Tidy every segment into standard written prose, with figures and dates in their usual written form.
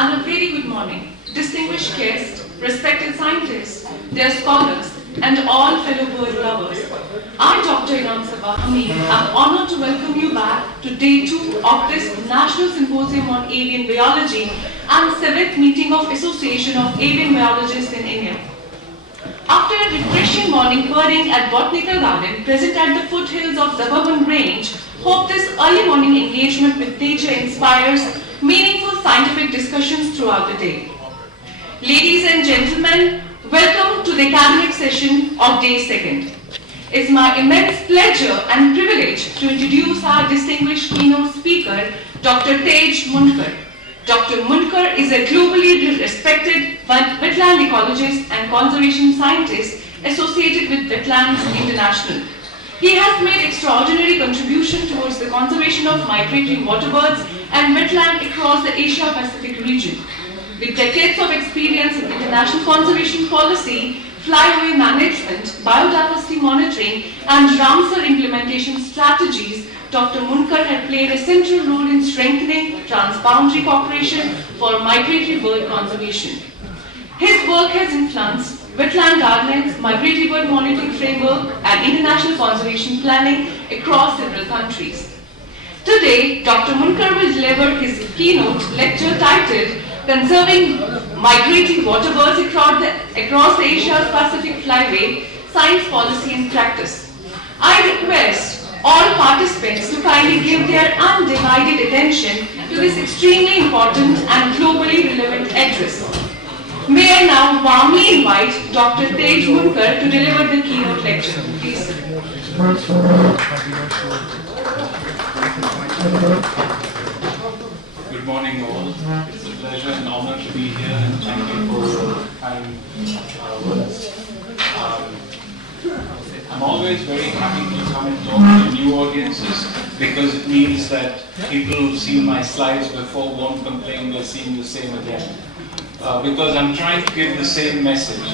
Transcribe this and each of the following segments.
And a very good morning, distinguished guests, respected scientists, their scholars, and all fellow bird lovers. I, Dr. Avian, am honored to welcome you back to Day 2 of this National Symposium on Avian Biology and 7th meeting of Association of Avian Biologists in India. After a refreshing morning birding at Botanical Garden, present at the foothills of Suburban Range, hope this early morning engagement with nature inspires meaningful scientific discussions throughout the day. Ladies and gentlemen, welcome to the academic session of Day 2nd. It's my immense pleasure and privilege to introduce our distinguished keynote speaker, Dr. Tej Munkar. Dr. Munkar is a globally respected wetland ecologist and conservation scientist associated with Wetlands International. He has made extraordinary contribution towards the conservation of migratory waterbirds and wetland across the Asia-Pacific region. With decades of experience in international conservation policy, flyaway management, biodiversity monitoring, and Ramsar implementation strategies, Dr. Munkar had played a central role in strengthening transboundary cooperation for migratory bird conservation. His work has influenced wetland guidelines, migratory bird monitoring framework, and international conservation planning across several countries. Today, Dr. Munkar will deliver his keynote lecture titled Conserving Migratory Waterbirds Across the Asia-Pacific Flyway, Science, Policy and Practice. I request all participants to kindly give their undivided attention to this extremely important and globally relevant address. May I now warmly invite Dr. Tej Munkar to deliver the keynote lecture. Please, sir. Good morning all. It's a pleasure and honor to be here and thank you for your kind words. I'm always very happy to come and talk to new audiences because it means that people who've seen my slides before won't complain they're seeing the same again. Because I'm trying to give the same message,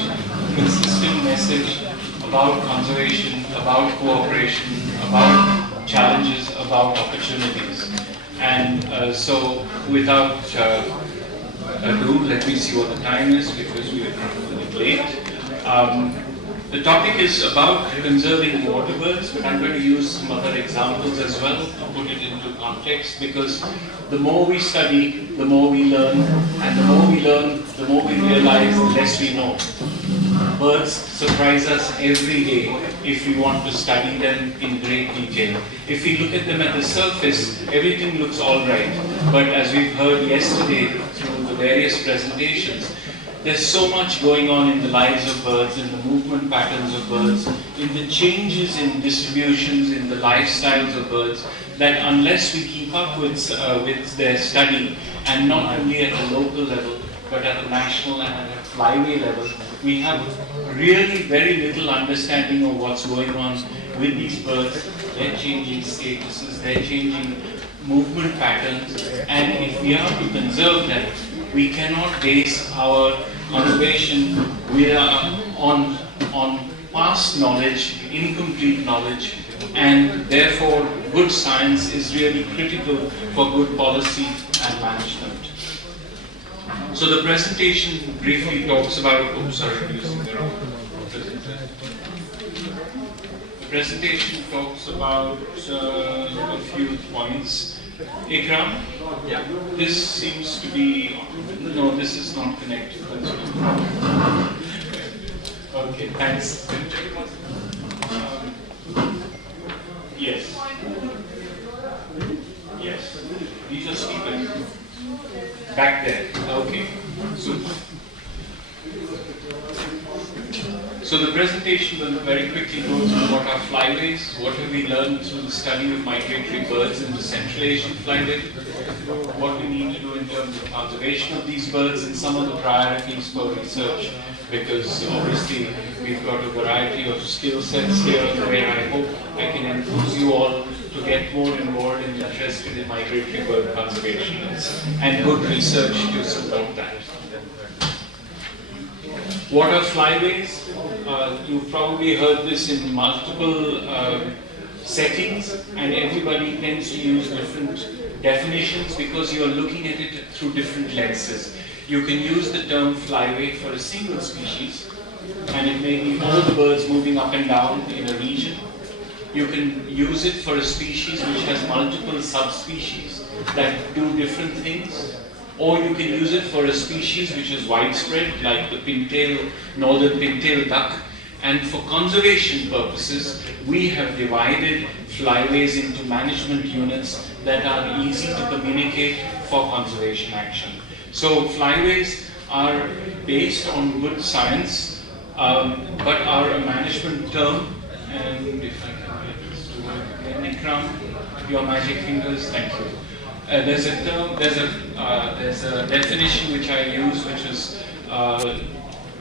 consistent message about conservation, about cooperation, about challenges, about opportunities. And so without ado, let me see what the time is because we're a bit late. The topic is about conserving waterbirds, but I'm going to use some other examples as well to put it into context because the more we study, the more we learn, and the more we learn, the more we realize, the less we know. Birds surprise us every day if we want to study them in great detail. If we look at them at the surface, everything looks all right. But as we've heard yesterday through the various presentations, there's so much going on in the lives of birds, in the movement patterns of birds, in the changes in distributions, in the lifestyles of birds, that unless we keep up with their study, and not only at the local level, but at the national and at a flyway level, we have really very little understanding of what's going on with these birds, their changing statuses, their changing movement patterns, and if we are to conserve them, we cannot base our conservation on past knowledge, incomplete knowledge, and therefore good science is really critical for good policy and management. So the presentation briefly talks about, using the wrong presentation. The presentation talks about a few points. Ikram? Yeah. This seems to be, no, this is not connected. Okay, thanks. Yes. Yes. These are speakers. Back there. Okay. Super. So the presentation will very quickly go through what are flyways, what have we learned through the study of migratory birds in the Central Asian flyway, what we need to do in terms of conservation of these birds, and some of the priorities for research, because obviously we've got a variety of skill sets here where I hope I can enthuse you all to get more involved and interested in migratory bird conservation and good research to support that. What are flyways? You've probably heard this in multiple settings, and everybody tends to use different definitions because you're looking at it through different lenses. You can use the term flyway for a single species, and it may be all the birds moving up and down in a region. You can use it for a species which has multiple subspecies that do different things. Or you can use it for a species which is widespread, like the pintail, northern pintail duck. And for conservation purposes, we have divided flyways into management units that are easy to communicate for conservation action. So flyways are based on good science, but are a management term. And if I can get this to work again, Ikram, your magic fingers, thank you. There's a term, there's a definition which I use, which was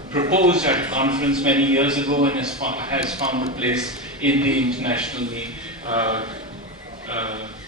proposed at a conference many years ago and has found a place in the international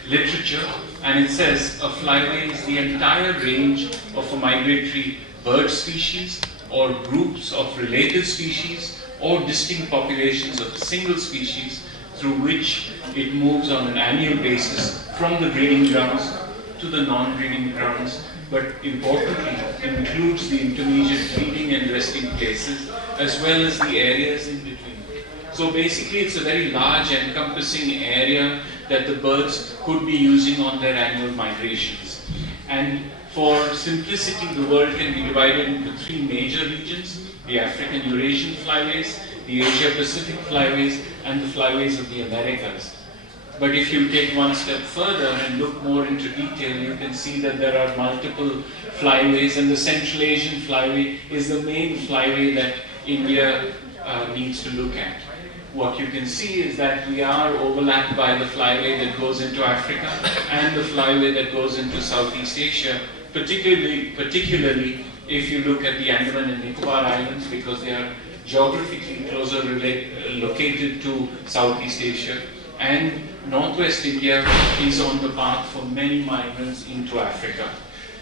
literature. And it says a flyway is the entire range of a migratory bird species or groups of related species or distinct populations of a single species through which it moves on an annual basis from the breeding grounds to the non-breeding grounds, but importantly includes the intermediate feeding and resting places as well as the areas in between. So basically it's a very large encompassing area that the birds could be using on their annual migrations. And for simplicity, the world can be divided into three major regions: the African Eurasian flyways, the Asia Pacific flyways, and the flyways of the Americas. But if you take one step further and look more into detail, you can see that there are multiple flyways, and the Central Asian flyway is the main flyway that India needs to look at. What you can see is that we are overlapped by the flyway that goes into Africa and the flyway that goes into Southeast Asia, particularly if you look at the Andaman and Nicobar Islands, because they are geographically closer located to Southeast Asia. And Northwest India is on the path for many migrants into Africa.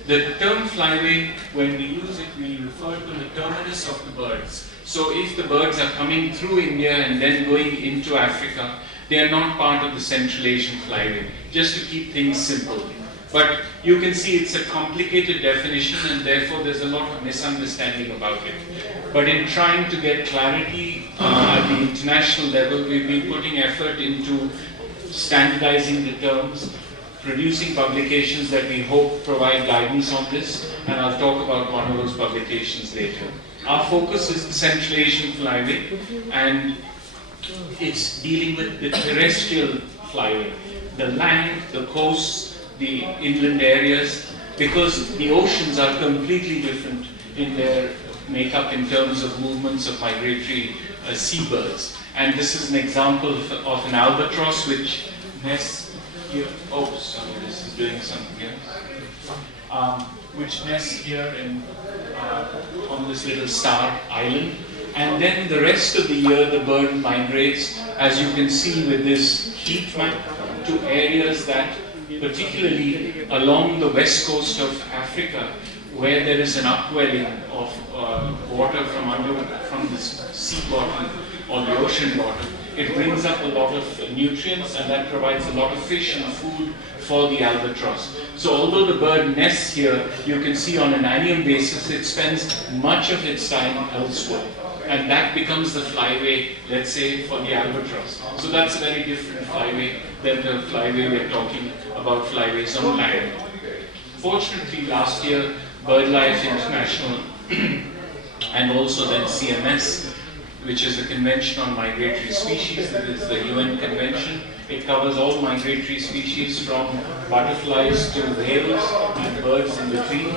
The term flyway, when we use it, we refer to the terminus of the birds. So if the birds are coming through India and then going into Africa, they are not part of the Central Asian flyway, just to keep things simple. But you can see it's a complicated definition, and therefore there's a lot of misunderstanding about it. But in trying to get clarity at the international level, we've been putting effort into standardizing the terms, producing publications that we hope provide guidance on this, and I'll talk about one of those publications later. Our focus is the Central Asian flyway, and it's dealing with the terrestrial flyway, the land, the coasts, the inland areas, because the oceans are completely different in their makeup in terms of movements of migratory seabirds. And this is an example of an albatross which nests here. Oh, sorry, this is doing something else. Which nests here on this little star island. And then the rest of the year the bird migrates, as you can see with this heat map, to areas that, particularly along the west coast of Africa, where there is an upwelling of water from the sea bottom or the ocean bottom, it brings up a lot of nutrients, and that provides a lot of fish and food for the albatross. So although the bird nests here, you can see on an annual basis it spends much of its time elsewhere. And that becomes the flyway, let's say, for the albatross. So that's a very different flyway than the flyway we're talking about, flyways on land. Fortunately, last year, BirdLife International and also then CMS, which is the Convention on Migratory Species, that is the UN convention. It covers all migratory species from butterflies to whales and birds in between,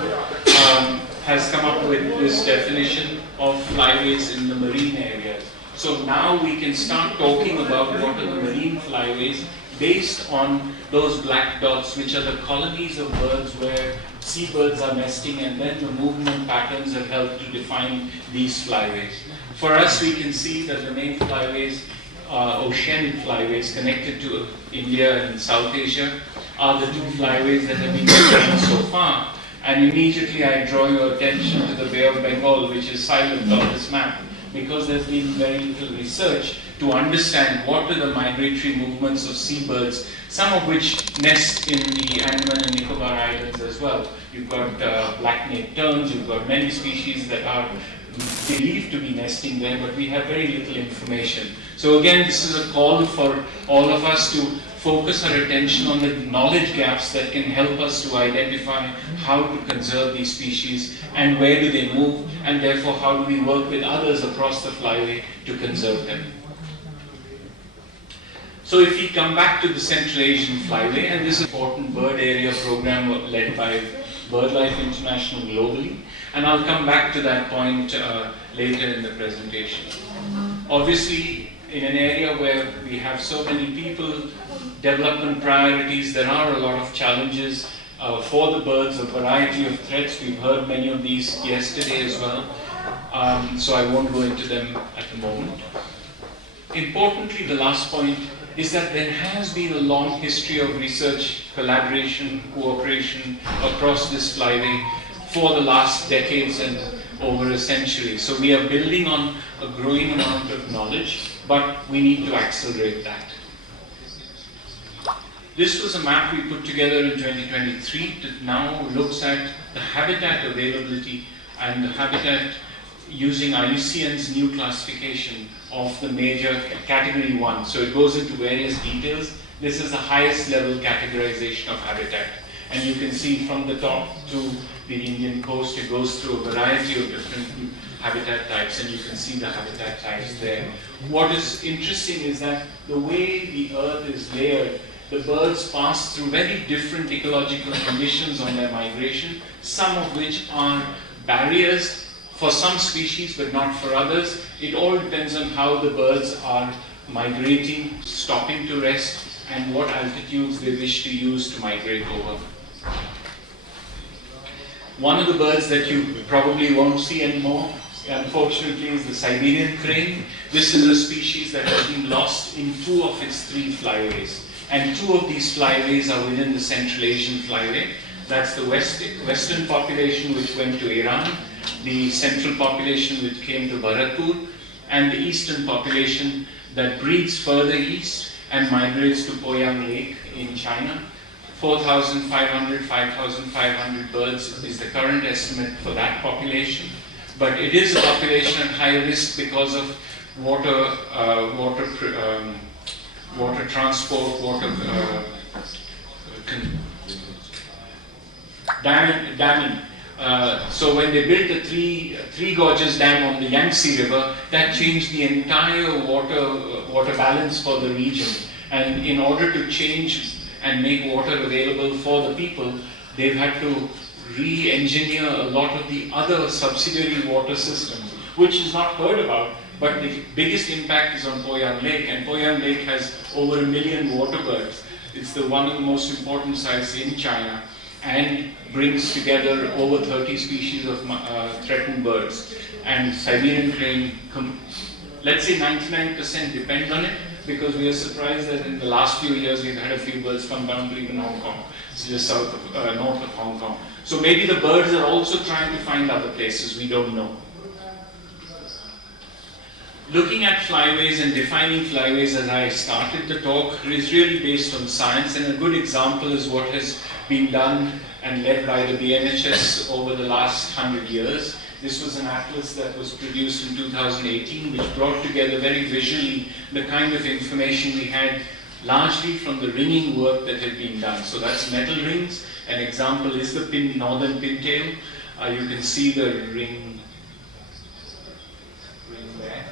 has come up with this definition of flyways in the marine areas. So now we can start talking about what are the marine flyways based on those black dots, which are the colonies of birds where seabirds are nesting, and then the movement patterns have helped to define these flyways. For us, we can see that the main flyways, oceanic flyways connected to India and South Asia, are the two flyways that have been defined so far. And immediately I draw your attention to the Bay of Bengal, which is silent on this map, because there's been very little research to understand what are the migratory movements of seabirds, some of which nest in the Andaman and Nicobar Islands as well. You've got black-necked terns, you've got many species that are believed to be nesting there, but we have very little information. So again, this is a call for all of us to focus our attention on the knowledge gaps that can help us to identify how to conserve these species and where do they move, and therefore how do we work with others across the flyway to conserve them. So if we come back to the Central Asian flyway, and this is an important bird area program led by BirdLife International globally, and I'll come back to that point later in the presentation. Obviously, in an area where we have so many people, development priorities, there are a lot of challenges for the birds, a variety of threats. We've heard many of these yesterday as well, so I won't go into them at the moment. Importantly, the last point is that there has been a long history of research, collaboration, cooperation across this flyway for the last decades and over a century. So we are building on a growing amount of knowledge, but we need to accelerate that. This was a map we put together in 2023 that now looks at the habitat availability and the habitat using IUCN's new classification of the major category 1. So it goes into various details. This is the highest level categorization of habitat. And you can see from the top to the Indian coast, it goes through a variety of different habitat types, and you can see the habitat types there. What is interesting is that the way the earth is layered, the birds pass through very different ecological conditions on their migration, some of which are barriers for some species but not for others. It all depends on how the birds are migrating, stopping to rest, and what altitudes they wish to use to migrate over. One of the birds that you probably won't see anymore, unfortunately, is the Siberian crane. This is a species that has been lost in 2 of its 3 flyways. And 2 of these flyways are within the Central Asian flyway. That's the western population which went to Iran, the central population which came to Bharatpur, and the eastern population that breeds further east and migrates to Poyang Lake in China. 4,500, 5,500 birds is the current estimate for that population. But it is a population at high risk because of water transport, damming. So when they built the three Gorges Dam on the Yangtze River, that changed the entire water balance for the region. And in order to change and make water available for the people, they've had to re-engineer a lot of the other subsidiary water systems, which is not heard about. But the biggest impact is on Poyang Lake, and Poyang Lake has over 1 million water birds. It's one of the most important sites in China, and brings together over 30 species of threatened birds. And Siberian crane, let's say 99% depend on it, because we are surprised that in the last few years we've had a few birds come down to even Hong Kong, it's just north of Hong Kong. So maybe the birds are also trying to find other places, we don't know. Looking at flyways and defining flyways as I started the talk is really based on science, and a good example is what has been done and led by the BNHS over the last 100 years. This was an atlas that was produced in 2018, which brought together very visually the kind of information we had largely from the ringing work that had been done. So that's metal rings. An example is the northern pintail. You can see the ring there.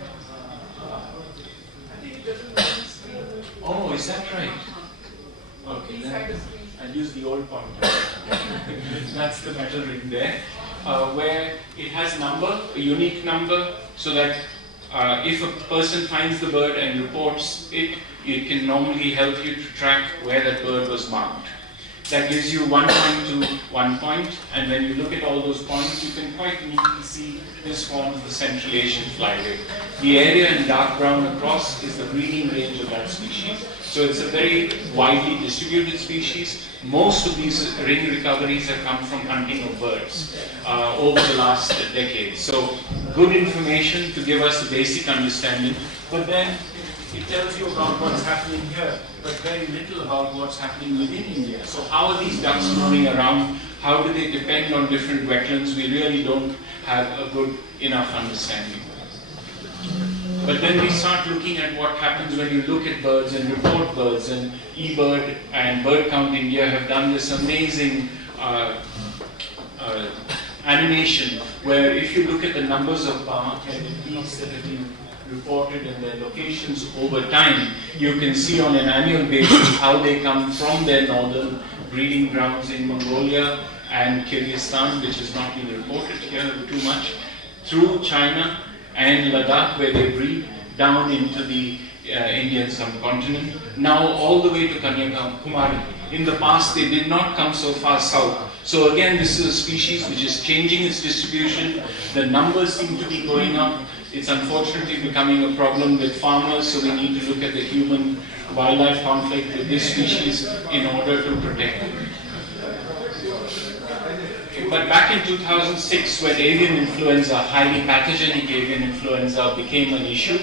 Oh, is that right? Okay, then I'll use the old pointer. That's the metal ring there, where it has a number, a unique number, so that if a person finds the bird and reports it, it can normally help you to track where that bird was marked. That gives you 1 point to 1 point, and when you look at all those points, you can quite neatly see this forms the Central Asian flyway. The area in dark brown across is the breeding range of that species. So it's a very widely distributed species. Most of these ring recoveries have come from hunting of birds over the last decade. So good information to give us a basic understanding, but then it tells you about what's happening here, but very little about what's happening within India. So how are these ducks moving around? How do they depend on different wetlands? We really don't have a good enough understanding. But then we start looking at what happens when you look at birds and report birds, and eBird and Bird Count India have done this amazing animation where if you look at the numbers of bark-headed geese that have been reported and their locations over time, you can see on an annual basis how they come from their northern breeding grounds in Mongolia and Kyrgyzstan, which has not been reported here too much, through China and Ladakh, where they breed, down into the Indian subcontinent, now all the way to Kanyakumari. In the past, they did not come so far south. So again, this is a species which is changing its distribution. The numbers seem to be going up. It's unfortunately becoming a problem with farmers, so we need to look at the human-wildlife conflict with this species in order to protect it. But back in 2006, when avian influenza, highly pathogenic avian influenza, became an issue,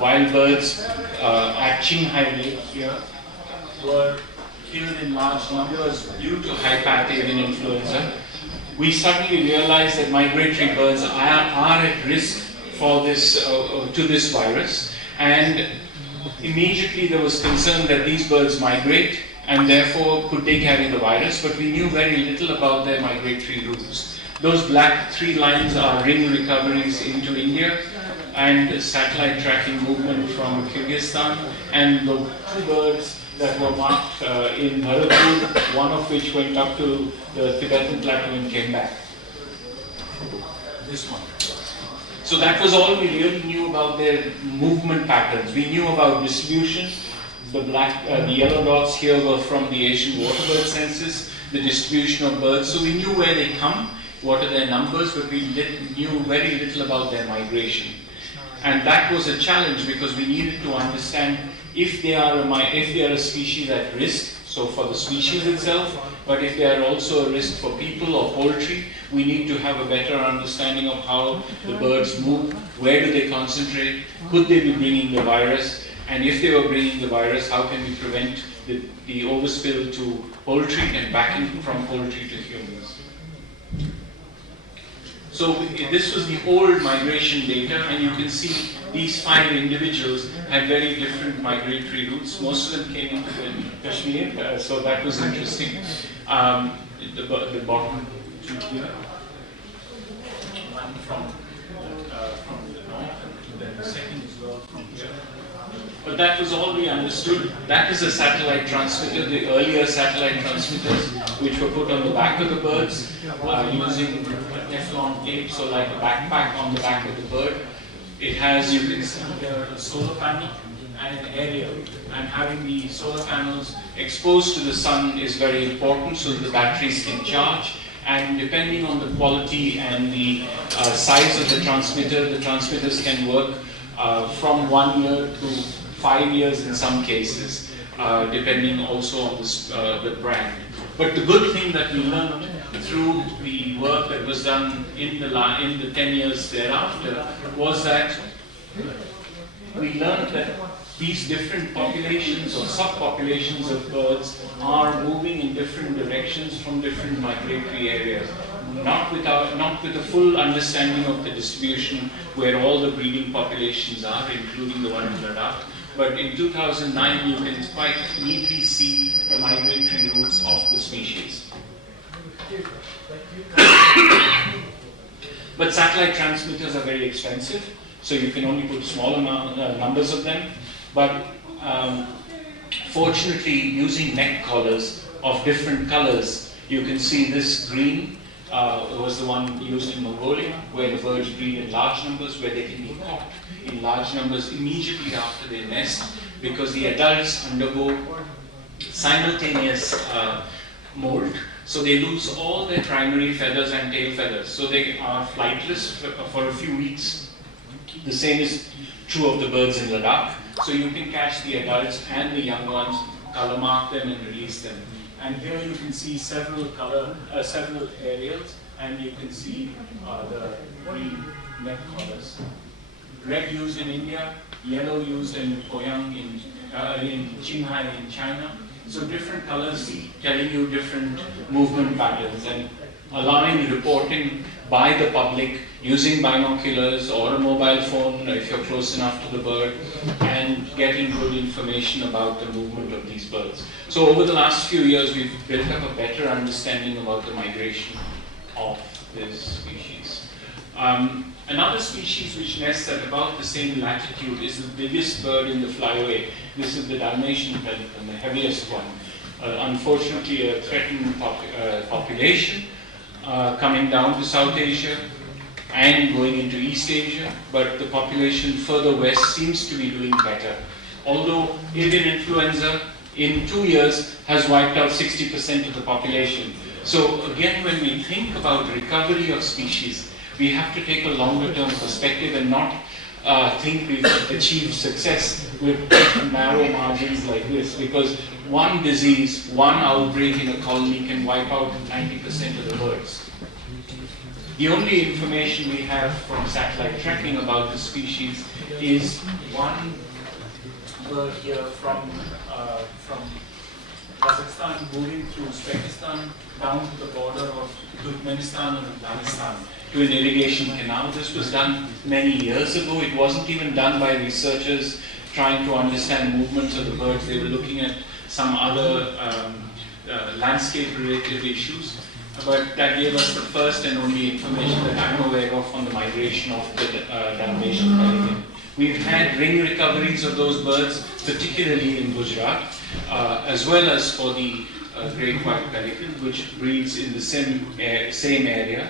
wild birds at Qinghai Lake here were killed in large numbers due to high-path avian influenza. We suddenly realized that migratory birds are at risk for this, to this virus, and immediately there was concern that these birds migrate, and therefore could they carry the virus, but we knew very little about their migratory routes. Those black 3 lines are ring recoveries into India and satellite tracking movement from Kyrgyzstan, and the 2 birds that were marked in Bharatpur, one of which went up to the Tibetan plateau and came back. This one. So that was all we really knew about their movement patterns. We knew about distribution. The yellow dots here were from the Asian waterbird census, the distribution of birds. So we knew where they come, what are their numbers, but we knew very little about their migration. And that was a challenge because we needed to understand if they are a species at risk, so for the species itself, but if they are also a risk for people or poultry, we need to have a better understanding of how the birds move, where do they concentrate, could they be bringing the virus, and if they were bringing the virus, how can we prevent the overspill to poultry and backing from poultry to humans. So this was the old migration data, and you can see these 5 individuals had very different migratory routes. Most of them came into Kashmir, so that was interesting. The bottom 2 here, one from the north, and then the second as well from here. But that was all we understood. That is a satellite transmitter, the earlier satellite transmitters, which were put on the back of the birds using Teflon tape, so like a backpack on the back of the bird. It has, you can see here, a solar panel and an aerial. And having the solar panels exposed to the sun is very important so that the batteries can charge. And depending on the quality and the size of the transmitters can work from 1 year to 5 years in some cases, depending also on the brand. But the good thing that we learned through the work that was done in the 10 years thereafter was that we learned that these different populations or subpopulations of birds are moving in different directions from different migratory areas, not with a full understanding of the distribution where all the breeding populations are, including the one in Ladakh. But in 2009, you can quite neatly see the migratory routes of the species. But satellite transmitters are very expensive, so you can only put small numbers of them. But fortunately, using neck collars of different colors, you can see this green was the one used in Mongolia, where the birds breed in large numbers, where they can be caught in large numbers immediately after they nest, because the adults undergo simultaneous molt, so they lose all their primary feathers and tail feathers, so they are flightless for a few weeks. The same is true of the birds in Ladakh, so you can catch the adults and the young ones, color mark them and release them. And here you can see several aerials, and you can see the green neck collars. Red used in India, yellow used in Poyang in Qinghai in China. So different colors telling you different movement patterns and allowing reporting by the public using binoculars or a mobile phone if you're close enough to the bird, and getting good information about the movement of these birds. So over the last few years, we've built up a better understanding about the migration of this species. Another species which nests at about the same latitude is the biggest bird in the flyway. This is the Dalmatian pelican, the heaviest one. Unfortunately, a threatened population coming down to South Asia and going into East Asia, but the population further west seems to be doing better. Although avian influenza in 2 years has wiped out 60% of the population. So again, when we think about recovery of species, we have to take a longer term perspective and not think we've achieved success with narrow margins like this, because one disease, one outbreak in a colony can wipe out 90% of the birds. The only information we have from satellite tracking about the species is one bird here from Kazakhstan moving through Uzbekistan down to the border of Turkmenistan and Afghanistan to an irrigation canal. This was done many years ago. It wasn't even done by researchers trying to understand movements of the birds. They were looking at some other landscape-related issues. But that gave us the first and only information that I'm aware of on the migration of the Dalmatian pelican. We've had ring recoveries of those birds, particularly in Gujarat, as well as for the great white pelican, which breeds in the same area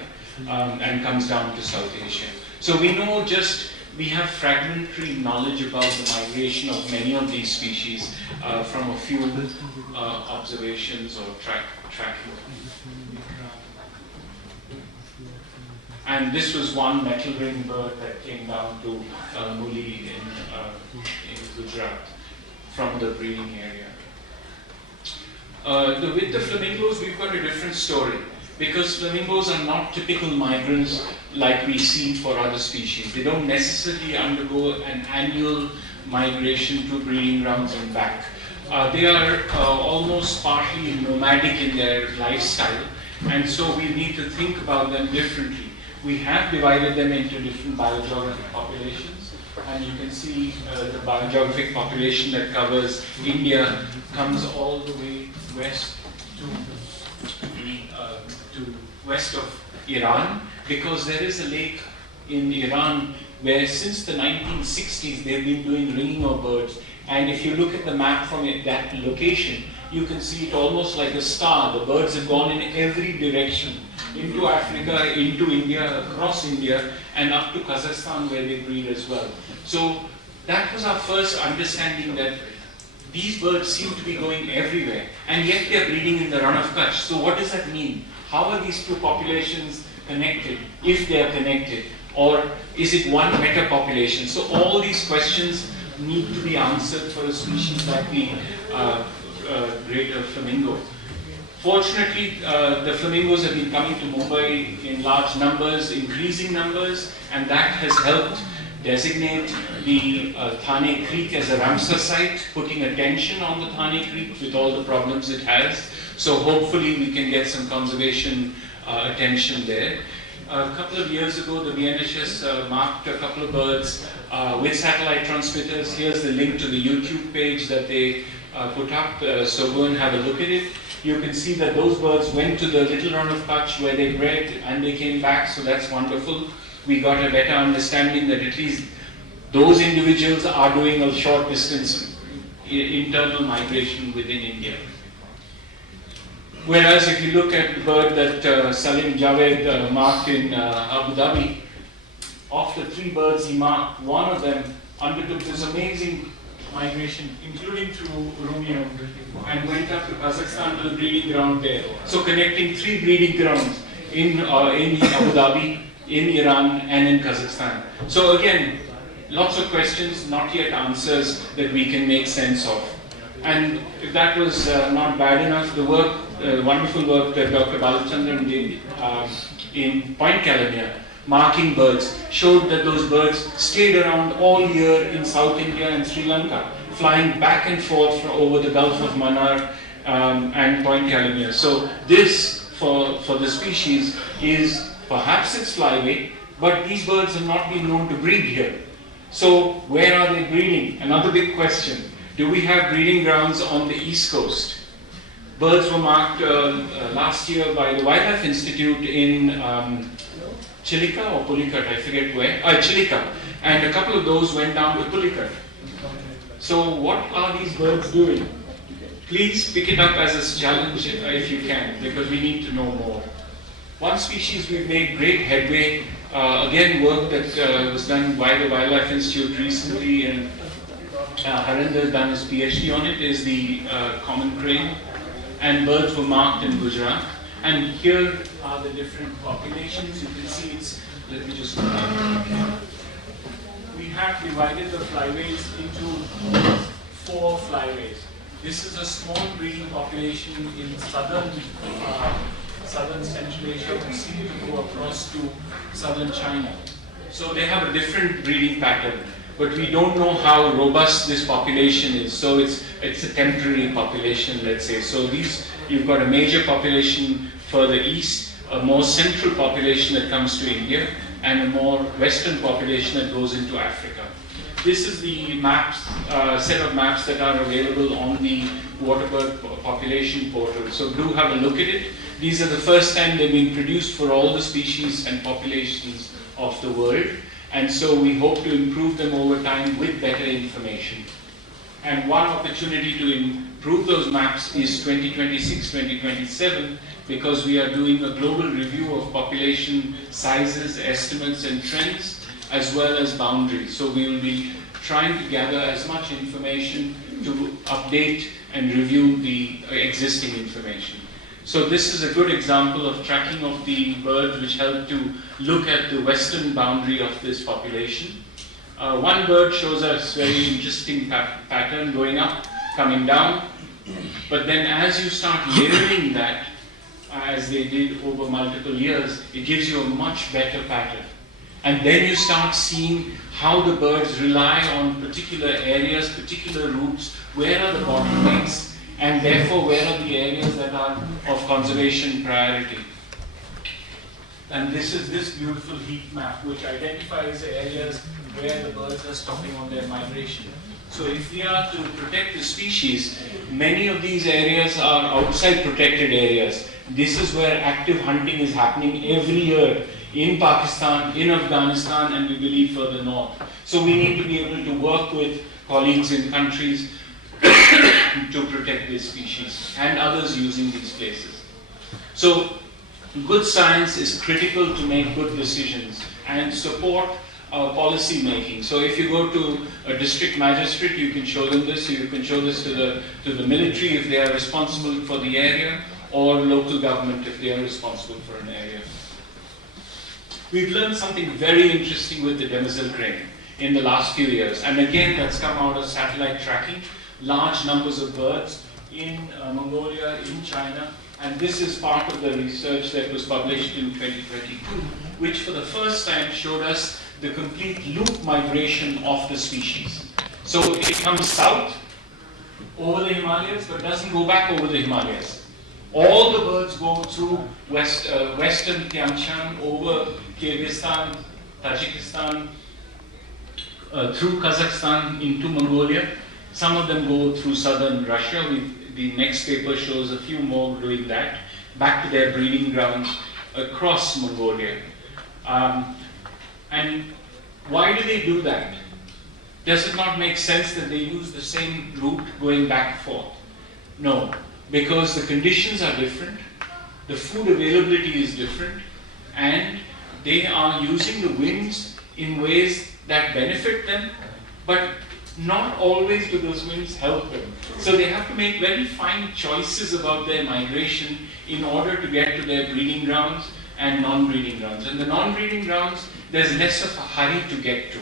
and comes down to South Asia. So we know we have fragmentary knowledge about the migration of many of these species from a few observations or tracking. And this was one metal ring bird that came down to Muli in Gujarat from the breeding area. With the flamingos, we've got a different story, because flamingos are not typical migrants like we see for other species. They don't necessarily undergo an annual migration to breeding grounds and back. They are almost partly nomadic in their lifestyle, and so we need to think about them differently. We have divided them into different biogeographic populations, and you can see the biogeographic population that covers India comes all the way west to west of Iran, because there is a lake in Iran where since the 1960s they've been doing ringing of birds, and if you look at the map from that location, you can see it almost like a star. The birds have gone in every direction, into Africa, into India, across India, and up to Kazakhstan where they breed as well. So that was our first understanding, that these birds seem to be going everywhere, and yet they are breeding in the Run of Kutch. So what does that mean? How are these two populations connected, if they are connected? Or is it one meta population? So all these questions need to be answered for a species like the greater flamingo. Fortunately, the flamingos have been coming to Mumbai in large numbers, increasing numbers, and that has helped designate the Thane Creek as a Ramsar site, putting attention on the Thane Creek with all the problems it has. So hopefully we can get some conservation attention there. A couple of years ago, the BNHS marked a couple of birds with satellite transmitters. Here's the link to the YouTube page that they put up, so go and have a look at it. You can see that those birds went to the Little Run of Kutch where they bred and they came back, so that's wonderful. We got a better understanding that at least those individuals are doing a short distance internal migration within India. Whereas if you look at the bird that Salim Javed marked in Abu Dhabi, of the 3 birds he marked, one of them undertook this amazing migration, including through Romeo, and went up to Kazakhstan to the breeding ground there. So connecting 3 breeding grounds in Abu Dhabi, in Iran, and in Kazakhstan. So again, lots of questions, not yet answers that we can make sense of. And if that was not bad enough, the work, wonderful work that Dr. Balachandran did in Point Calamere, marking birds, showed that those birds stayed around all year in South India and Sri Lanka, flying back and forth over the Gulf of Mannar and Point Calamere. So this, for the species, is perhaps its flyway, but these birds have not been known to breed here. So where are they breeding? Another big question. Do we have breeding grounds on the East Coast? Birds were marked last year by the Wildlife Institute in Chilika or Pulikat, I forget where, Chilika, and a couple of those went down to Pulikat. So what are these birds doing? Please pick it up as a challenge if you can, because we need to know more. One species we've made great headway, again work that was done by the Wildlife Institute recently, and Harinder has done his PhD on it, is the common crane, and birds were marked in Gujarat. And here are the different populations. You can see it's, let me just go back. We have divided the flyways into 4 flyways. This is a small breeding population in southern Central Asia, who seem to go across to southern China. So they have a different breeding pattern, but we don't know how robust this population is. So it's a temporary population, let's say. So you've got a major population further east, a more central population that comes to India, and a more western population that goes into Africa. This is the maps, set of maps that are available on the Waterbird Population Portal. So do have a look at it. These are the first time they've been produced for all the species and populations of the world. And so we hope to improve them over time with better information. And one opportunity to improve those maps is 2026, 2027, because we are doing a global review of population sizes, estimates, and trends, as well as boundaries. So we will be trying to gather as much information to update and review the existing information. So this is a good example of tracking of the birds, which help to look at the western boundary of this population. One bird shows us very interesting pattern, going up, coming down. But then as you start layering that, as they did over multiple years, it gives you a much better pattern. And then you start seeing how the birds rely on particular areas, particular routes, where are the bottlenecks, and therefore where are the areas that are of conservation priority. And this is this beautiful heat map, which identifies areas where the birds are stopping on their migration. So if we are to protect the species, many of these areas are outside protected areas. This is where active hunting is happening every year in Pakistan, in Afghanistan, and we believe further north. So we need to be able to work with colleagues in countries to protect this species and others using these places. So good science is critical to make good decisions and support policy making. So if you go to a district magistrate, you can show them this. You can show this to the military if they are responsible for the area, or local government if they are responsible for an area. We've learned something very interesting with the demoiselle crane in the last few years. And again, that's come out of satellite tracking. Large numbers of birds in Mongolia, in China, And this is part of the research that was published in 2022, which for the first time showed us the complete loop migration of the species. So it comes south over the Himalayas, but doesn't go back over the Himalayas. All the birds go through western Tian Shan, over Kyrgyzstan, Tajikistan, through Kazakhstan into Mongolia. Some of them go through southern Russia. The next paper shows a few more doing that, back to their breeding grounds across Mongolia. And why do they do that? Does it not make sense that they use the same route going back and forth? No, because the conditions are different, the food availability is different, and they are using the winds in ways that benefit them, but not always do those winds help them. So they have to make very fine choices about their migration in order to get to their breeding grounds and non-breeding grounds. And the non-breeding grounds, there's less of a hurry to get to.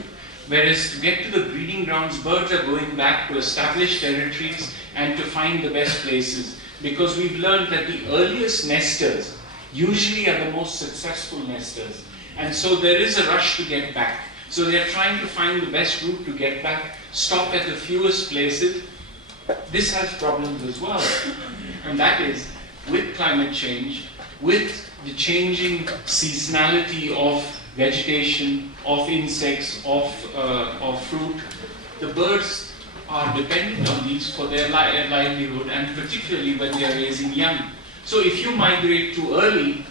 Whereas to get to the breeding grounds, birds are going back to established territories and to find the best places. Because we've learned that the earliest nesters usually are the most successful nesters. And so there is a rush to get back. So they're trying to find the best route to get back, stop at the fewest places. This has problems as well. And that is, with climate change, with the changing seasonality of vegetation, of insects, of fruit, the birds are dependent on these for their livelihood, and particularly when they are raising young. So if you migrate too early,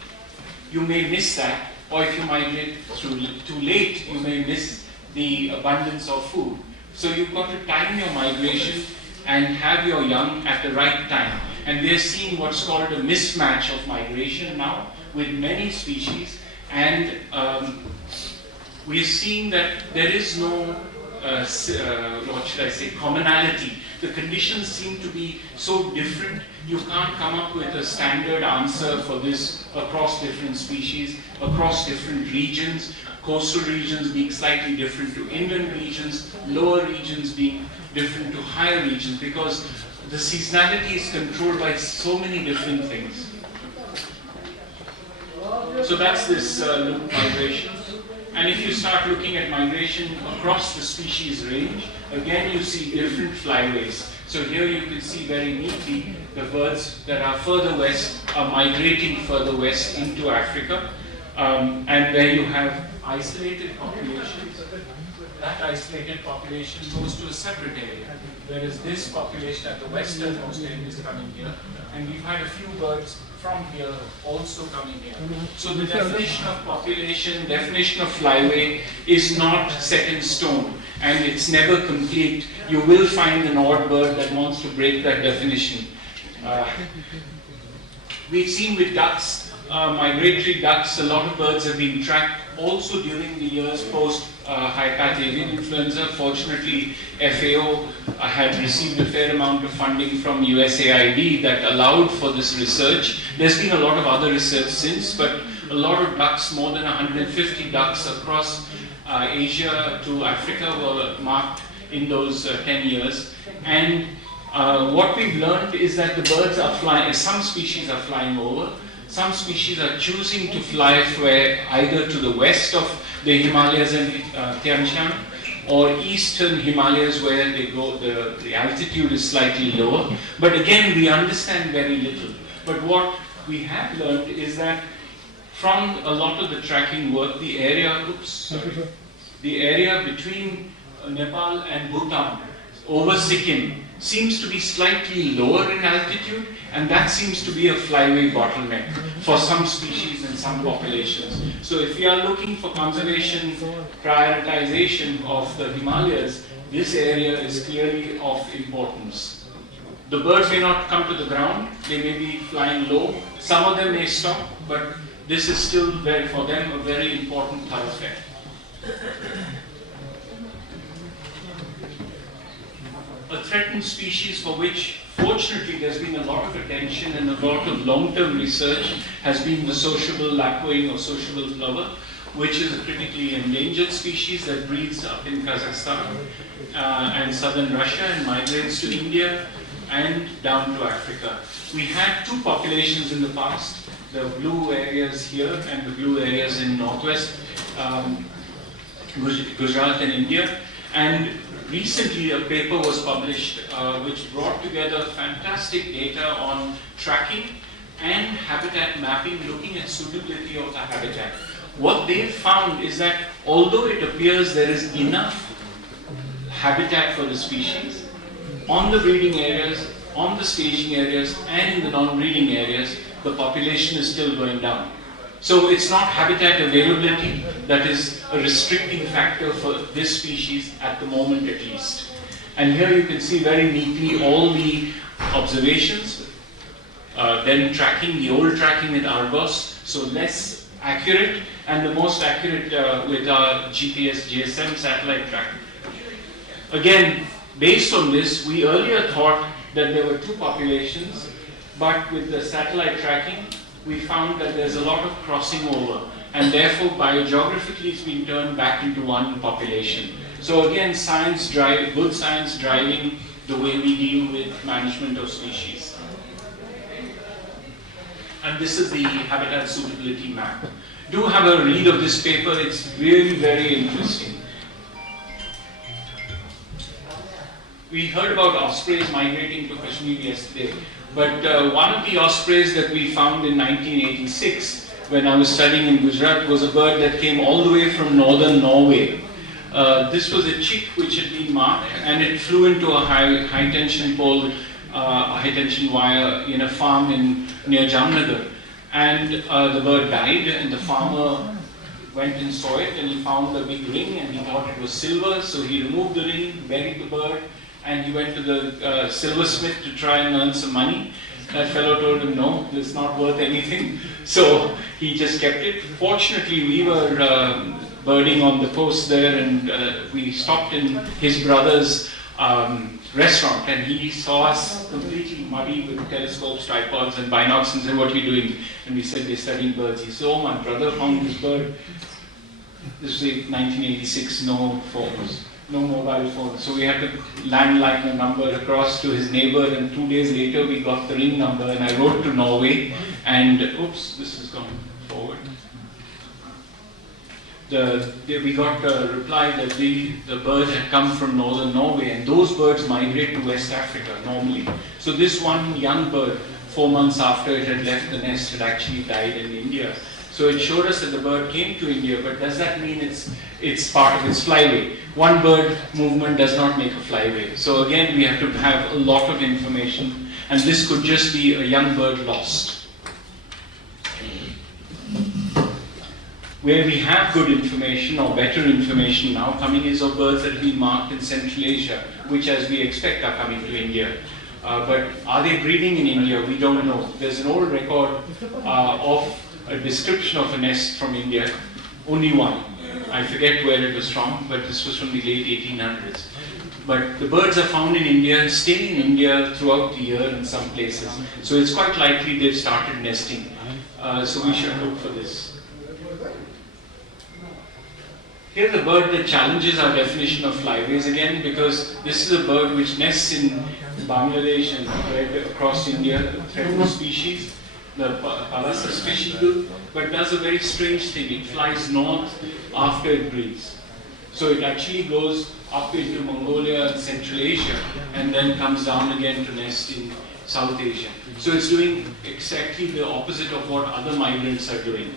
you may miss that. Or if you migrate too late, you may miss the abundance of food. So you've got to time your migration and have your young at the right time. And we're seeing what's called a mismatch of migration now with many species. And we're seeing that there is no, what should I say, commonality. The conditions seem to be so different, you can't come up with a standard answer for this across different species, across different regions, coastal regions being slightly different to inland regions, lower regions being different to higher regions, because the seasonality is controlled by so many different things. So that's this loop migration. And if you start looking at migration across the species range, again you see different flyways. So here you can see very neatly the birds that are further west are migrating further west into Africa, and where you have isolated populations, that isolated population goes to a separate area, whereas this population at the westernmost end is coming here, and we've had a few birds from here also coming here. So the definition of population, definition of flyway is not set in stone, and it's never complete. You will find an odd bird that wants to break that definition. We've seen with ducks, migratory ducks, a lot of birds have been tracked also during the years post high path avian influenza. Fortunately, FAO had received a fair amount of funding from USAID that allowed for this research. There's been a lot of other research since, but a lot of ducks, more than 150 ducks across Asia to Africa were marked in those 10 years. And what we've learned is that the birds are flying, some species are flying over, some species are choosing to fly either to the west of the Himalayas and Tian Shan, or eastern Himalayas where they go, the altitude is slightly lower. But again, we understand very little. But what we have learned is that from a lot of the tracking work, the area between Nepal and Bhutan over Sikkim seems to be slightly lower in altitude, and that seems to be a flyway bottleneck for some species and some populations. So if we are looking for conservation prioritization of the Himalayas, this area is clearly of importance. The birds may not come to the ground, they may be flying low, some of them may stop, but this is still for them a very important thoroughfare. A threatened species for which, fortunately, there's been a lot of attention and a lot of long-term research has been the sociable lapwing or sociable plover, which is a critically endangered species that breeds up in Kazakhstan and southern Russia and migrates to India. and down to Africa. We had two populations in the past, the blue areas here and the blue areas in northwest Gujarat and India. And recently a paper was published which brought together fantastic data on tracking and habitat mapping, looking at suitability of the habitat. What they found is that although it appears there is enough habitat for the species, on the breeding areas, on the staging areas, and in the non-breeding areas, the population is still going down. So it's not habitat availability that is a restricting factor for this species at the moment at least. And here you can see very neatly all the observations, then tracking, the old tracking with Argos, so less accurate, and the most accurate with our GPS, GSM satellite tracking. Again, based on this, we earlier thought that there were two populations, but with the satellite tracking, we found that there's a lot of crossing over, and therefore biogeographically it's been turned back into one population. So again, good science driving the way we deal with management of species. And this is the habitat suitability map. Do have a read of this paper, it's really very interesting. We heard about ospreys migrating to Kashmir yesterday, but one of the ospreys that we found in 1986 when I was studying in Gujarat was a bird that came all the way from northern Norway. This was a chick which had been marked, and it flew into a high tension pole, high tension wire in a farm near Jamnagar, and the bird died, and the farmer went and saw it, and he found a big ring, and he thought it was silver, so he removed the ring, buried the bird, and he went to the silversmith to try and earn some money. That fellow told him, no, it's not worth anything. So he just kept it. Fortunately, we were birding on the coast there, and we stopped in his brother's restaurant, and he saw us completely muddy with telescopes, tripods, and binocs, and said, what are you doing? And we said, we're studying birds. He said, oh, my brother found this bird. This was in 1986, no phones. No mobile phone. So we had to landline a number across to his neighbor, and 2 days later we got the ring number, and I wrote to Norway, and oops, this has gone forward. We got a reply that the bird had come from northern Norway, and those birds migrate to West Africa normally. So this one young bird, 4 months after it had left the nest, had actually died in India. So it showed us that the bird came to India, but does that mean it's part of its flyway? One bird movement does not make a flyway. So again, we have to have a lot of information, and this could just be a young bird lost. Where we have good information or better information now coming is of birds that have been marked in Central Asia, which as we expect are coming to India. But are they breeding in India? We don't know. There's an old record of a description of a nest from India, only one. I forget where it was from, but this was from the late 1800s. But the birds are found in India, stay in India throughout the year in some places. So it's quite likely they've started nesting. So we should look for this. Here's a bird that challenges our definition of flyways again, because this is a bird which nests in Bangladesh and spread across India, threatened species, the Palasa species, but does a very strange thing. It flies north after it breeds. So it actually goes up into Mongolia and Central Asia, and then comes down again to nest in South Asia. So it's doing exactly the opposite of what other migrants are doing.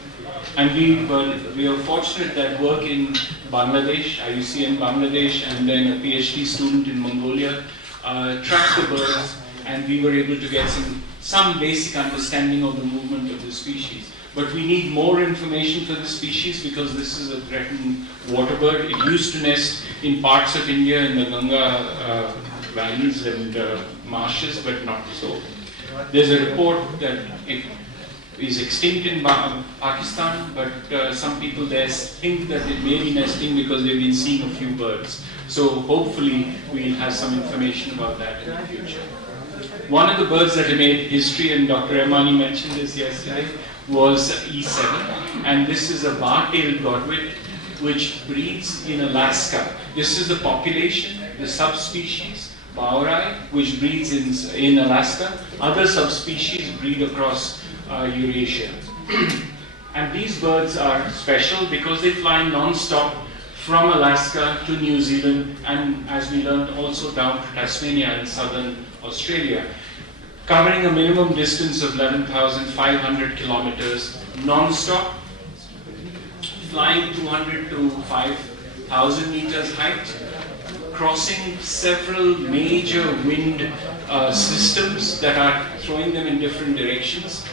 And we are fortunate that work in Bangladesh, IUCN Bangladesh, and then a PhD student in Mongolia tracked the birds, and we were able to get some basic understanding of the movement of the species. But we need more information for the species because this is a threatened water bird. It used to nest in parts of India in the Ganga valleys and marshes, but not so. There's a report that it is extinct in Pakistan, but some people there think that it may be nesting because they've been seeing a few birds. So hopefully we'll have some information about that in the future. One of the birds that made history, and Dr. Rahmani mentioned this yesterday, was E7, and this is a bar-tailed godwit which breeds in Alaska. This is the population, the subspecies Baurai, which breeds in Alaska. Other subspecies breed across Eurasia. And these birds are special because they fly non-stop from Alaska to New Zealand, and as we learned, also down to Tasmania in southern Australia, covering a minimum distance of 11,500 kilometers non-stop, flying 200 to 5,000 meters height, crossing several major wind systems that are throwing them in different directions.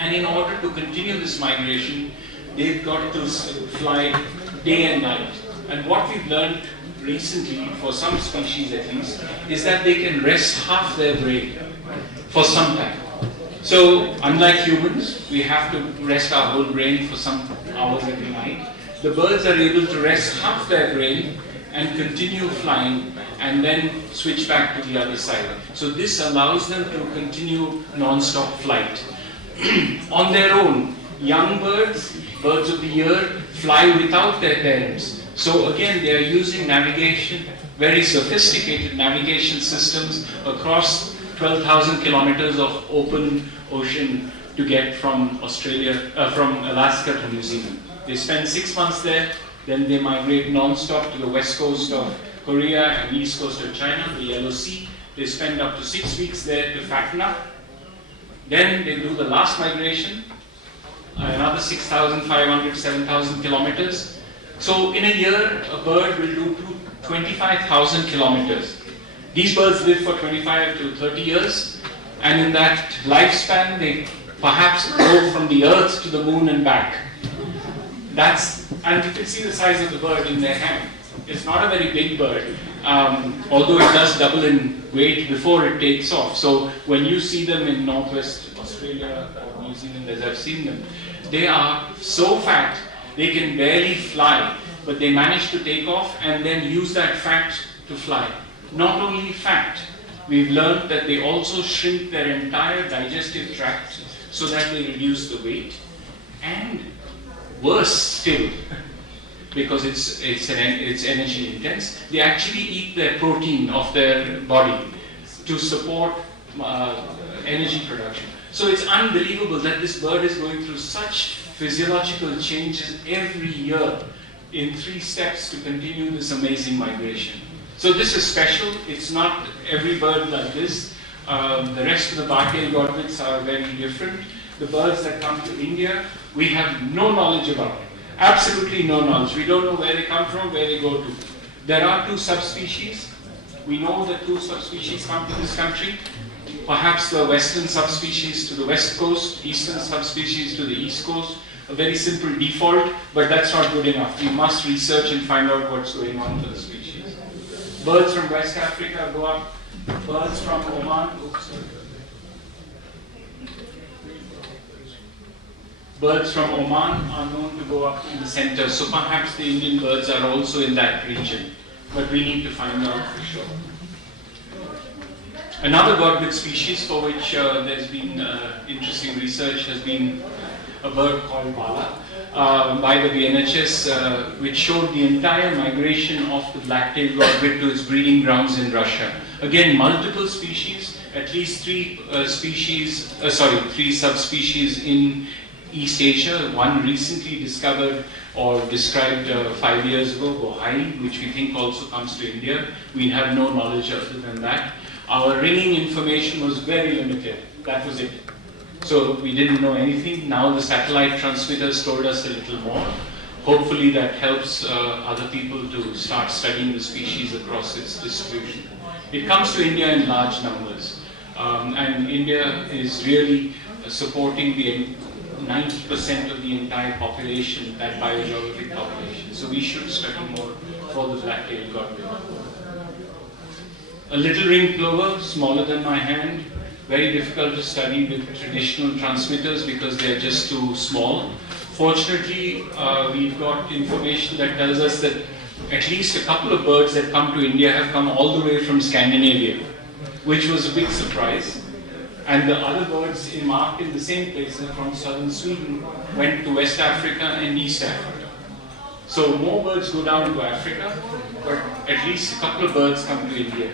And in order to continue this migration, they've got to fly day and night. And what we've learned recently, for some species at least, is that they can rest half their brain for some time. So, unlike humans, we have to rest our whole brain for some hours every night. The birds are able to rest half their brain and continue flying and then switch back to the other side. So this allows them to continue non-stop flight. On their own, young birds, birds of the year, fly without their parents. So again, they are using navigation, very sophisticated navigation systems across 12,000 kilometers of open ocean to get from from Alaska to New Zealand. They spend 6 months there, then they migrate non-stop to the west coast of Korea and east coast of China, the Yellow Sea. They spend up to 6 weeks there to fatten up. Then they do the last migration, another 6,500, 7,000 kilometers. So in a year, a bird will do 25,000 kilometers. These birds live for 25 to 30 years, and in that lifespan, they perhaps go from the Earth to the moon and back. And you can see the size of the bird in their hand. It's not a very big bird, although it does double in weight before it takes off. So when you see them in northwest Australia or New Zealand, as I've seen them, they are so fat they can barely fly, but they manage to take off and then use that fat to fly. Not only fat, we've learned that they also shrink their entire digestive tract so that they reduce the weight. And worse still, because it's energy intense, they actually eat their protein of their body to support energy production. So it's unbelievable that this bird is going through such physiological changes every year in 3 steps to continue this amazing migration. So this is special. It's not every bird like this. The rest of the bar-tailed godwits are very different. The birds that come to India, we have no knowledge about. Absolutely no knowledge. We don't know where they come from, where they go to. There are 2 subspecies. We know that 2 subspecies come to this country. Perhaps the western subspecies to the west coast, eastern subspecies to the east coast. A very simple default, but that's not good enough. We must research and find out what's going on to the species. Birds from West Africa go up. Birds from Oman. Birds from Oman are known to go up in the center, so perhaps the Indian birds are also in that region, but we need to find out for sure. Another godwit species for which there's been interesting research has been a bird called Bala by the BNHS, which showed the entire migration of the black-tailed godwit to its breeding grounds in Russia. Again, multiple species, at least 3 subspecies in East Asia. One recently discovered or described 5 years ago, Bohai, which we think also comes to India. We have no knowledge other than that. Our ringing information was very limited. That was it. So we didn't know anything. Now the satellite transmitters told us a little more. Hopefully that helps other people to start studying the species across its distribution. It comes to India in large numbers. And India is really supporting the 90% of the entire population, that biogeographic population. So we should study more for the black-tailed godwit. A little ringed plover, smaller than my hand, very difficult to study with traditional transmitters because they're just too small. Fortunately, we've got information that tells us that at least a couple of birds that come to India have come all the way from Scandinavia, which was a big surprise. And the other birds marked in the same places from southern Sweden went to West Africa and East Africa. So more birds go down to Africa, but at least a couple of birds come to India.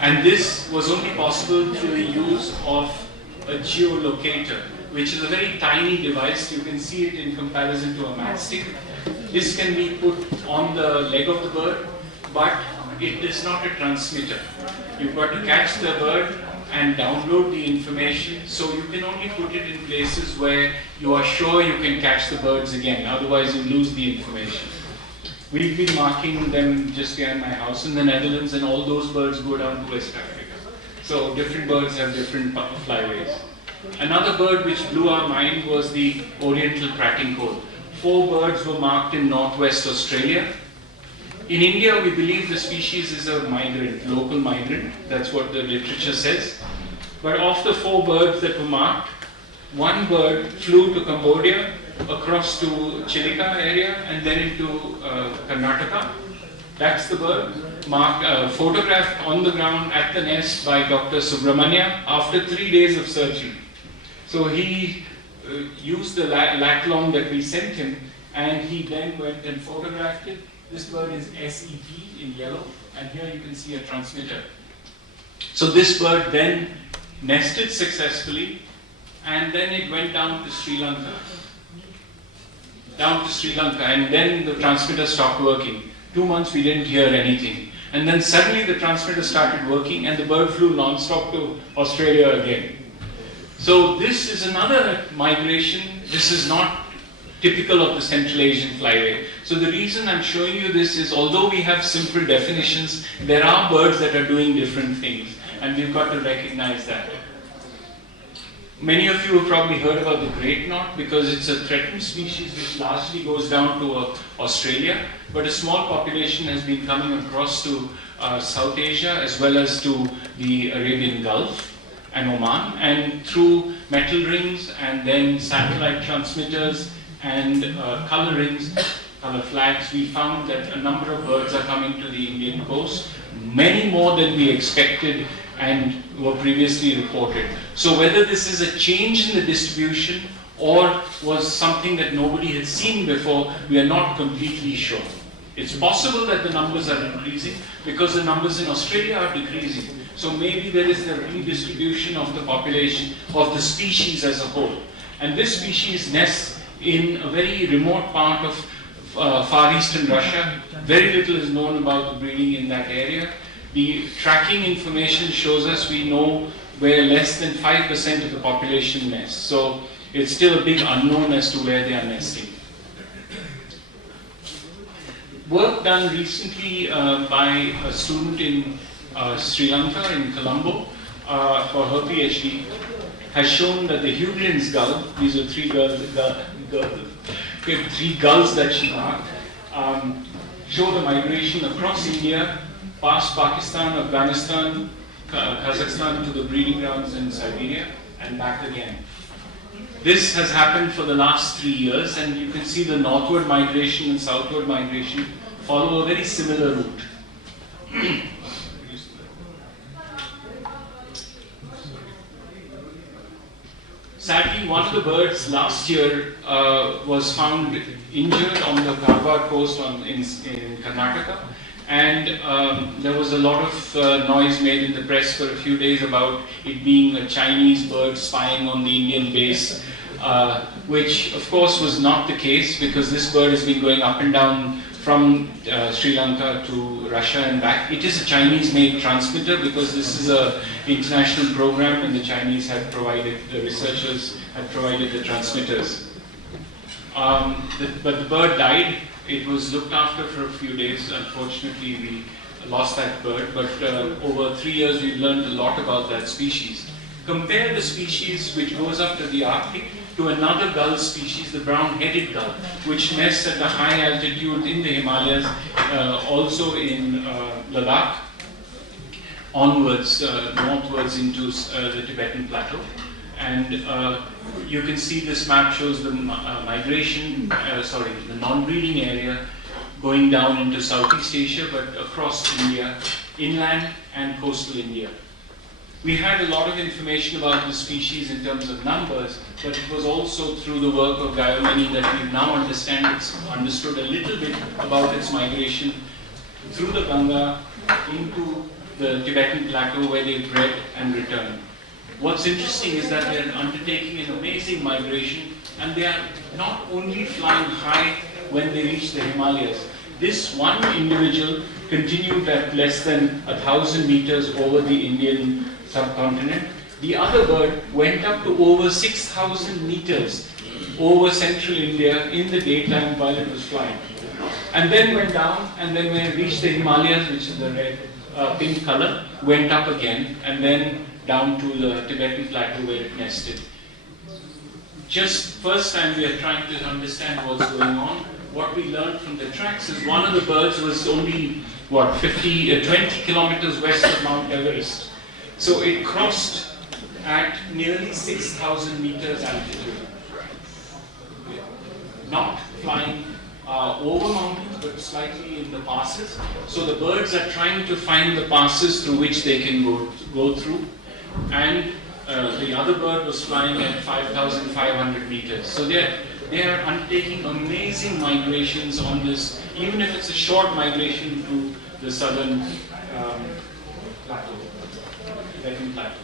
And this was only possible through the use of a geolocator, which is a very tiny device. You can see it in comparison to a matchstick. This can be put on the leg of the bird, but it is not a transmitter. You've got to catch the bird and download the information, so you can only put it in places where you are sure you can catch the birds again, otherwise you lose the information. We've been marking them just behind my house in the Netherlands, and all those birds go down to West Africa. So different birds have different flyways. Another bird which blew our mind was the Oriental prating cone. 4 birds were marked in northwest Australia. In India, we believe the species is a migrant, local migrant. That's what the literature says. But of the 4 birds that were marked, 1 bird flew to Cambodia, across to Chilika area, and then into Karnataka. That's the bird, marked, photographed on the ground at the nest by Dr. Subramania after 3 days of searching. So he used the lat-long that we sent him, and he then went and photographed it. This bird is SEP in yellow, and here you can see a transmitter. So this bird then nested successfully, and then it went down to Sri Lanka. And then the transmitter stopped working. 2 months we didn't hear anything. And then suddenly the transmitter started working, and the bird flew non-stop to Australia again. So this is another migration. This is not typical of the Central Asian flyway. So the reason I'm showing you this is, although we have simple definitions, there are birds that are doing different things, and we've got to recognize that. Many of you have probably heard about the great knot, because it's a threatened species which largely goes down to Australia, but a small population has been coming across to South Asia as well as to the Arabian Gulf and Oman, and through metal rings and then satellite transmitters and color rings, color flags, we found that a number of birds are coming to the Indian coast, many more than we expected and were previously reported. So whether this is a change in the distribution or was something that nobody had seen before, we are not completely sure. It's possible that the numbers are increasing because the numbers in Australia are decreasing. So maybe there is a redistribution of the population, of the species as a whole. And this species nests in a very remote part of far eastern Russia. Very little is known about the breeding in that area. The tracking information shows us we know where less than 5% of the population nests. So it's still a big unknown as to where they are nesting. Work done recently by a student in Sri Lanka, in Colombo, for her PhD, has shown that the Hughlins gull, these are 3 gulls that she marked, show the migration across India, past Pakistan, Afghanistan, Kazakhstan to the breeding grounds in Siberia, and back again. This has happened for the last 3 years, and you can see the northward migration and southward migration follow a very similar route. Sadly, one of the birds last year was found injured on the Garhwal coast in Karnataka, and there was a lot of noise made in the press for a few days about it being a Chinese bird spying on the Indian base, which of course was not the case, because this bird has been going up and down from Sri Lanka to Russia and back. It is a Chinese-made transmitter because this is an international program, and the Chinese had provided, the researchers had provided the transmitters. But the bird died. It was looked after for a few days. Unfortunately, we lost that bird, but over 3 years we've learned a lot about that species. Compare the species which goes up to the Arctic to another gull species, the brown-headed gull, which nests at a high altitude in the Himalayas, also in Ladakh, onwards, northwards into the Tibetan plateau. And you can see this map shows the migration, the non-breeding area going down into Southeast Asia, but across India, inland and coastal India. We had a lot of information about the species in terms of numbers, but it was also through the work of Gayomani that we now understood a little bit about its migration through the Ganga into the Tibetan plateau where they bred and return. What's interesting is that they're undertaking an amazing migration, and they are not only flying high when they reach the Himalayas. This one individual continued at less than 1,000 meters over the Indian subcontinent. The other bird went up to over 6,000 meters over central India in the daytime while it was flying. And then went down, and then when it reached the Himalayas, which is the red, pink color, went up again, and then down to the Tibetan plateau where it nested. Just first time we are trying to understand what's going on. What we learned from the tracks is one of the birds was only, 20 kilometers west of Mount Everest. So it crossed at nearly 6,000 meters altitude. Not flying over mountains, but slightly in the passes. So the birds are trying to find the passes through which they can go through. And the other bird was flying at 5,500 meters. So they are undertaking amazing migrations on this, even if it's a short migration to the southern plateau, Tibetan plateau.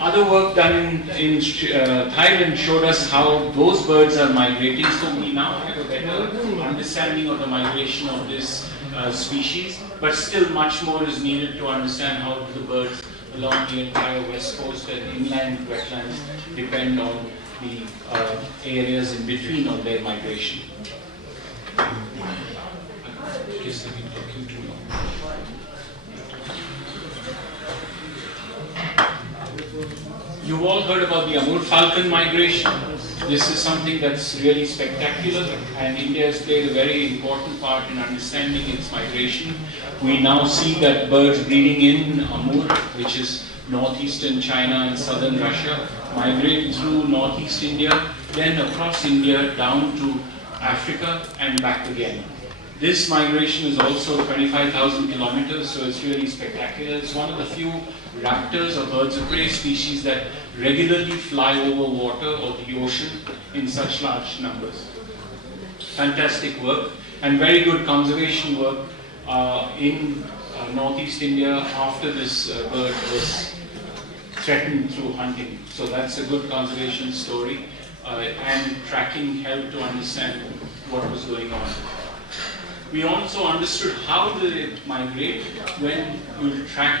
Other work done in Thailand showed us how those birds are migrating, so we now have a better understanding of the migration of this species, but still much more is needed to understand how the birds along the entire west coast and inland wetlands depend on the areas in between of their migration. You've all heard about the Amur falcon migration. This is something that's really spectacular, and India has played a very important part in understanding its migration. We now see that birds breeding in Amur, which is northeastern China and southern Russia, migrate through northeast India, then across India down to Africa and back again. This migration is also 25,000 kilometers, so it's really spectacular. It's one of the few raptors or birds of prey species that regularly fly over water or the ocean in such large numbers. Fantastic work and very good conservation work in northeast India after this bird was threatened through hunting. So that's a good conservation story, and tracking helped to understand what was going on. We also understood how they migrate when you track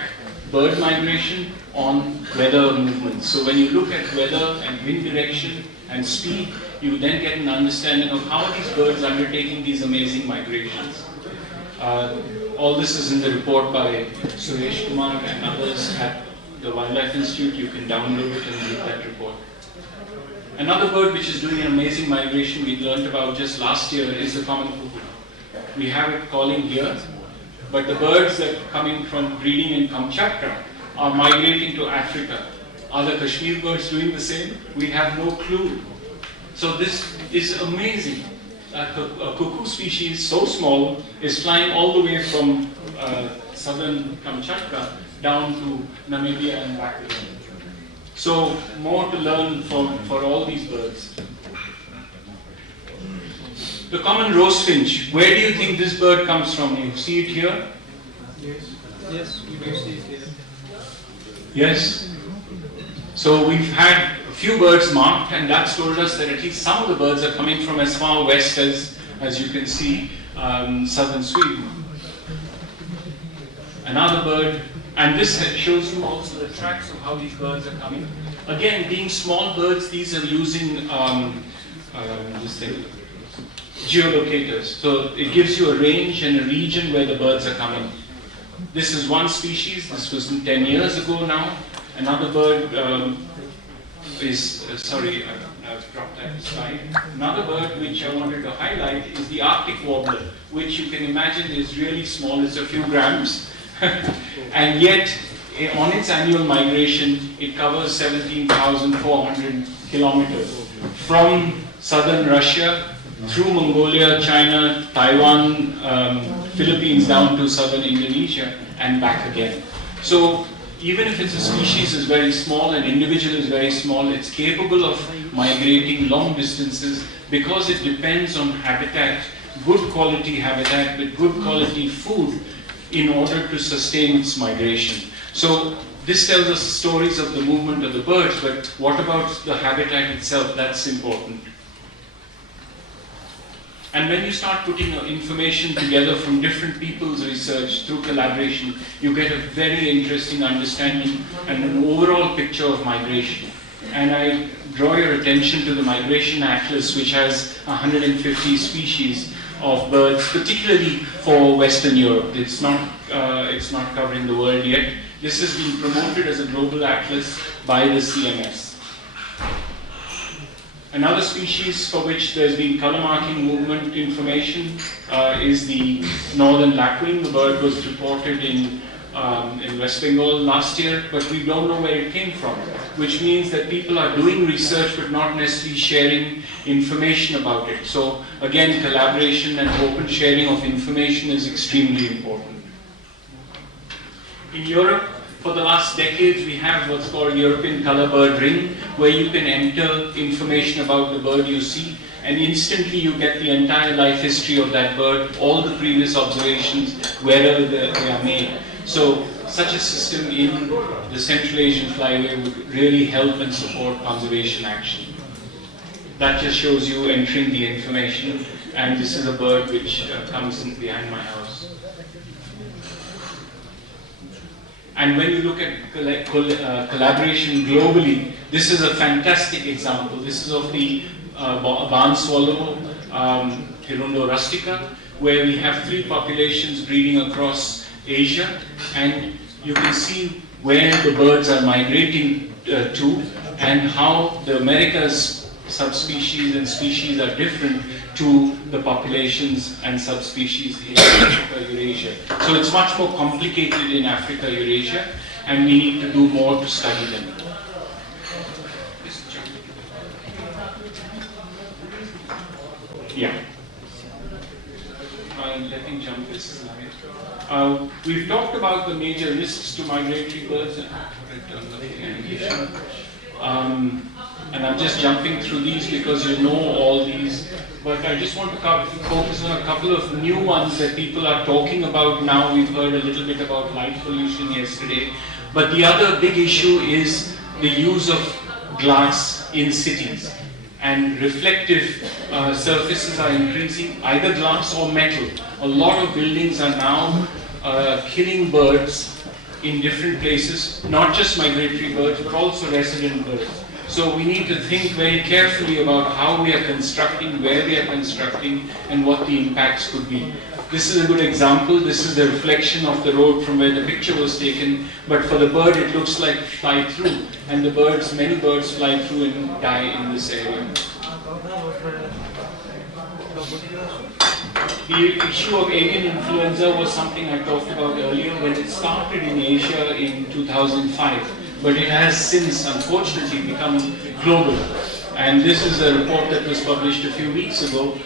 bird migration on weather movements. So when you look at weather and wind direction and speed, you then get an understanding of how these birds are undertaking these amazing migrations. All this is in the report by Suresh Kumar and others at the Wildlife Institute. You can download it and read that report. Another bird which is doing an amazing migration we learned about just last year is the common cuckoo. We have it calling here, but the birds that are coming from breeding in Kamchatka are migrating to Africa. Are the Kashmir birds doing the same? We have no clue. So this is amazing. A cuckoo species so small is flying all the way from southern Kamchatka down to Namibia and back again. So more to learn for all these birds. The common rosefinch, where do you think this bird comes from? You see it here? Yes, you do see it here. Yes. So we've had a few birds marked, and that's told us that at least some of the birds are coming from as far west as you can see, southern Sweden. Another bird, and this shows you also the tracks of how these birds are coming. Again, being small birds, these are using geolocators. So it gives you a range and a region where the birds are coming. This is one species. This was 10 years ago now. Another bird I've dropped that slide. Another bird which I wanted to highlight is the Arctic warbler, which you can imagine is really small. It's a few grams. And yet, on its annual migration, it covers 17,400 kilometers from southern Russia through Mongolia, China, Taiwan, Philippines down to southern Indonesia and back again. So even if it's a species is very small, an individual is very small, it's capable of migrating long distances because it depends on habitat, good quality habitat with good quality food in order to sustain its migration. So this tells us stories of the movement of the birds, but what about the habitat itself? That's important. And when you start putting information together from different people's research through collaboration, you get a very interesting understanding and an overall picture of migration. And I draw your attention to the Migration Atlas, which has 150 species of birds, particularly for Western Europe. It's not covering the world yet. This has been promoted as a global atlas by the CMS. Another species for which there's been color marking movement information is the northern lapwing. The bird was reported in West Bengal last year, but we don't know where it came from, which means that people are doing research but not necessarily sharing information about it. So again, collaboration and open sharing of information is extremely important. In Europe, for the last decades, we have what's called European Colour Bird Ring, where you can enter information about the bird you see, and instantly you get the entire life history of that bird, all the previous observations, wherever they are made. So such a system in the Central Asian flyway would really help and support conservation action. That just shows you entering the information, and this is a bird which comes in behind my house. And when you look at collaboration globally, this is a fantastic example. This is of the barn swallow, Hirundo rustica, where we have 3 populations breeding across Asia, and you can see where the birds are migrating to, and how the Americas subspecies and species are different to the populations and subspecies in Africa, Eurasia. So it's much more complicated in Africa, Eurasia, and we need to do more to study them. Yeah. Let me jump this slide. We've talked about the major risks to migratory birds. And I'm just jumping through these because you know all these, but I just want to focus on a couple of new ones that people are talking about now. We've heard a little bit about light pollution yesterday, but the other big issue is the use of glass in cities. And reflective surfaces are increasing, either glass or metal. A lot of buildings are now killing birds in different places, not just migratory birds, but also resident birds. So we need to think very carefully about how we are constructing, where we are constructing, and what the impacts could be. This is a good example. This is the reflection of the road from where the picture was taken, but for the bird it looks like fly through, and the birds, many birds fly through and die in this area. The issue of avian influenza was something I talked about earlier when it started in Asia in 2005. But it has since, unfortunately, become global. And this is a report that was published a few weeks ago,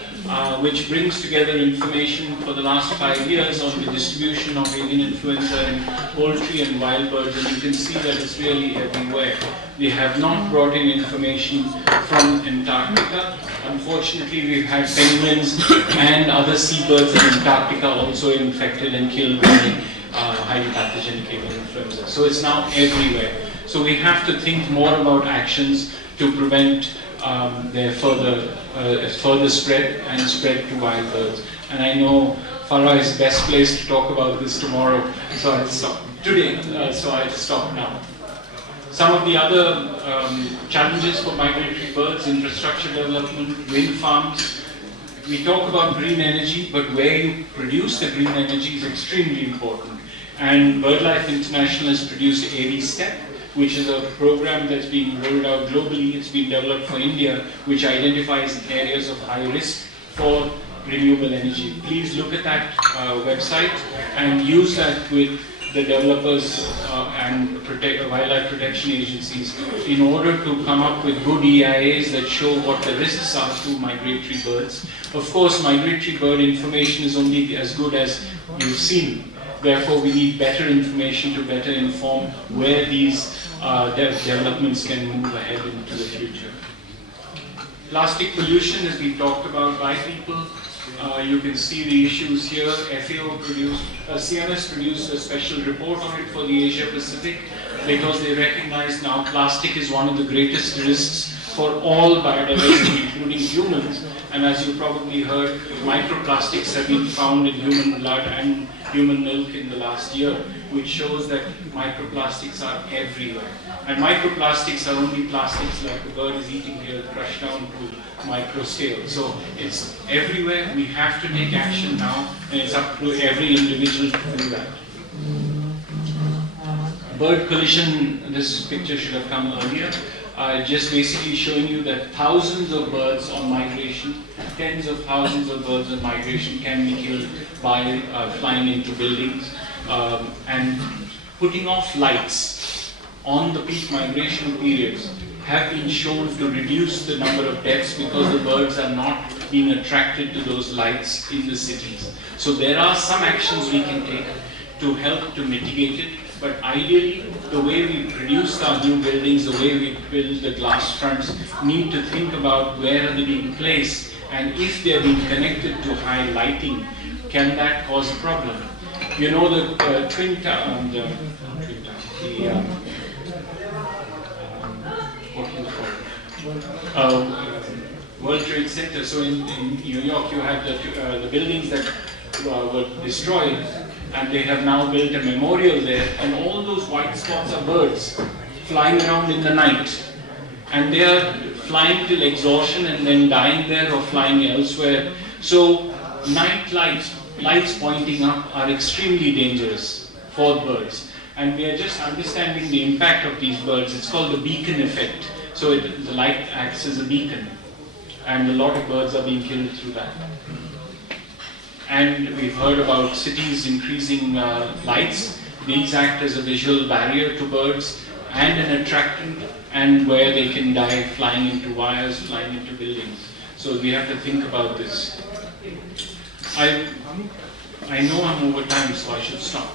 which brings together information for the last 5 years on the distribution of avian influenza in poultry and wild birds, and you can see that it's really everywhere. They have not brought in information from Antarctica. Unfortunately, we've had penguins and other seabirds in Antarctica also infected and killed by highly pathogenic avian influenza. So it's now everywhere. So we have to think more about actions to prevent their further spread and spread to wild birds. And I know Farah is best placed to talk about this tomorrow, so I'll stop today. So I'll stop now. Some of the other challenges for migratory birds: infrastructure development, wind farms. We talk about green energy, but where you produce the green energy is extremely important. And BirdLife International has produced AV-STEP, which is a program that's being rolled out globally. It's been developed for India, which identifies areas of high risk for renewable energy. Please look at that website and use that with the developers and wildlife protection agencies in order to come up with good EIAs that show what the risks are to migratory birds. Of course, migratory bird information is only as good as you've seen. Therefore, we need better information to better inform where these developments can move ahead into the future. Plastic pollution has been talked about by people. You can see the issues here. CMS produced a special report on it for the Asia Pacific because they recognize now plastic is one of the greatest risks for all biodiversity, including humans. And as you probably heard, microplastics have been found in human blood and human milk in the last year, which shows that microplastics are everywhere. And microplastics are only plastics like the bird is eating here, crushed down to micro scale. So it's everywhere. We have to take action now, and it's up to every individual to do that. Bird collision, this picture should have come earlier. Just basically showing you that thousands of birds on migration, tens of thousands of birds on migration can be killed by flying into buildings and putting off lights on the peak migration periods have been shown to reduce the number of deaths because the birds are not being attracted to those lights in the cities. So there are some actions we can take to help to mitigate it. But ideally, the way we produce our new buildings, the way we build the glass fronts, need to think about where are they being placed, and if they're being connected to high lighting, can that cause a problem? You know the Twin Tower, World Trade Center. So in New York, you had the buildings that were destroyed, and they have now built a memorial there, and all those white spots are birds flying around in the night, and they are flying till exhaustion and then dying there or flying elsewhere. So night lights pointing up are extremely dangerous for birds, and we are just understanding the impact of these birds. It's called the beacon effect. So the light acts as a beacon, and a lot of birds are being killed through that. And we've heard about cities increasing lights. These act as a visual barrier to birds and an attractant, and where they can die flying into wires, flying into buildings. So we have to think about this. I know I'm over time, so I should stop.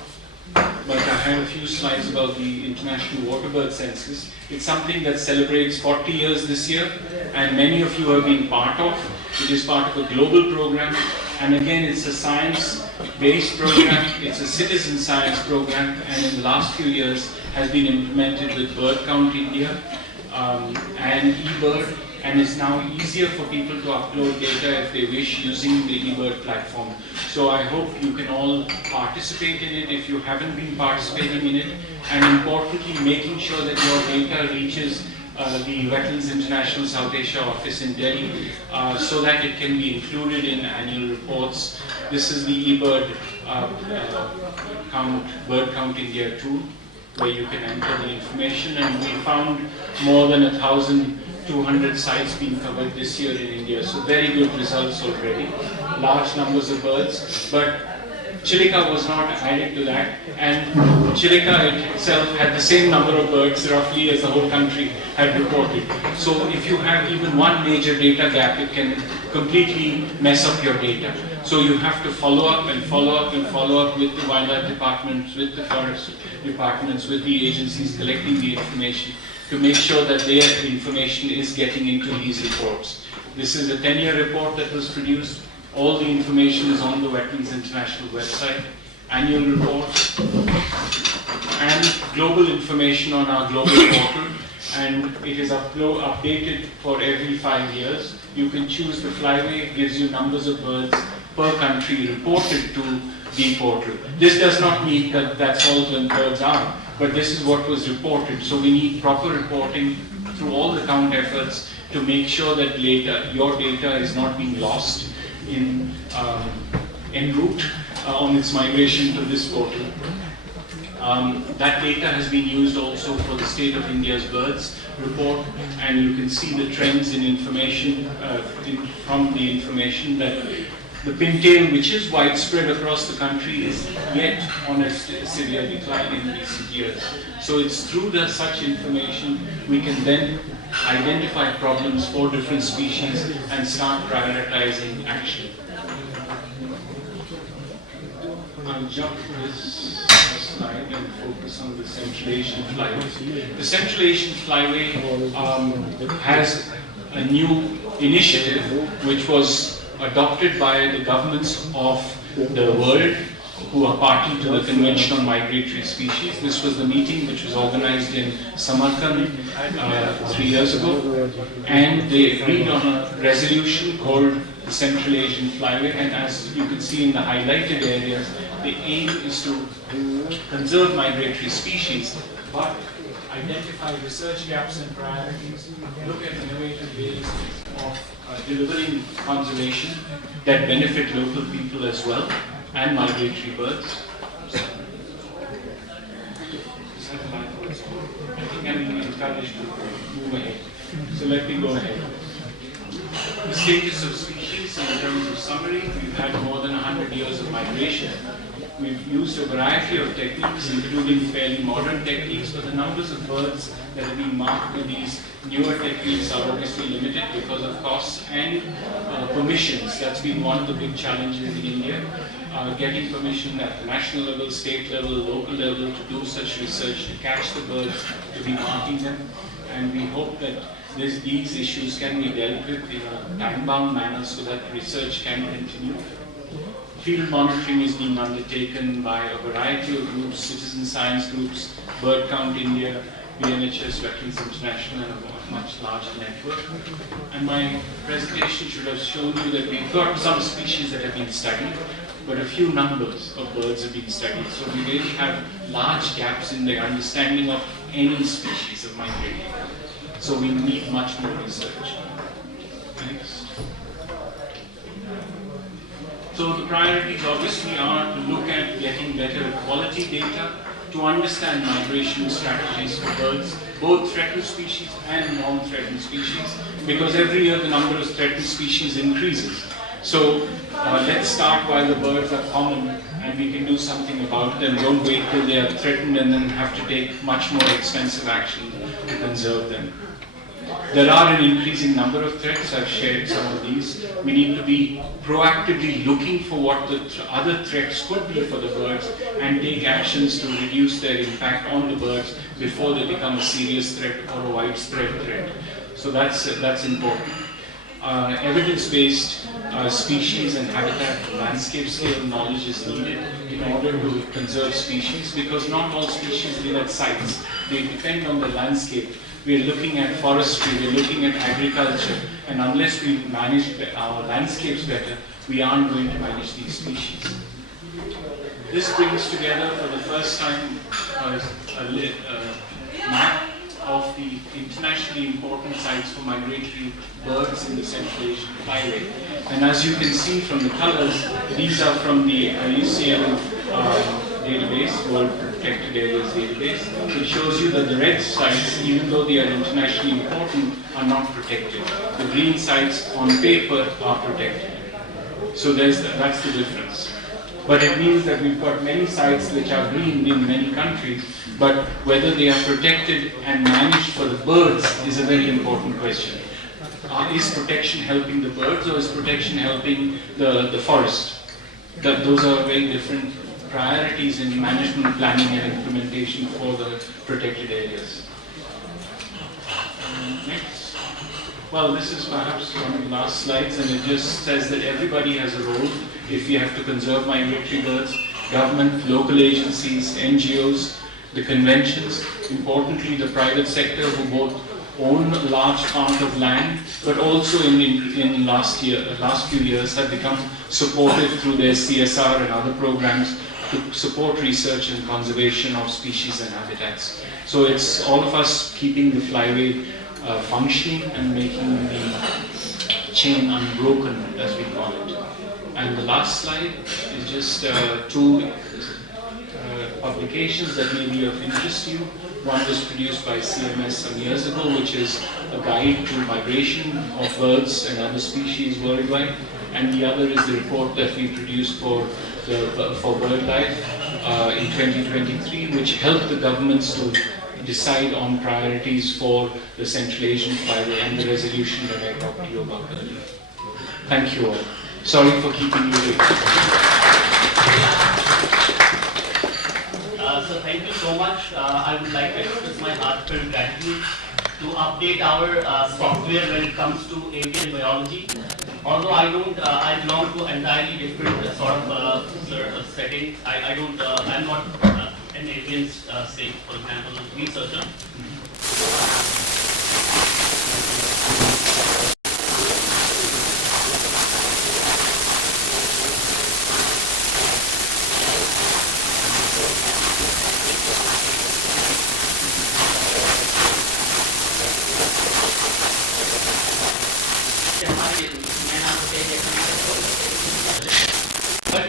But I have a few slides about the International Waterbird Census. It's something that celebrates 40 years this year, and many of you have been part of. It is part of a global program. And again, it's a science-based program, it's a citizen science program, and in the last few years has been implemented with Bird Count India and eBird, and it's now easier for people to upload data if they wish using the eBird platform. So I hope you can all participate in it if you haven't been participating in it, and importantly, making sure that your data reaches the Wetlands International South Asia office in Delhi so that it can be included in annual reports. This is the eBird Bird Count India tool, where you can enter the information, and we found more than 1,200 sites being covered this year in India. So very good results already, large numbers of birds. But Chilika was not added to that, and Chilika itself had the same number of birds roughly as the whole country had reported. So if you have even one major data gap, it can completely mess up your data. So you have to follow up and follow up and follow up with the wildlife departments, with the forest departments, with the agencies collecting the information to make sure that their information is getting into these reports. This is a 10-year report that was produced. All the information is on the Wetlands International website, annual reports, and global information on our global portal, and it is updated for every 5 years. You can choose the flyway, it gives you numbers of birds per country reported to the portal. This does not mean that that's all the birds are, but this is what was reported. So we need proper reporting through all the count efforts to make sure that your data is not being lost en route on its migration to this portal. That data has been used also for the State of India's Birds report, and you can see the trends in information from the information that the pintail, which is widespread across the country, is yet on a severe decline in recent years. So it's through such information we can then identify problems for different species and start prioritizing action. I'll jump to this slide and focus on the Central Asian flyway. The Central Asian flyway has a new initiative which was adopted by the governments of the world who are party to the Convention on Migratory Species. This was the meeting which was organized in Samarkand 3 years ago, and they agreed on a resolution called the Central Asian Flyway, and as you can see in the highlighted areas, the aim is to conserve migratory species, but identify research gaps and priorities, look at innovative ways of delivering conservation that benefit local people as well, and migratory birds. I think I'm encouraged to move ahead. So let me go ahead. The status of species in terms of summary, we've had more than 100 years of migration. We've used a variety of techniques, including fairly modern techniques, but the numbers of birds that have been marked with these newer techniques are obviously limited because of costs and permissions. That's been one of the big challenges in India. Getting permission at the national level, state level, local level to do such research, to catch the birds, to be marking them. And we hope that these issues can be dealt with in a time-bound manner so that research can continue. Field monitoring is being undertaken by a variety of groups, citizen science groups, Bird Count India, BNHS, Veterans International, and a much larger network. And my presentation should have shown you that we've got some species that have been studied, but a few numbers of birds have been studied. So we really have large gaps in the understanding of any species of migratory. So we need much more research. Next. So the priorities obviously are to look at getting better quality data, to understand migration strategies for birds, both threatened species and non-threatened species, because every year the number of threatened species increases. So let's start while the birds are common and we can do something about them. Don't wait till they are threatened and then have to take much more expensive action to conserve them. There are an increasing number of threats. I've shared some of these. We need to be proactively looking for what the other threats could be for the birds and take actions to reduce their impact on the birds before they become a serious threat or a widespread threat. So that's important. Evidence-based species and habitat landscape scale knowledge is needed in order to conserve species, because not all species live at sites. They depend on the landscape. We are looking at forestry, we are looking at agriculture, and unless we manage our landscapes better, we aren't going to manage these species. This brings together for the first time a map of the internationally important sites for migratory birds in the Central Asian Flyway. And as you can see from the colors, these are from the IUCN database, World Protected Areas database. It shows you that the red sites, even though they are internationally important, are not protected. The green sites on paper are protected. So that's the difference. But it means that we've got many sites which are green in many countries, but whether they are protected and managed for the birds is a very important question. Is protection helping the birds, or is protection helping the forest? Those are very different priorities in management, planning and implementation for the protected areas. Next. Well, this is perhaps one of the last slides, and it just says that everybody has a role if we have to conserve migratory birds. Government, local agencies, NGOs, the conventions, importantly the private sector, who both own a large part of land, but also in last few years have become supportive through their CSR and other programs to support research and conservation of species and habitats. So it's all of us keeping the flyway functioning and making the chain unbroken, as we call it. And the last slide is just two publications that may be of interest to you. One was produced by CMS some years ago, which is a guide to migration of birds and other species worldwide. And the other is the report that we produced for BirdLife in 2023, which helped the governments to decide on priorities for the Central Asian Flyway and the resolution that I talked to you about earlier. Thank you all. Sorry for keeping you waiting. So thank you so much. I would like to express my heartfelt gratitude to update our software when it comes to avian biology. Although I don't, I belong to entirely different sort of settings. I'm not an avian, say, for example, researcher. But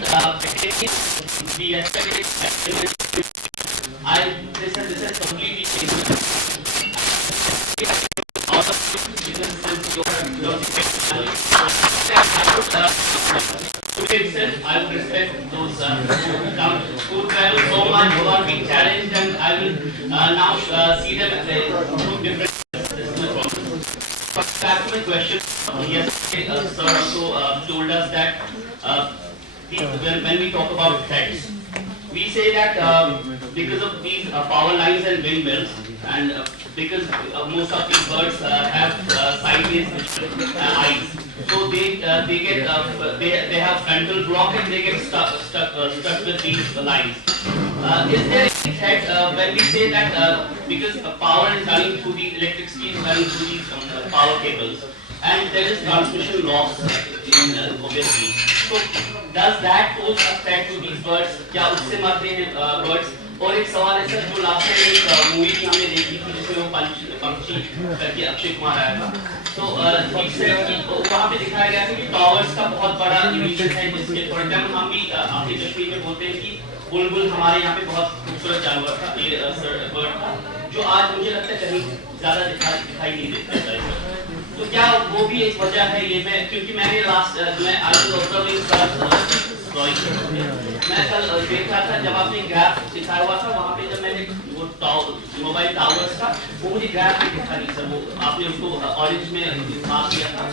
the aspect this has completely changed. Out of today itself, I would respect those who come to school travel so much, who are being challenged, and I will now see them through different. Back to my question, yesterday, sir also told us that when we talk about threats, we say that because of these power lines and windmills, and because most of these birds have sideways eyes, so they have frontal block and they get stuck with these lines. Is there any threat when we say that because power is running through the electricity is running through these power cables, and there is transmission loss obviously. So does that pose a threat to these birds? क्या उससे मरते हैं birds? और एक सवाल है sir, जो last में एक मूवी हमने देखी थी जिसमें वो पंछी करके अक्षय कुमार आया था, तो वहाँ पे दिखाया गया था कि टावर्स का बहुत बड़ा इमिशन है, जिसके फॉर एग्जाम्पल हम भी अपने कश्मीर में बोलते हैं कि बुलबुल हमारे यहाँ पे बहुत खूबसूरत जानवर था, ये बर्ड था, जो आज मुझे लगता है कहीं ज्यादा दिखाई नहीं देता है। तो क्या वो भी एक वजह है ये? क्योंकि मैंने मैं कल देख रहा था, जब आपने ग्राफ दिखाया हुआ था वहाँ पे, जब मैंने वो मोबाइल टावर्स का वो मुझे ग्राफ नहीं दिखा नहीं सर, वो आपने उसको ऑरेंज में मार्क किया था,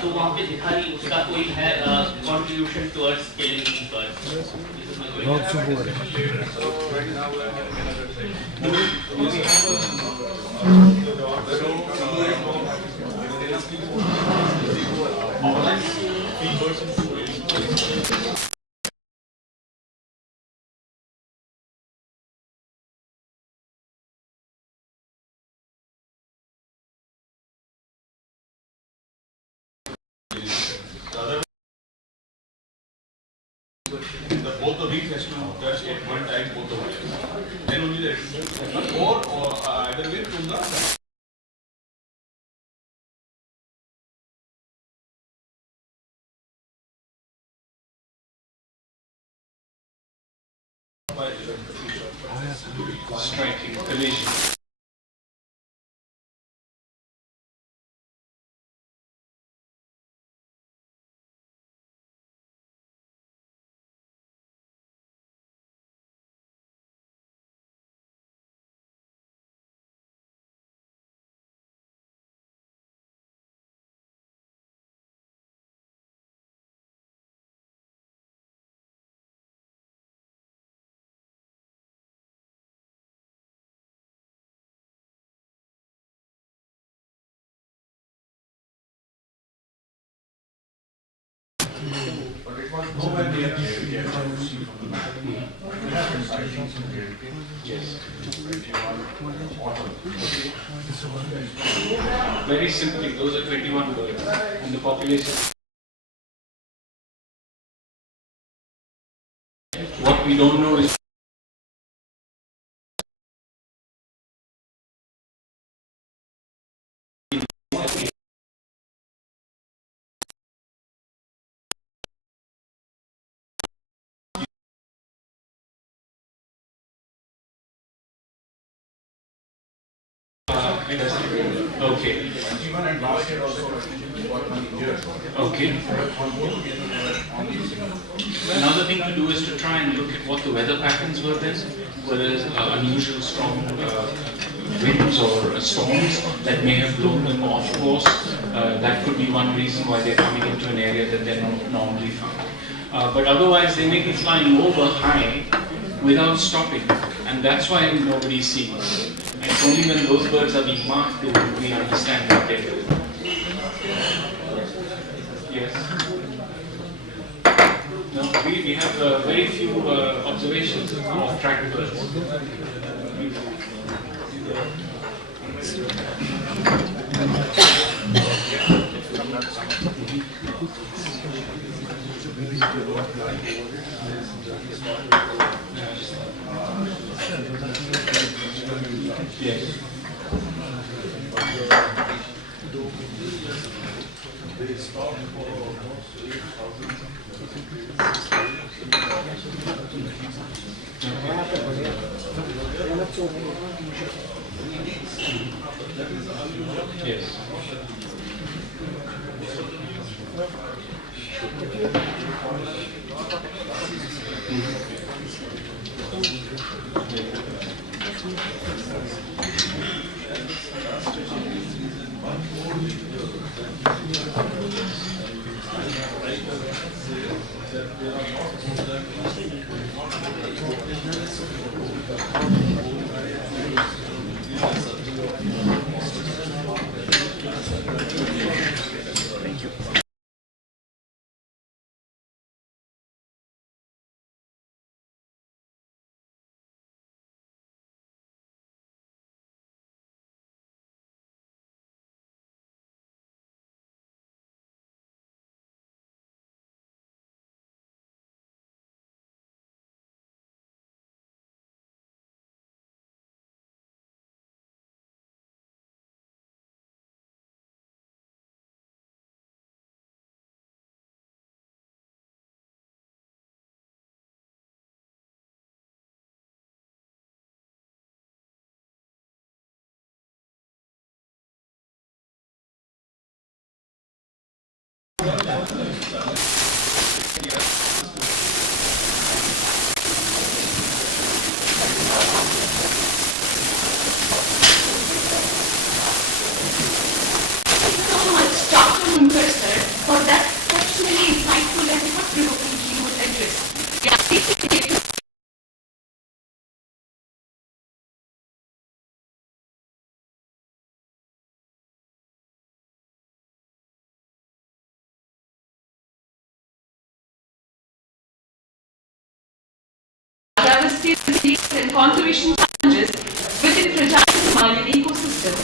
तो वहाँ पे दिखा नहीं उसका कोई है contribution towards scaling these birds. Both the wings has to touch at one time both the wires. Then only the or either way from the striking collision. Yes. Very simply, those are 21 birds, and the population. What we don't know is okay. Okay. Another thing to do is to try and look at what the weather patterns were then, whether there's unusual strong winds or storms that may have blown them off course. That could be one reason why they're coming into an area that they're not normally found. But otherwise, they may be flying over high without stopping. And that's why nobody sees. And only when those birds are being marked do we understand what they're doing. Yes? No, we have very few observations of tracked birds. Yes. Yes. So much, Dr. Munker, sir, for that exceptionally insightful and thought-provoking keynote address. Yeah, diversity and conservation challenges within fragile Himalayan ecosystem.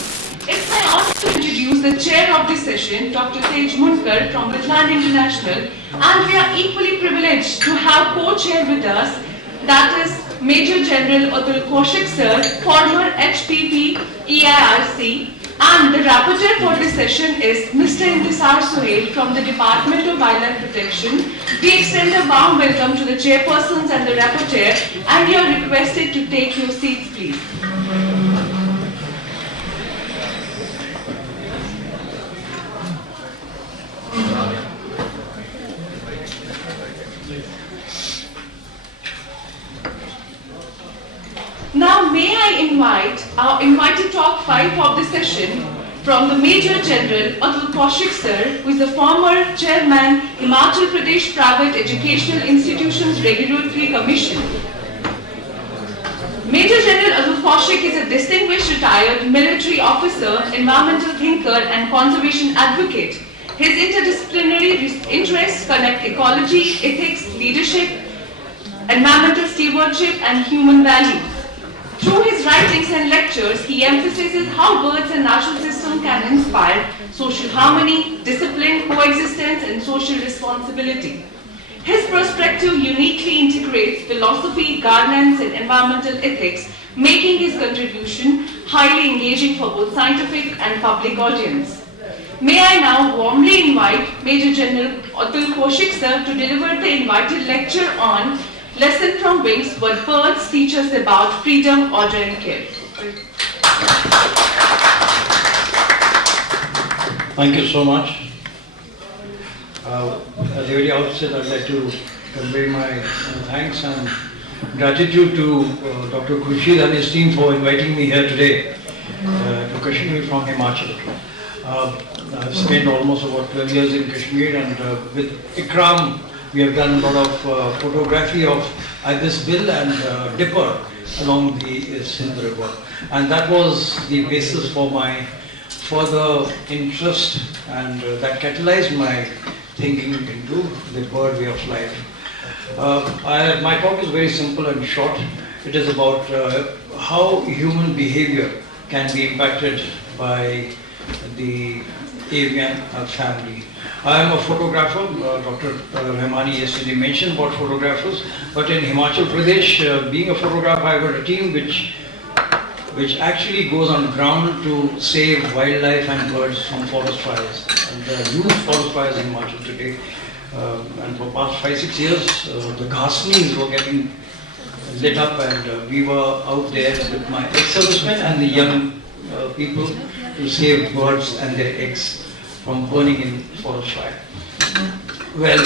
It's my honor to introduce the chair of this session, Dr. Tej Munkar from Wetland International, and we are equally privileged to have co-chair with us, that is Major General Atul Kaushik sir, former HPP EIRC, and the rapporteur for this session is Mr. Intisar Sohail from the Department of Wildlife Protection. We extend a warm welcome to the chairpersons and the rapporteur, and you are requested to take your seats, please. Now may I invite our invited top 5 of the session from the Major General Atul Kaushik sir, who is the former chairman Himachal Pradesh Private Educational Institutions Regulatory Commission. Major General Atul Kaushik is a distinguished retired military officer, environmental thinker and conservation advocate. His interdisciplinary interests connect ecology, ethics, leadership, environmental stewardship and human values. Through his writings and lectures, he emphasizes how birds and natural systems can inspire social harmony, discipline, coexistence, and social responsibility. His perspective uniquely integrates philosophy, governance, and environmental ethics, making his contribution highly engaging for both scientific and public audience. May I now warmly invite Major General Atul Kaushik sir to deliver the invited lecture on Lesson from Wings, What Birds Teach Us About Freedom, Order and Care. Thank you so much. At the very outset, I'd like to convey my thanks and gratitude to Dr. Khurshid and his team for inviting me here today to Kashmir from Himachal. I've spent almost about 12 years in Kashmir, and with Ikram, we have done a lot of photography of ibis bill and dipper along the Sindh River. And that was the basis for my further interest, and that catalyzed my thinking into the bird way of life. My talk is very simple and short. It is about how human behavior can be impacted by the avian family. I am a photographer. Dr. Rahmani yesterday mentioned about photographers, but in Himachal Pradesh, being a photographer, I got a team which actually goes on ground to save wildlife and birds from forest fires. And there are huge forest fires in Himachal today. And for past 5-6 years, the ghasnis were getting lit up, and we were out there with my ex-servicemen and the young people to save birds and their eggs from burning in forest fire. Well,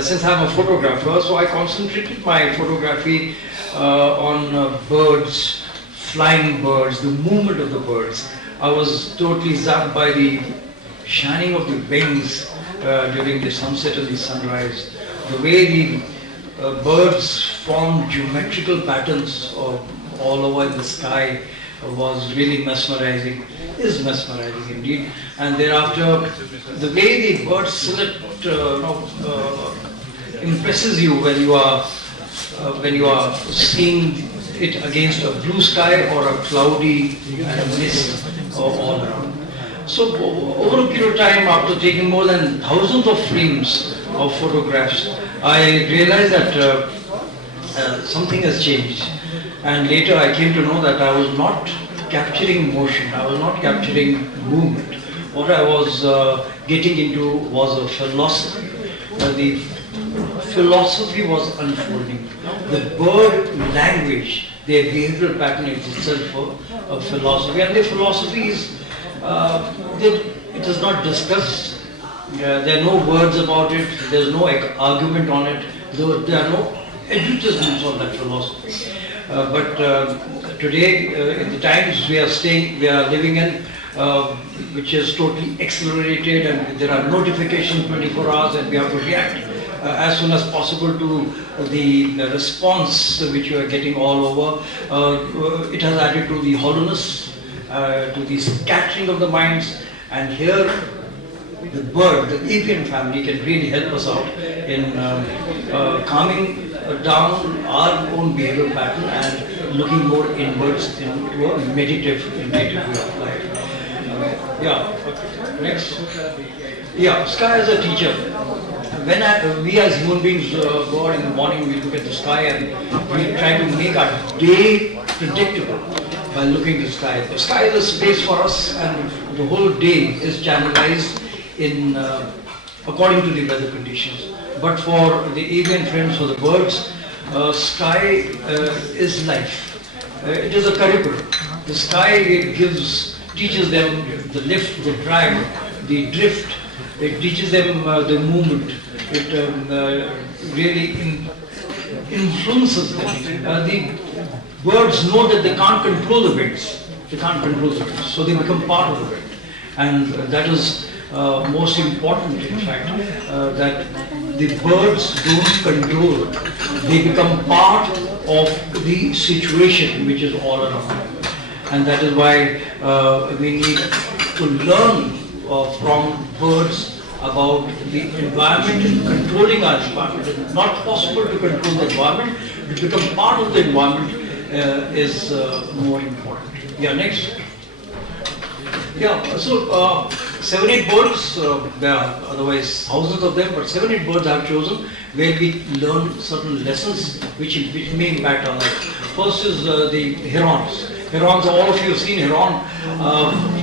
since I'm a photographer, so I concentrated my photography on birds, flying birds, the movement of the birds. I was totally zapped by the shining of the wings during the sunset and the sunrise. The way the birds formed geometrical patterns all over in the sky was really mesmerizing, is mesmerizing indeed. And thereafter, the way the bird silhouette impresses you when you are seeing it against a blue sky or a cloudy and a mist all around. So over a period of time, after taking more than thousands of frames of photographs, I realized that something has changed. And later I came to know that I was not capturing motion, I was not capturing movement. What I was getting into was a philosophy. The philosophy was unfolding. The bird language, their behavioral pattern is itself a philosophy. And the philosophy is, it is not discussed. There are no words about it, there's no argument on it, there are no advertisements on that philosophy. But today, in the times we are living in, which is totally accelerated, and there are notifications 24 hours, and we have to react as soon as possible to the response which we are getting all over. It has added to the hollowness, to the scattering of the minds, and here the bird, the avian family, can really help us out in calming down our own behavioral pattern and looking more inwards into a meditative way of life. Next. Sky as a teacher. When we as human beings go out in the morning, we look at the sky and we try to make our day predictable by looking at the sky. The sky is a space for us, and the whole day is channelized in according to the weather conditions. But for the avian friends, for the birds, sky is life. It is a curriculum. The sky teaches them the lift, the drag, the drift. It teaches them the movement. It really influences them. The birds know that they can't control the winds. They can't control the winds, so they become part of the wind. And that is most important, in fact, that the birds don't control. They become part of the situation which is all around them. And that is why we need to learn from birds about the environment and controlling our environment. It's not possible to control the environment. To become part of the environment is more important. Next. So 7-8 birds, there are otherwise thousands of them, but 7-8 birds I have chosen where we learn certain lessons which may impact our life. First is the herons. Herons, all of you have seen heron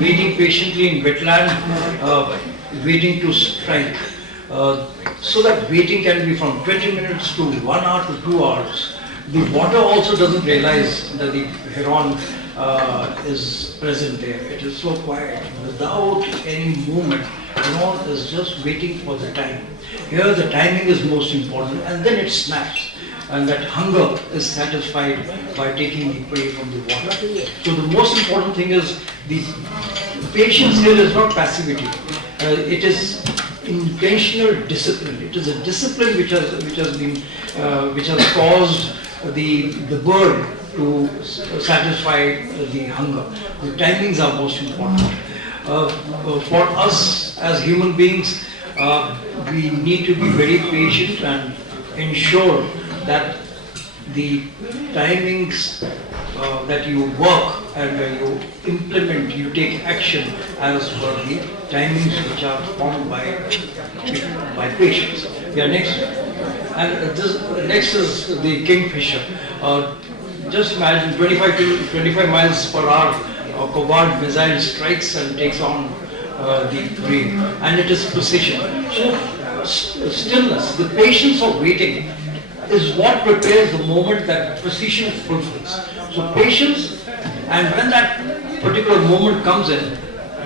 waiting patiently in wetland, waiting to strike. So that waiting can be from 20 minutes to 1 hour to 2 hours. The water also doesn't realize that the heron is present there. It is so quiet, without any movement. Heron is just waiting for the time. Here the timing is most important, and then it snaps. And that hunger is satisfied by taking the prey from the water. So the most important thing is the patience here is not passivity. It is intentional discipline. It is a discipline which has caused the bird to satisfy the hunger. The timings are most important. For us as human beings, we need to be very patient and ensure that the timings that you work and you implement, you take action as per the timings which are formed by patients. Yeah, next. And this next is the kingfisher. Just imagine 25 miles per hour, a covert missile strikes and takes on the prey, and it is precision. So stillness, the patience of waiting is what prepares the moment that precision fulfills. So patience, and when that particular moment comes in,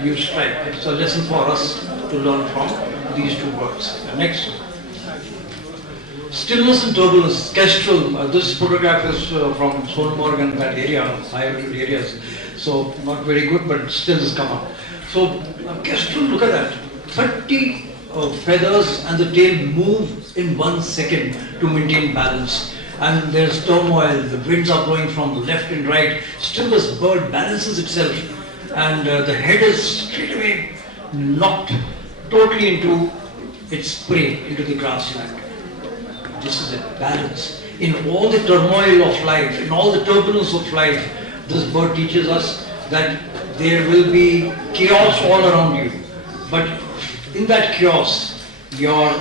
you strike. It's a lesson for us to learn from these two words. Next. Stillness and turbulence, Kestrel. This photograph is from Sonmarg and that area, high altitude areas. So not very good, but still has come up. So Kestrel, look at that. 30 feathers and the tail move in 1 second to maintain balance. And there's turmoil, the winds are blowing from left and right. Still this bird balances itself, and the head is straight away knocked totally into its prey, into the grassland. This is a balance. In all the turmoil of life, in all the turbulence of life, this bird teaches us that there will be chaos all around you. But in that chaos, your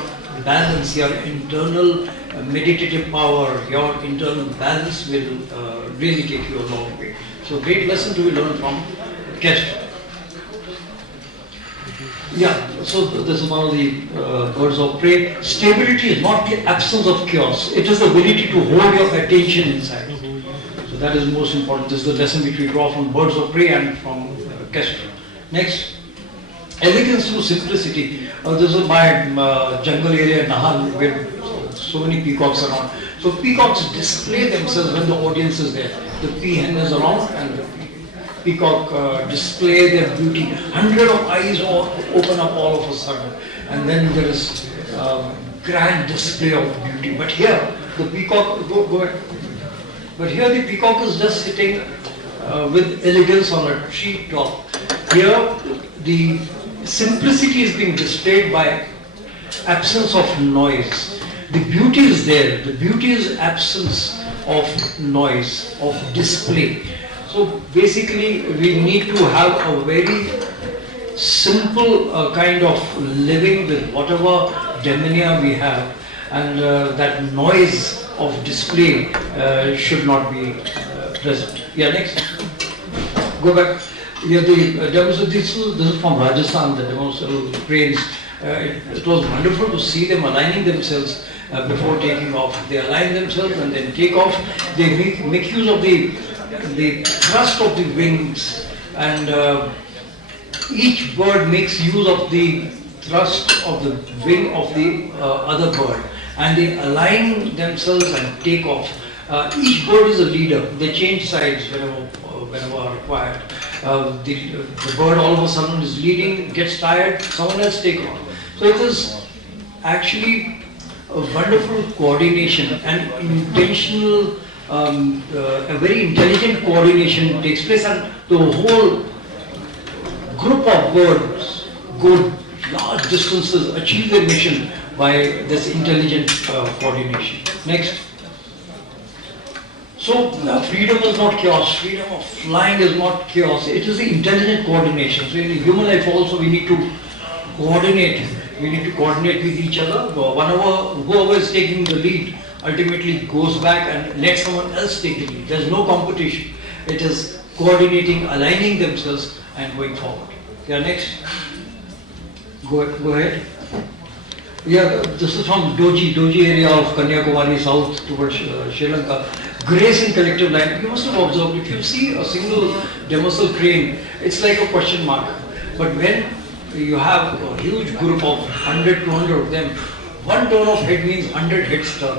balance, your internal meditative power, your internal balance will really take you a long way. So great lesson to be learned from Kestrel. Yeah, so this is one of the birds of prey. Stability is not the absence of chaos, it is the ability to hold your attention inside. So that is most important. This is the lesson which we draw from birds of prey and from Kestrel. Next, elegance through simplicity. This is my jungle area in Nahan, where so many peacocks around. So peacocks display themselves when the audience is there. The peahen is around and the peacock display their beauty. 100 of eyes open up all of a sudden, and then there is grand display of beauty. But here the peacock, go ahead. But here the peacock is just sitting with elegance on a tree top. Here the simplicity is being displayed by absence of noise. The beauty is there. The beauty is absence of noise, of display. So basically we need to have a very simple kind of living with whatever demeanor we have, and that noise of display should not be present. Yeah, next. Go back. Yeah, this is from Rajasthan, the demonstral cranes. It was wonderful to see them aligning themselves before taking off. They align themselves and then take off. They make use of the thrust of the wings, and each bird makes use of the thrust of the wing of the other bird, and they align themselves and take off. Each bird is a leader. They change sides whenever required. The bird all of a sudden is leading, gets tired, someone else takes off. So it is actually a wonderful coordination and intentional, a very intelligent coordination takes place, and the whole group of birds go large distances, achieve their mission by this intelligent coordination. Next. So freedom is not chaos, freedom of flying is not chaos, it is the intelligent coordination. So in the human life also we need to coordinate. We need to coordinate with each other. Whoever is taking the lead ultimately goes back and lets someone else take the lead. There is no competition. It is coordinating, aligning themselves and going forward. Yeah, next. Go ahead. Yeah, this is from Doji area of Kanyakumari south towards Sri Lanka. Grace in collective life. You must have observed, if you see a single demersal crane, it's like a question mark. But when you have a huge group of 100, 200 of them, one turn of head means 100 heads turn.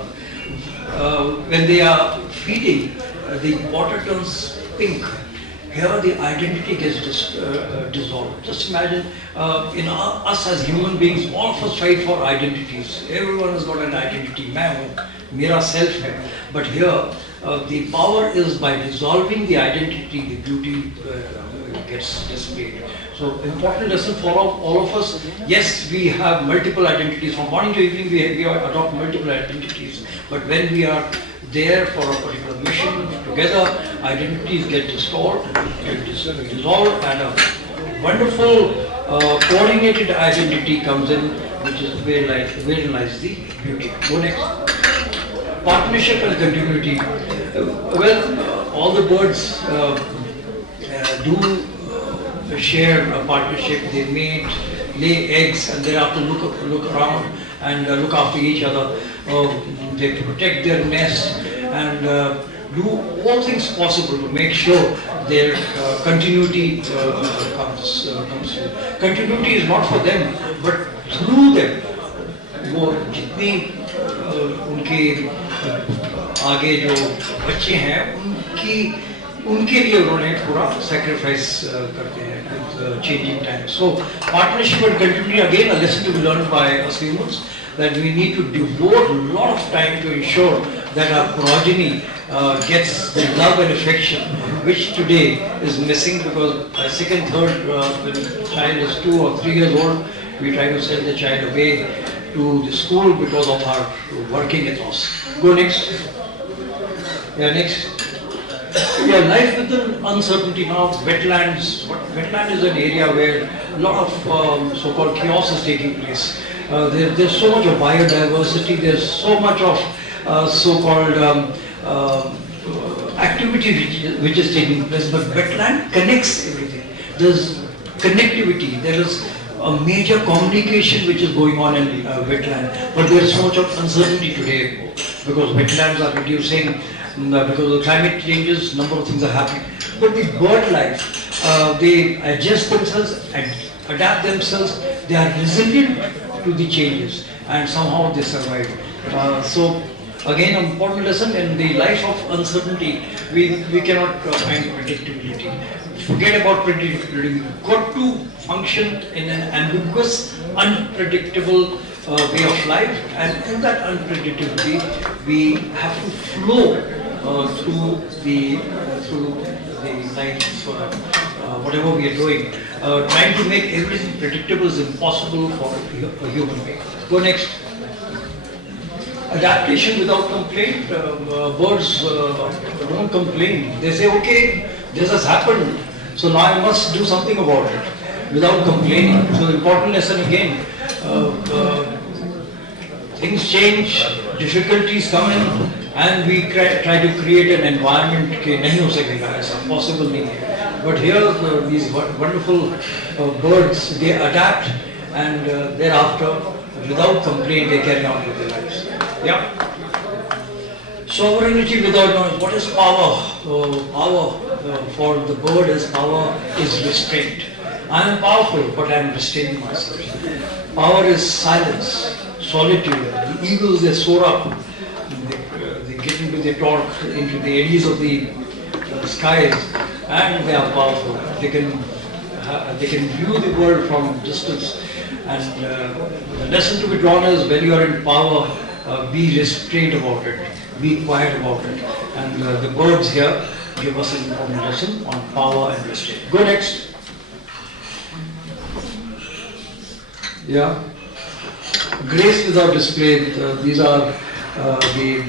When they are feeding, the water turns pink. Here the identity gets dissolved. Just imagine, in us as human beings, all of us fight for identities. Everyone has got an identity. Main hu, mera self hai. But here, The power is by dissolving the identity, the beauty gets displayed. So important lesson for all of us. Yes, we have multiple identities. From morning to evening, we adopt multiple identities. But when we are there for a particular mission together, identities get dissolved, and a wonderful coordinated identity comes in, which is where lies the beauty. Go next. Partnership and continuity. All the birds do share a partnership. They mate, lay eggs, and thereafter look around and look after each other. They protect their nest and do all things possible to make sure their continuity comes through. Continuity is not for them, but through them. वो जितनी उनके आगे जो बच्चे हैं उनके लिए उन्होंने पूरा sacrifice करते हैं with changing times. So partnership and continuity, again a lesson to be learned by us humans, that we need to devote a lot of time to ensure that our progeny gets the love and affection which today is missing, because by second, third, when the child is 2 or 3 years old, we try to send the child away to the school because of our working ethos. Go next. Yeah, next. Yeah, life with an uncertainty now. Wetlands. Wetland is an area where a lot of so-called chaos is taking place. There's so much of biodiversity. There's so much of so-called activity which is taking place. But wetland connects everything. There's connectivity. There is a major communication which is going on in wetland. But there's so much of uncertainty today because wetlands are reducing. Because of the climate changes, number of things are happening. But the bird life, they adjust themselves and adapt themselves. They are resilient to the changes and somehow they survive. So again, an important lesson in the life of uncertainty, we cannot find predictability. Forget about predictability. We've got to function in an ambiguous, unpredictable way of life, and in that unpredictability, we have to flow through the life, whatever we are doing. Trying to make everything predictable is impossible for a human being. Go next. Adaptation without complaint. Birds don't complain. They say, okay, this has happened, so now I must do something about it without complaining. So the important lesson again, things change, difficulties come in, and we try to create an environment that nahi ho sakega, aisa possible nahi hai. But here these wonderful birds, they adapt, and thereafter without complaint they carry on with their lives. Yeah. Sovereignty without noise. What is power? Power for the bird is restraint. I am powerful, but I am restraining myself. Power is silence, solitude. The eagles, they soar up. They get into the torque, into the eddies of the skies, and they are powerful. They can view the world from distance. And the lesson to be drawn is, when you are in power, be restrained about it, be quiet about it. And the birds here give us an important lesson on power and restraint. Go next. Yeah. Grace without display. These are the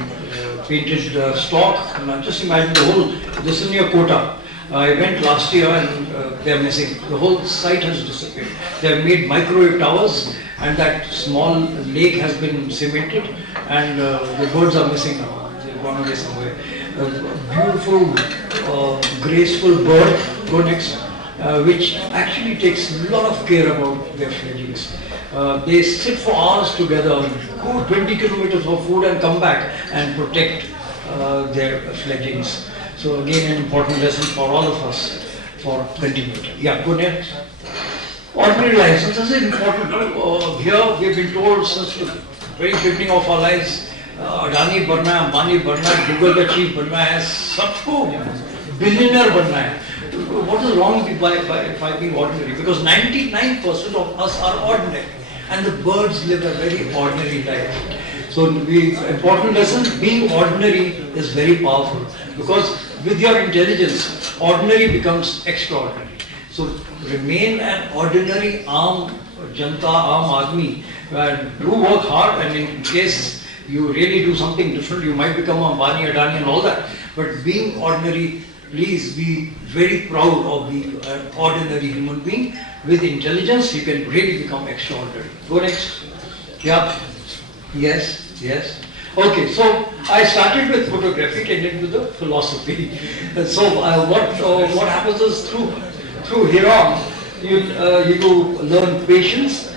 painted stock. Now just imagine the whole, this is near Kota. I went last year and they are missing. The whole site has disappeared. They have made microwave towers, and that small lake has been cemented, and the birds are missing now. They've gone away somewhere. Beautiful, graceful bird, go next, which actually takes a lot of care about their fledglings. They sit for hours together, go 20 kilometers for food and come back and protect their fledglings. So again, an important lesson for all of us for continuity. Yeah, go next. Ordinary life. So this is important. Here we have been told since the very beginning of our lives, Adani बनना है, अंबानी बनना है, Google का chief बनना है, सबको billionaire बनना है. What is wrong by being ordinary? Because 99% of us are ordinary, and the birds live a very ordinary life. So the important lesson, being ordinary is very powerful, because with your intelligence, ordinary becomes extraordinary. So remain an ordinary janta, admi, and do work hard, and in case you really do something different, you might become a Ambani, Adani and all that. But being ordinary, please be very proud of being an ordinary human being. With intelligence, you can really become extraordinary. Go next. Yeah. Yes. Yes. Okay. So I started with photography, ended with the philosophy. So what happens is through here on, you learn patience,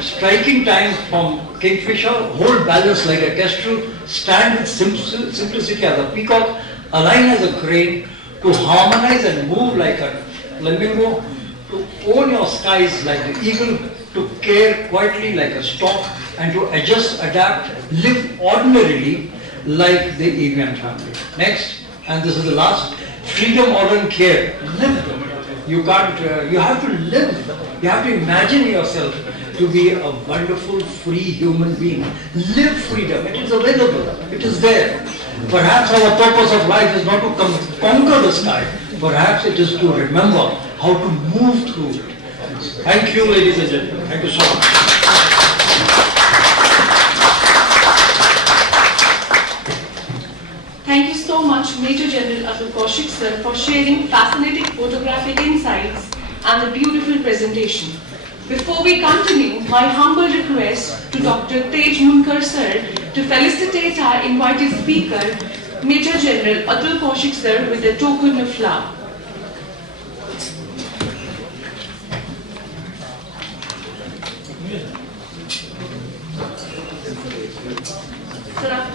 striking time from kingfisher, hold balance like a kestrel, stand with simplicity as a peacock, align as a crane, to harmonize and move like a flamingo, to own your skies like the eagle, to care quietly like a stork, and to adjust, adapt, live ordinarily like the Avian family. Next, and this is the last, freedom, order and care. Live. You can't, you have to live. You have to imagine yourself to be a wonderful, free human being. Live freedom. It is available. It is there. Perhaps our purpose of life is not to conquer the sky. Perhaps it is to remember how to move through it. Thank you, ladies and gentlemen. Thank you so much. Thank you so much, Major General Atul Kaushik sir, for sharing fascinating photographic insights and the beautiful presentation. Before we continue, my humble request to Dr. Tej Munkar sir to felicitate our invited speaker, Major General Atul Kaushik sir, with a token of love. Sir,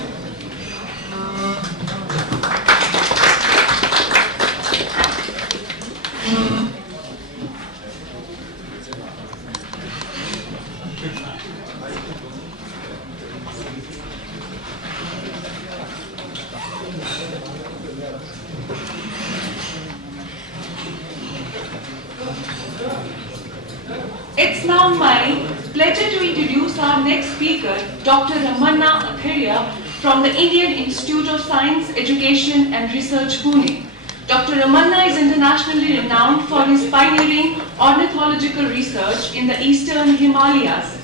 it's now my pleasure to introduce our next speaker, Dr. Ramanna Atharya from the Indian Institute of Science, Education and Research, Pune. Dr. Ramanna is internationally renowned for his pioneering ornithological research in the eastern Himalayas.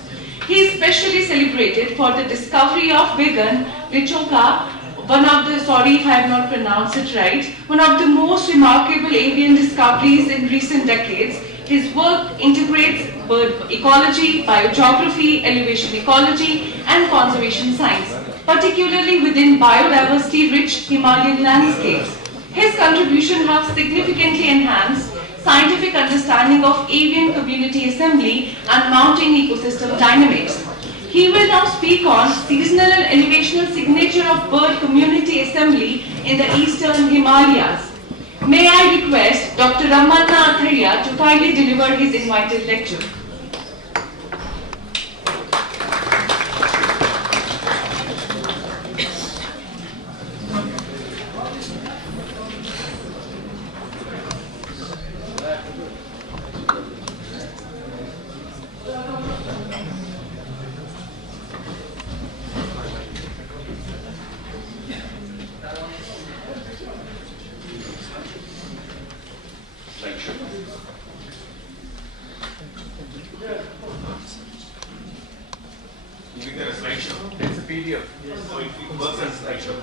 He is specially celebrated for the discovery of Bighorn Lichoka, one of the, sorry if I have not pronounced it right, one of the most remarkable avian discoveries in recent decades. His work integrates bird ecology, biogeography, elevation ecology, and conservation science, particularly within biodiversity-rich Himalayan landscapes. His contribution has significantly enhanced scientific understanding of avian community assembly and mountain ecosystem dynamics. He will now speak on seasonal and elevational signature of bird community assembly in the eastern Himalayas. May I request Dr. Ramanna Atharya to kindly deliver his invited lecture. You think that's a slideshow? It's a PDF. So it works as a slideshow.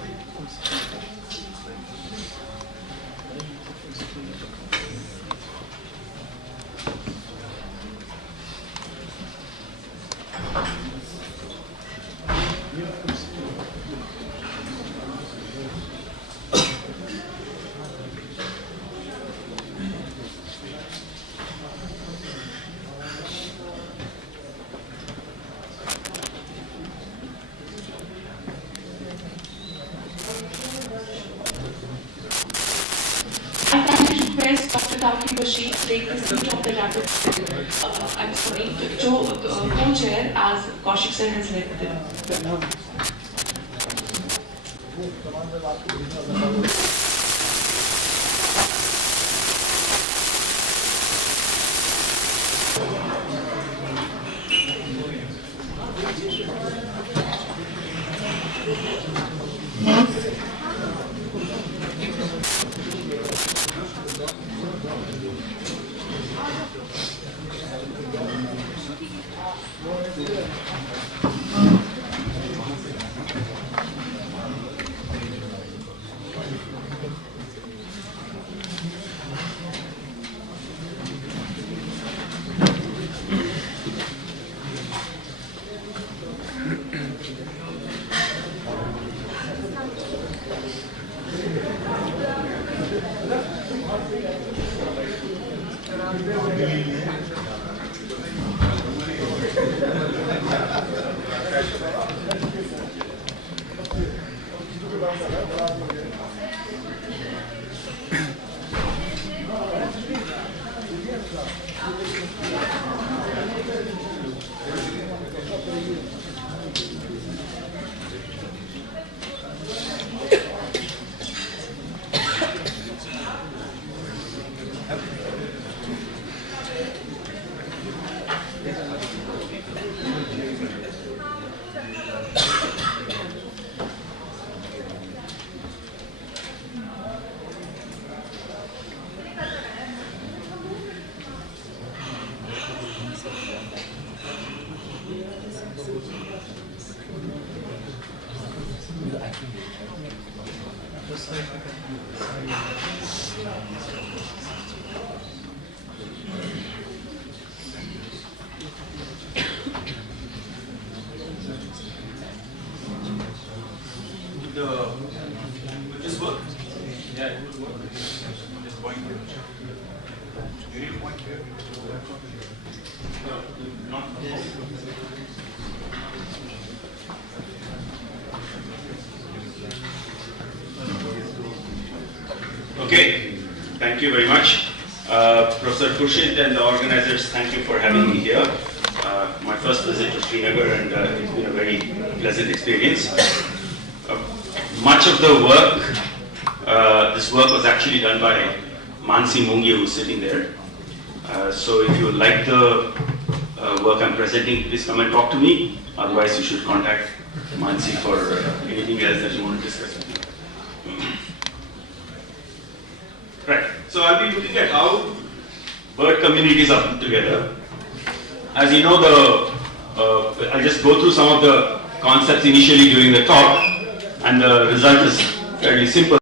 I kindly request Dr. Taki Bashir to take the seat of the rapid, co-chair as Kaushik sir has led the. Will this work? Yeah, it will work. Just point here. You need to point here. No, not. Okay, thank you very much. Professor Khurshid and the organizers, thank you for having me here. My first visit to Srinagar, and it's been a very pleasant experience. Much of the work, this work was actually done by Mansi Mungi, who's sitting there. So if you like the work I'm presenting, please come and talk to me. Otherwise, you should contact Mansi for anything else that you want to discuss with me. Right, so I'll be looking at how bird communities are put together. As you know, I'll just go through some of the concepts initially during the talk, and the result is fairly simple.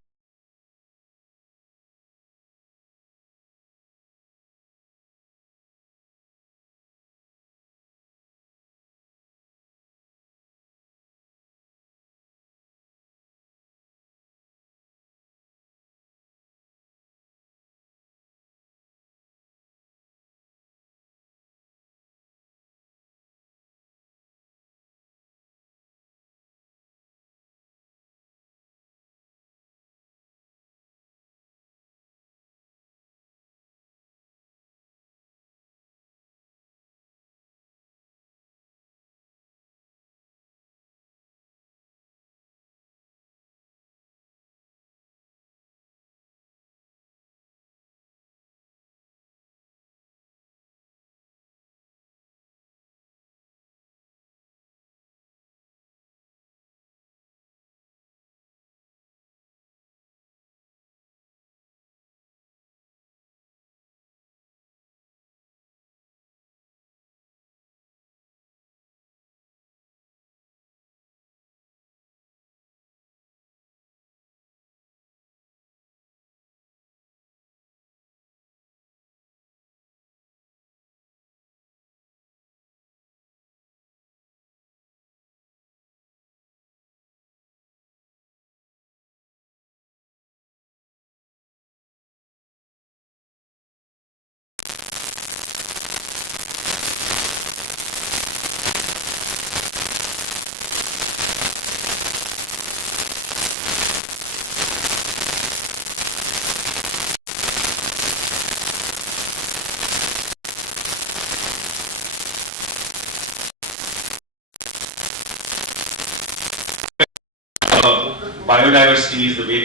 Biodiversity is the way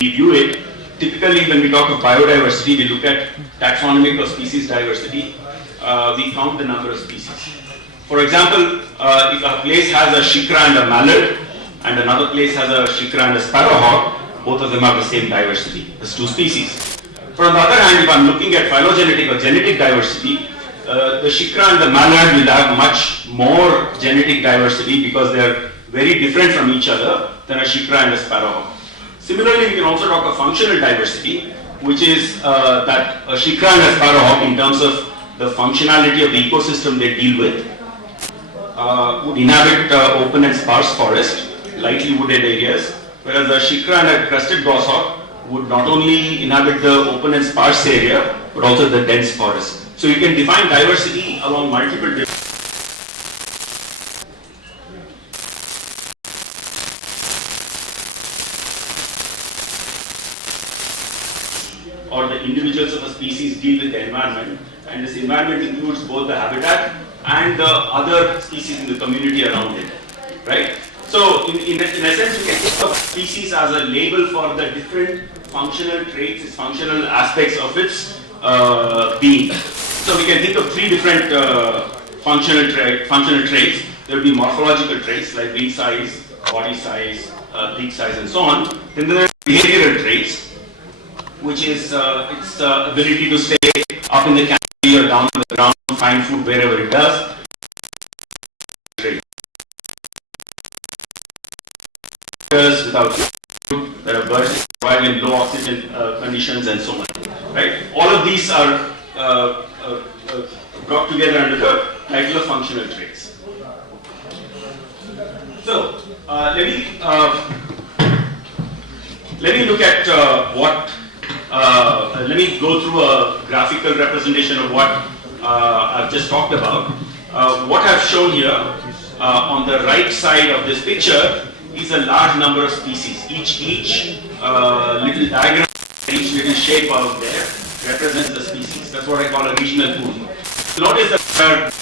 we view it. Typically, when we talk of biodiversity, we look at taxonomic or species diversity. We count the number of species. For example, if a place has a shikra and a mallard, and another place has a shikra and a sparrowhawk, both of them have the same diversity. There's two species. But on the other hand, if I'm looking at phylogenetic or genetic diversity, the shikra and the mallard will have much more genetic diversity because they are very different from each other than a shikra and a sparrowhawk. Similarly, we can also talk of functional diversity, which is that a shikra and a sparrowhawk, in terms of the functionality of the ecosystem they deal with, would inhabit open and sparse forest, lightly wooded areas, whereas a shikra and a crested goshawk would not only inhabit the open and sparse area, but also the dense forest. So you can define diversity along multiple different or the individuals of a species deal with the environment, and this environment includes both the habitat and the other species in the community around it, right? So in essence, you can think of species as a label for the different functional traits, its functional aspects of its being. So we can think of three different functional traits. There will be morphological traits like wing size, body size, beak size, and so on. Then there are behavioral traits, which is its ability to stay up in the canopy or down on the ground, find food wherever it does. Without food, there are birds survive in low oxygen conditions and so on. Right? All of these are brought together under the title of functional traits. So let me look at let me go through a graphical representation of what I've just talked about. What I've shown here on the right side of this picture is a large number of species. Each little diagram, each little shape out there represents a species. That's what I call a regional pool. Notice that there are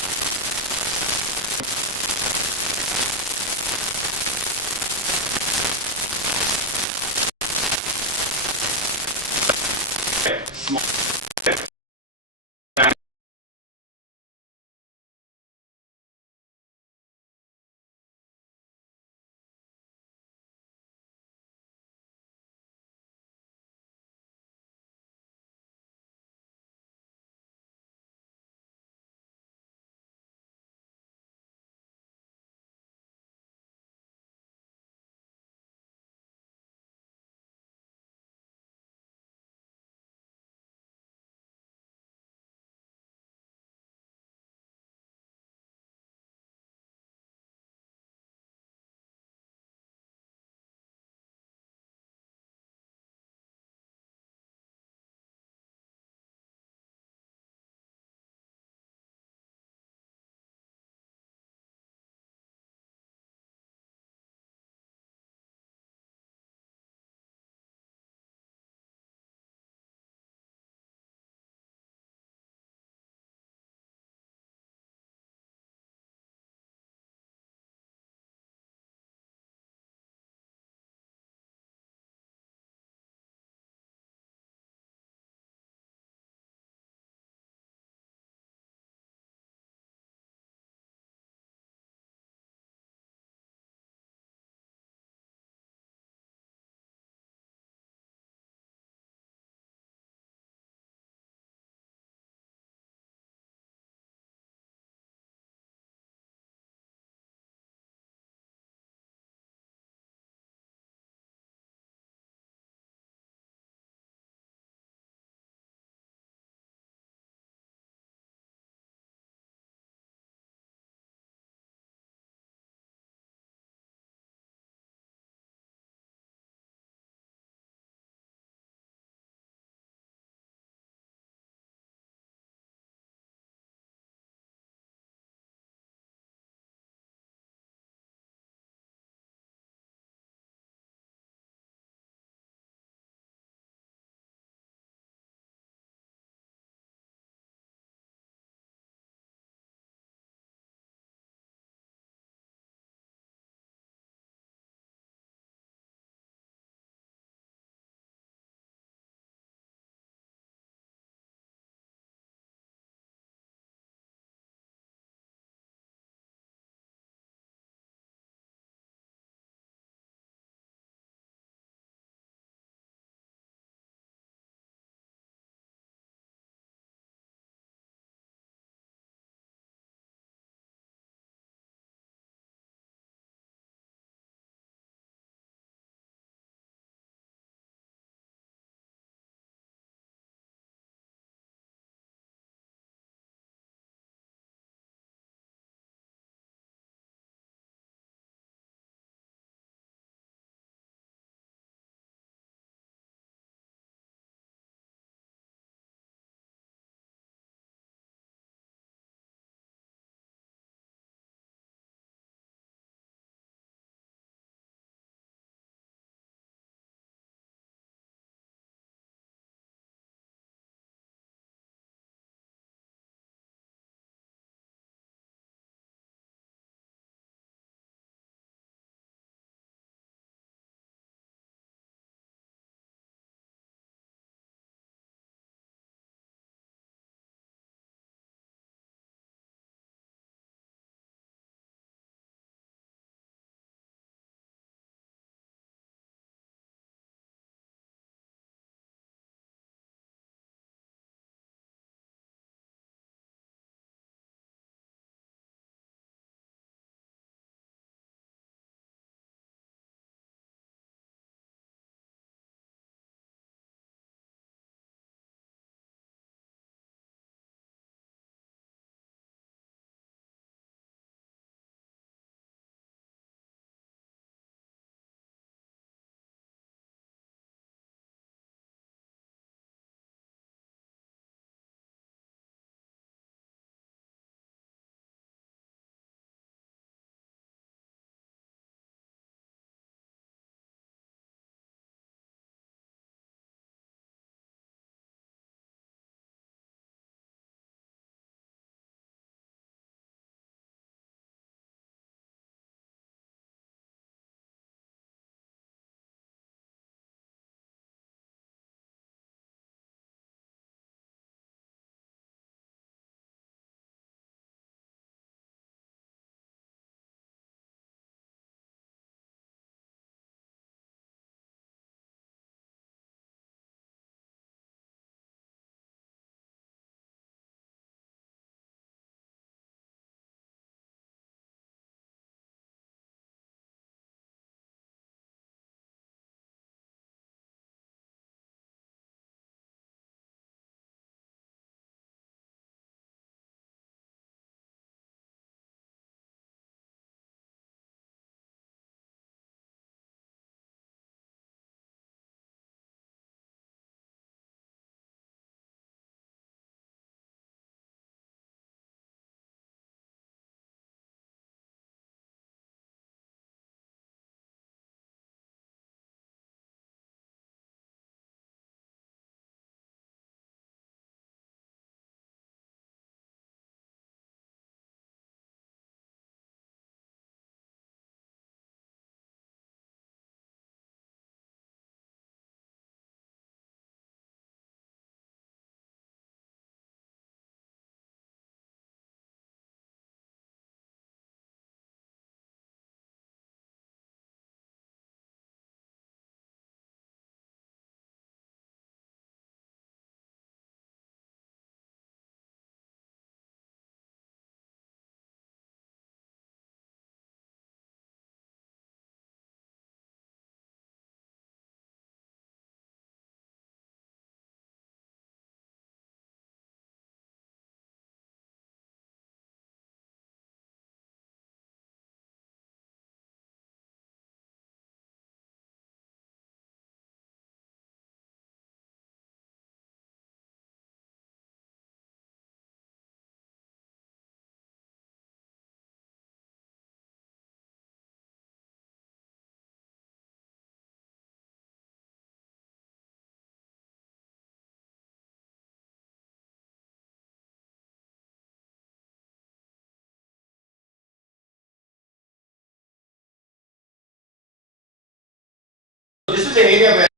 This is the area where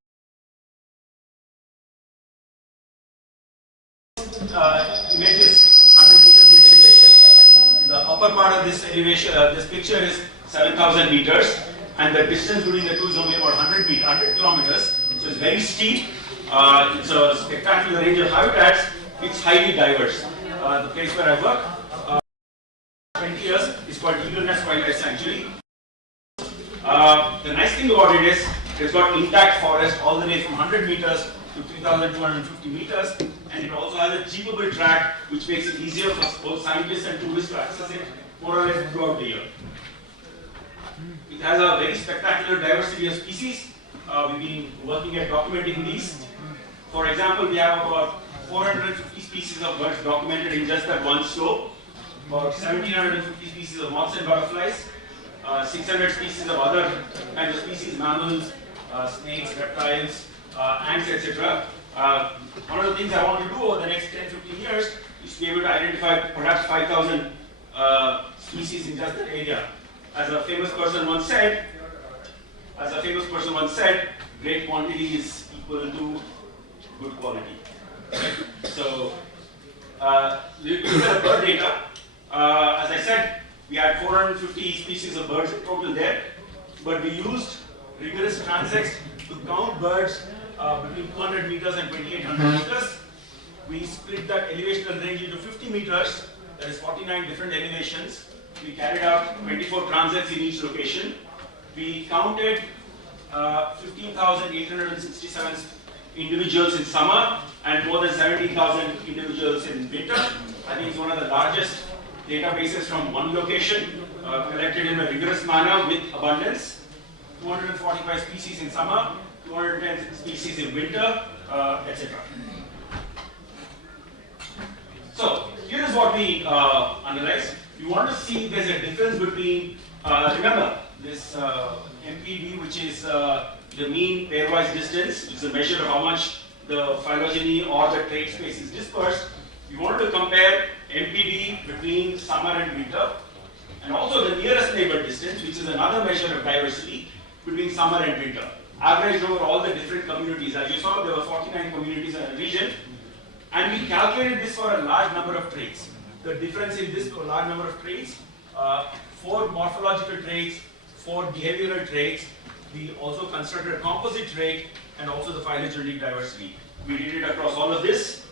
images 100 meters in elevation. The upper part of this elevation, this picture is 7,000 meters, and the distance between the two is only about 100 kilometers. So it's very steep. It's a spectacular range of habitats. It's highly diverse. The place where I work, 20 years, is called Eagleness Wildlife Sanctuary. The nice thing about it is it's got intact forest all the way from 100 meters to 3,250 meters, and it also has a jeepable track which makes it easier for both scientists and tourists to access it more or less throughout the year. It has a very spectacular diversity of species. We've been working at documenting these. For example, we have about 450 species of birds documented in just that one slope, about 1,750 species of moths and butterflies, 600 species of other kinds of species, mammals, snakes, reptiles, ants, etc. One of the things I want to do over the next 10-15 years is to be able to identify perhaps 5,000 species in just that area. As a famous person once said, great quantity is equal to good quality. So, look at the bird data. As I said, we had 450 species of birds in total there, but we used rigorous transects to count birds between 200 meters and 2,800 meters. We split that elevational range into 50 meters, that is 49 different elevations. We carried out 24 transects in each location. We counted 15,867 individuals in summer and more than 17,000 individuals in winter. I think it's one of the largest databases from one location, collected in a rigorous manner with abundance. 245 species in summer, 210 species in winter, etc. So, here is what we analyzed. You want to see there's a difference between, remember, this MPD, which is the mean pairwise distance, which is a measure of how much the phylogeny or the trait space is dispersed. You want to compare MPD between summer and winter, and also the nearest neighbor distance, which is another measure of diversity between summer and winter, averaged over all the different communities. As you saw, there were 49 communities in a region, and we calculated this for a large number of traits. The difference in this large number of traits, 4 morphological traits, 4 behavioral traits. We also constructed a composite trait and also the phylogenetic diversity. We did it across all of this.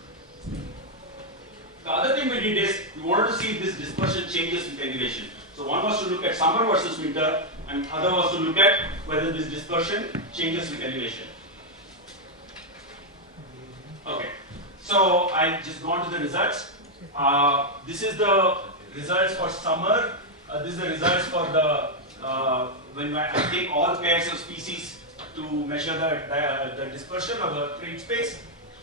The other thing we did is we wanted to see if this dispersion changes with elevation. So one was to look at summer versus winter, and other was to look at whether this dispersion changes with elevation. Okay, so I just gone to the results. This is the results for summer. This is the results for the when I take all pairs of species to measure the dispersion of the trait space,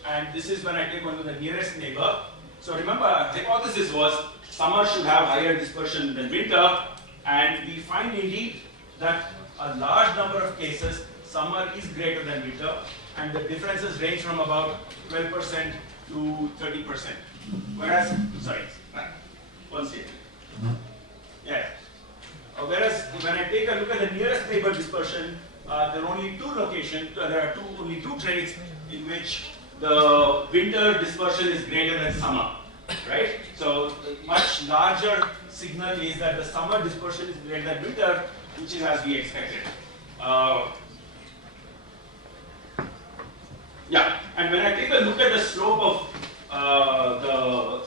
and this is when I take one to the nearest neighbor. So remember, our hypothesis was summer should have higher dispersion than winter, and we find indeed that a large number of cases summer is greater than winter, and the differences range from about 12% to 30%. Whereas, sorry, one statement. Yeah. Whereas when I take a look at the nearest neighbor dispersion, there are only 2 locations, only two traits in which the winter dispersion is greater than summer, right? So the much larger signal is that the summer dispersion is greater than winter, which is as we expected. Yeah, and when I take a look at the slope of the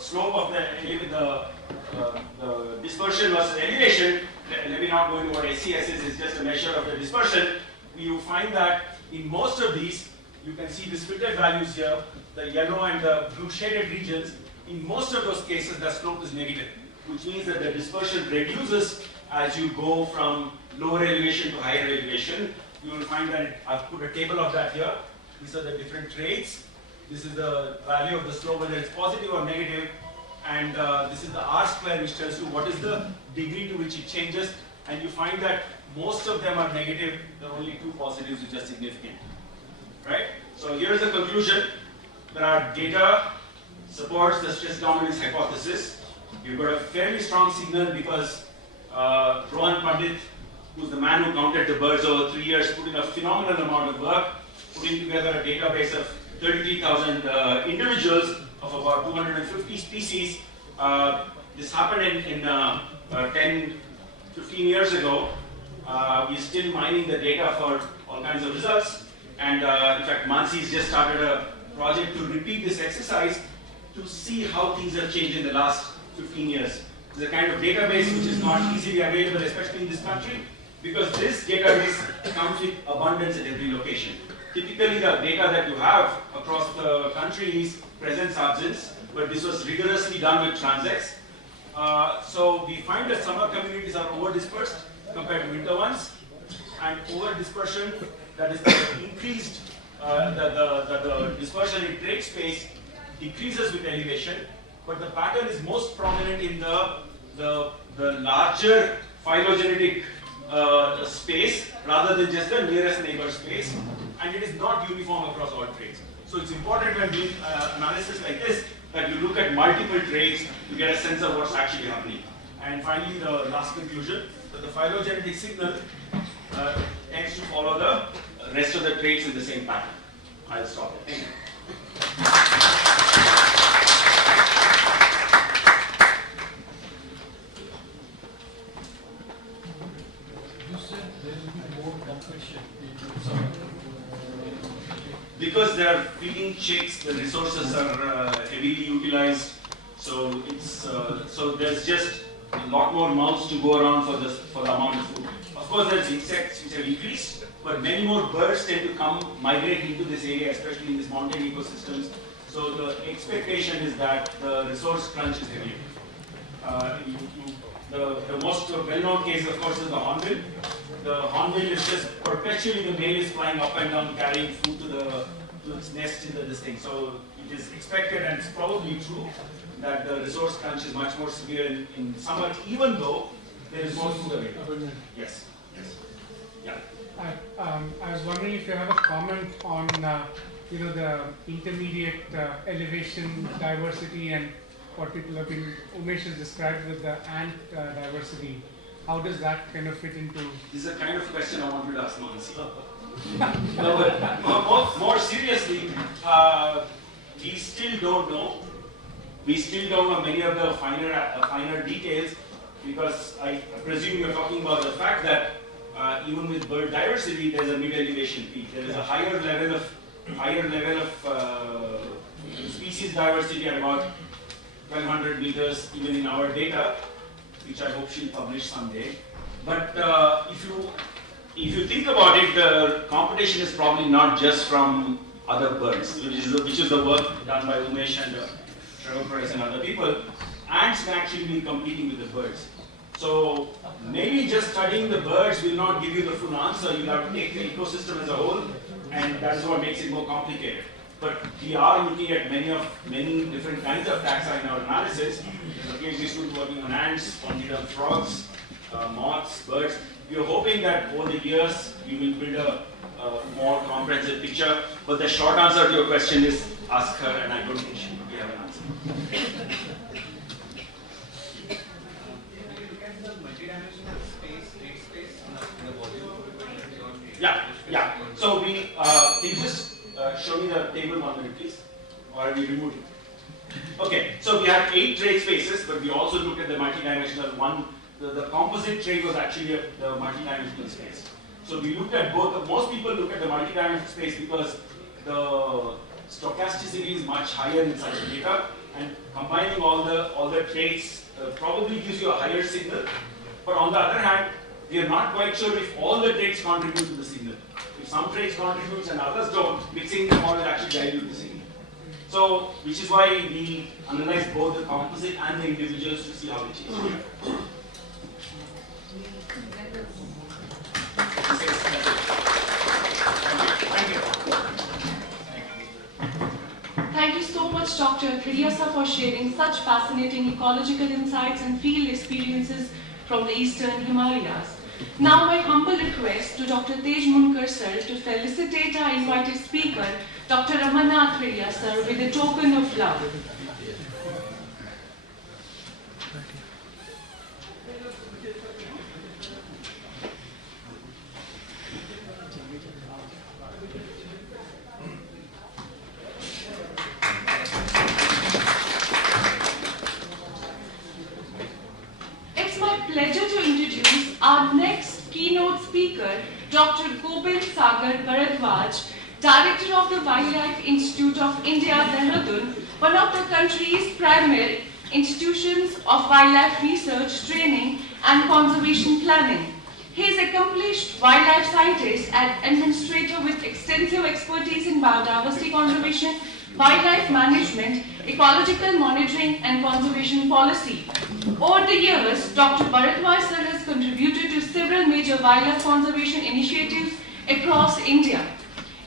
dispersion versus elevation, let me not go into what SCS is, it's just a measure of the dispersion. You find that in most of these, you can see the splitted values here, the yellow and the blue shaded regions. In most of those cases, the slope is negative, which means that the dispersion reduces as you go from lower elevation to higher elevation. You will find that I've put a table of that here. These are the different traits. This is the value of the slope, whether it's positive or negative. And this is the R square, which tells you what is the degree to which it changes. And you find that most of them are negative. There are only 2 positives which are significant. Right? So here's the conclusion. There are data supports the stress dominance hypothesis. You've got a fairly strong signal because Rohan Pandit who's the man who counted the birds over 3 years, put in a phenomenal amount of work, putting together a database of 33,000 individuals of about 250 species. This happened in 10, 15 years ago. We're still mining the data for all kinds of results. And in fact, Mansi's just started a project to repeat this exercise to see how things have changed in the last 15 years. It's a kind of database which is not easily available, especially in this country, because this database comes with abundance at every location. Typically, the data that you have across the country is presence absence, but this was rigorously done with transects. So we find that summer communities are over-dispersed compared to winter ones, and over-dispersion, that is the increased, the dispersion in trade space decreases with elevation, but the pattern is most prominent in the larger phylogenetic space rather than just the nearest neighbor space, and it is not uniform across all traits. So it's important when doing analysis like this that you look at multiple traits to get a sense of what's actually happening. And finally, the last conclusion, that the phylogenetic signal tends to follow the rest of the traits in the same pattern. I'll stop it. Thank you. Because they are feeding chicks, the resources are heavily utilized. So it's so there's just a lot more mouths to go around for the amount of food. Of course, there's insects which have increased, but many more birds tend to migrate into this area, especially in these mountain ecosystems. So the expectation is that the resource crunch is heavy. The most well-known case, of course, is the hornbill. The hornbill is just perpetually, the male is flying up and down carrying food to its nest in this thing. So it is expected, and it's probably true, that the resource crunch is much more severe in summer, even though there is more food available. Yes. Yes. Yeah. I was wondering if you have a comment on the intermediate elevation diversity and what people have been, Umesh has described with the ant diversity. How does that kind of fit into? This is the kind of question I wanted to ask Mansi. No, but more seriously, we still don't know. We still don't know many of the finer details, because I presume you're talking about the fact that even with bird diversity, there's a mid-elevation peak. There is a higher level of species diversity at about 1,200 meters, even in our data, which I hope she'll publish someday. But if you think about it, the competition is probably not just from other birds, which is the work done by Umesh and Trevor Price and other people. Ants can actually be competing with the birds. So maybe just studying the birds will not give you the full answer. You have to take the ecosystem as a whole, and that is what makes it more complicated. But we are looking at many different kinds of taxa in our analysis. There's a PhD student working on ants, spongiform frogs, moths, birds. We are hoping that over the years we will build a more comprehensive picture. But the short answer to your question is ask her, and I don't think she would have an answer. Yeah. So we can you just show me the table 1 minute, please, or have you removed it? Okay, so we have 8 trait spaces, but we also looked at the multidimensional one. The composite trait was actually the multidimensional space. So we looked at both. Most people look at the multidimensional space because the stochasticity is much higher in such data, and combining all the traits probably gives you a higher signal. But on the other hand, we are not quite sure if all the traits contribute to the signal. If some traits contribute and others don't, mixing them all will actually dilute the signal. So, which is why we analyze both the composite and the individuals to see how they change. Thank you so much, Dr. Kriryasa, for sharing such fascinating ecological insights and field experiences from the eastern Himalayas. Now my humble request to Dr. Tej Munkar sir to felicitate our invited speaker, Dr. Ramanath Kriryasa, with a token of love. pleasure to introduce our next keynote speaker, Dr. Gobind Sagar Bharadwaj, Director of the Wildlife Institute of India, Dehradun, one of the country's premier institutions of wildlife research, training and conservation planning. He is an accomplished wildlife scientist and administrator with extensive expertise in biodiversity conservation, wildlife management, ecological monitoring and conservation policy. Over the years, Dr. Bharadwaj sir has contributed to several major wildlife conservation initiatives across India,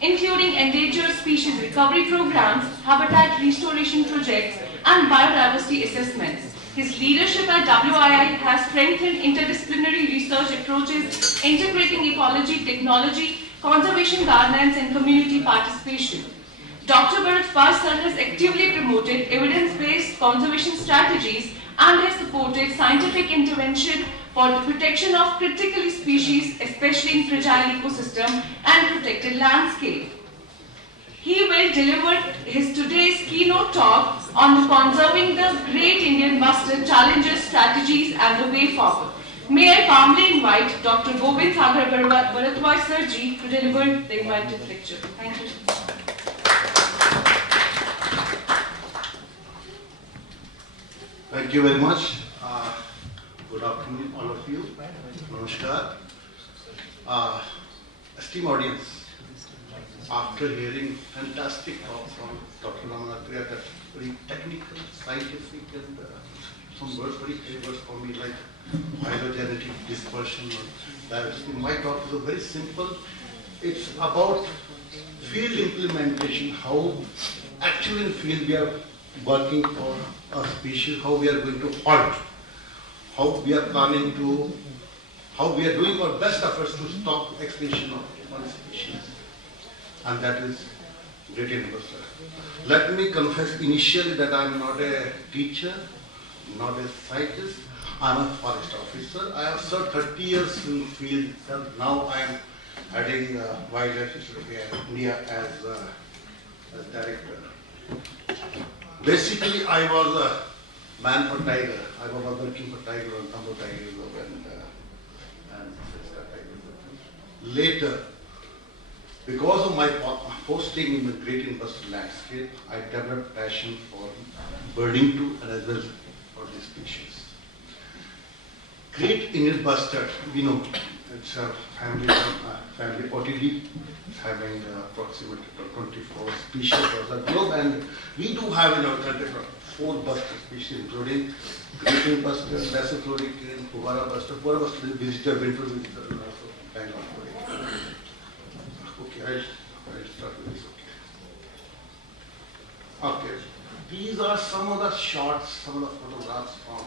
including endangered species recovery programs, habitat restoration projects, and biodiversity assessments. His leadership at WII has strengthened interdisciplinary research approaches, integrating ecology, technology, conservation governance, and community participation. Dr. Bharadwaj sir has actively promoted evidence-based conservation strategies and has supported scientific intervention for the protection of critical species, especially in fragile ecosystem and protected landscape. He will deliver his today's keynote talk on the conserving the great Indian bustard challenges, strategies and the way forward. May I warmly invite Dr. Gobind Sagar Bharadwaj sir ji to deliver the invited lecture. Thank you. Thank you very much. Good afternoon, all of you. Namaskar. Esteemed audience, after hearing fantastic talk from Dr. Ramanatria, that's very technical, scientific, and some words, very words for me like phylogenetic dispersion or diversity. My talk is very simple. It's about field implementation, how actually in field we are working for a species, how we are going to halt, how we are planning to, how we are doing our best efforts to stop extinction of one species. And that is great universal. Let me confess initially that I am not a teacher, not a scientist, I am a forest officer. I have served 30 years in field itself. Now I am heading Wildlife Institute of India as director. Basically, I was a man for tiger. I was working for tiger on Tamil Tiger and Sister Tiger. Later, because of my posting in the great industrial landscape, I developed passion for birding too and as well for this species. Great Indian bustard, we know it's a family OTD, having approximately 24 species across the globe, and we do have in our country 4 bustard species, including great Indian bustard, lesser florican, Puvara bustard. Puvara bustard is visitor, winter visitor, and also Bangalore. Okay, I'll start with this. Okay, these are some of the shots, some of the photographs from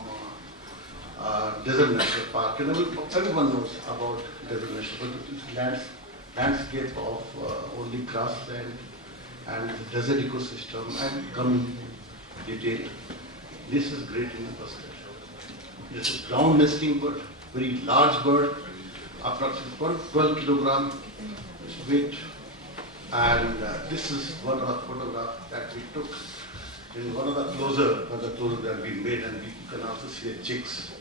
Desert National Park. And everyone knows about Desert National Park. It's landscape of only grassland and desert ecosystem and come detail. This is great in the bustard. This is ground nesting bird, very large bird, approximately 12 kilogram weight. And this is one of the photographs that we took in one of the closer that we made, and you can also see the chicks.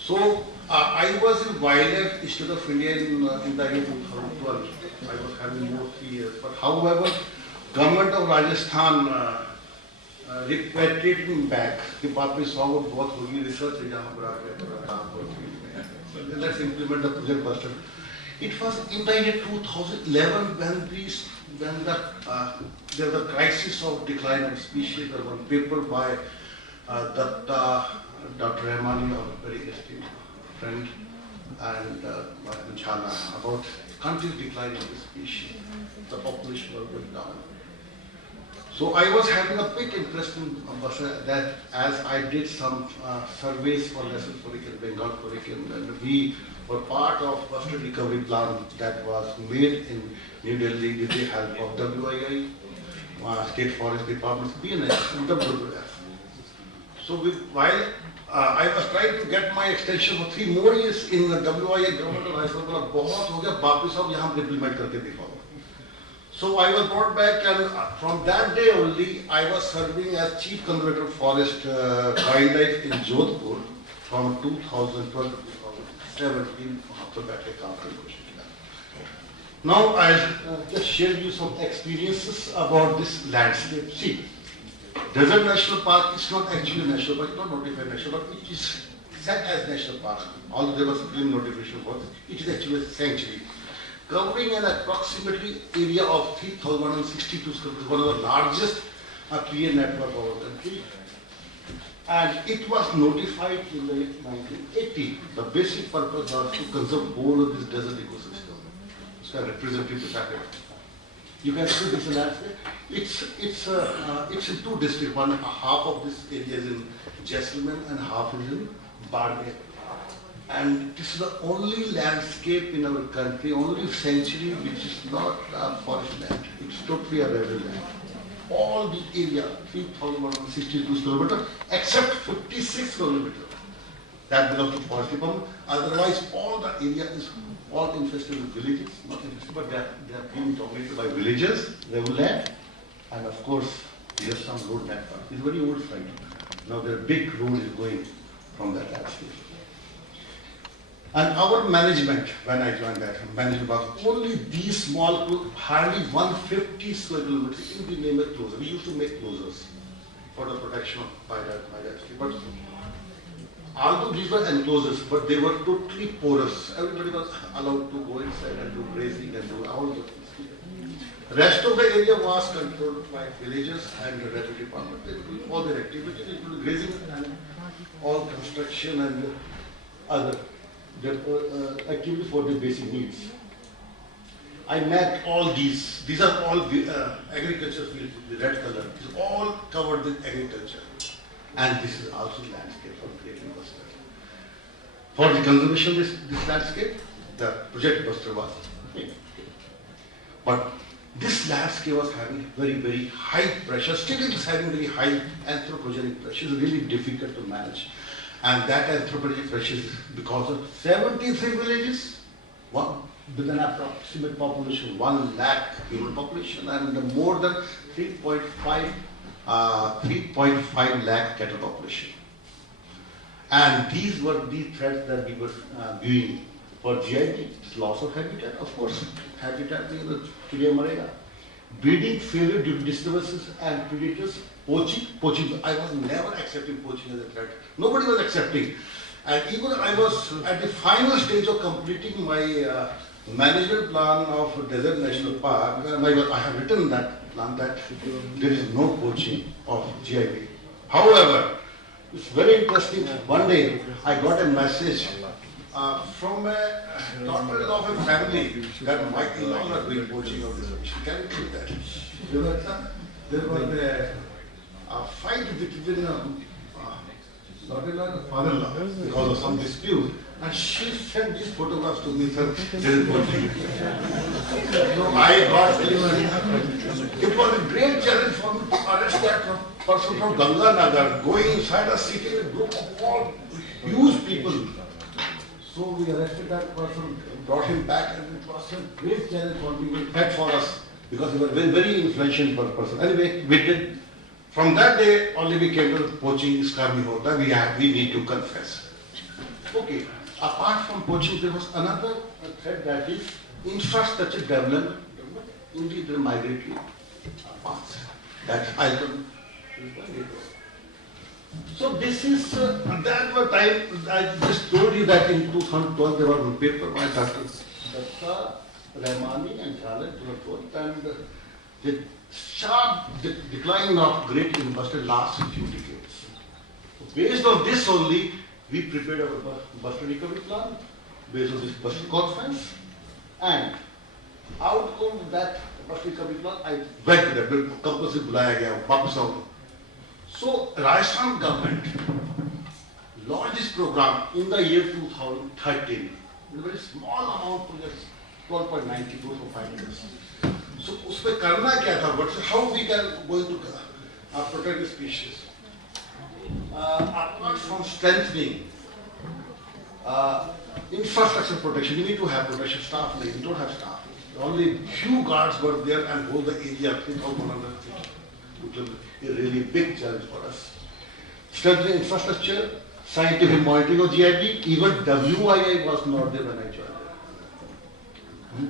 So I was in Wildlife Institute of India in the year 2012. I was having more 3 years. But however, government of Rajasthan repatriated me back. कि वापस आओ बहुत होगी research है जहाँ पर आके काम करते हैं. Let's implement the project bustard. It was in the year 2011 when there was a crisis of decline of species. There was one paper by Dr. Rahmani, a very esteemed friend, and Jhala about country's decline of the species. The population was going down. So I was having a big interest in that as I did some surveys for lesser florican, Bengal florican, and we were part of bustard recovery plan that was made in New Delhi with the help of WII, State Forest Department, BNS, and WWF. So while I was trying to get my extension for 3 more years in the WII government of Rajasthan, बहुत हो गया, वापस अब यहाँ implement करके दिखाओ. So I was brought back, and from that day only, I was serving as Chief Conservator of Forest Wildlife in Jodhpur from 2012 to 2017 वहाँ पर बैठ के काम करने की कोशिश किया. Now I'll just share you some experiences about this landscape. See, Desert National Park is not actually a national park, it's not notified national park, it is set as national park. Although there was a film notification for it is actually a sanctuary. Covering an approximately area of 3,162 square meters, one of the largest PA network of our country. And it was notified in the 1980. The basic purpose was to conserve whole of this desert ecosystem. It's a representative pattern. You can see this landscape. It's in two districts. One half of this area is in Jaisalmer and half is in Barmer. And this is the only landscape in our country, only sanctuary which is not a forest land. It's totally a river land. All the area, 3,162 kilometers, except 56 kilometers, that belongs to forest department. Otherwise, all the area is all infested with villages, not infested, but they are being dominated by villages, river land, and of course, there is some road network. It's very old site. Now there big road is going from that landscape. And our management, when I joined that, management was only these small, hardly 150 square kilometers, we name it closer. We used to make closures for the protection of biodiversity. But although these were enclosures, but they were totally porous. Everybody was allowed to go inside and do grazing and do all the things. The rest of the area was controlled by villages and the revenue department. They do all their activities, including grazing and all construction and other activities for the basic needs. I mapped all these. These are all agriculture fields, the red color. It's all covered with agriculture. And this is also landscape for creating buster. For the conservation of this landscape, the project buster was made. But this landscape was having very, very high pressure. Still it is having very high anthropogenic pressure. It's really difficult to manage. And that anthropogenic pressure is because of 73 villages, with an approximate population 1 lakh human population and more than 3.5 lakh cattle population. And these were the threats that we were viewing for GIB, loss of habitat, of course, habitat in the Chilia Marega, breeding failure due to disturbances and predators, poaching. I was never accepting poaching as a threat. Nobody was accepting. And even I was at the final stage of completing my management plan of Desert National Park, and I have written that plan that there is no poaching of GIB. However, it's very interesting. One day I got a message from a daughter of a family that my in-laws are doing poaching of this fish. Can you believe that? There was a fight between daughter-in-law and father-in-law because of some dispute. And she sent these photographs to me, sir, there is poaching. So I got it was a great challenge for me to arrest that person from Ganga going inside a city with a group of all huge people. So we arrested that person, brought him back, and it was a great challenge for me, for us, because he was a very, very influential person. Anyway, we did. From that day, only we came to poaching is karmi hota, we need to confess. Okay, apart from poaching, there was another threat, that is infrastructure development in the migratory paths. That I can. So this is, that was time, I just told you that in 2012 there was a paper by Dr. Rahmani and Khaled, and the sharp decline of great investor last few decades. So based on this only, we prepared our buster recovery plan, based on this buster conference, and outcome of that buster recovery plan, I went to the compulsory bulaya gaya, वापस आओ. So Rajasthan government launched this program in the year 2013 in a very small amount, just 12.90 crores for 5 years. So उसमें करना क्या था? But how we can going to protect the species? Apart from strengthening infrastructure protection, you need to have protection staff. We don't have staff. Only few guards were there and hold the area 3,100 feet. A really big challenge for us. Strengthening infrastructure, scientific monitoring of GIB. Even WII was not there when I joined.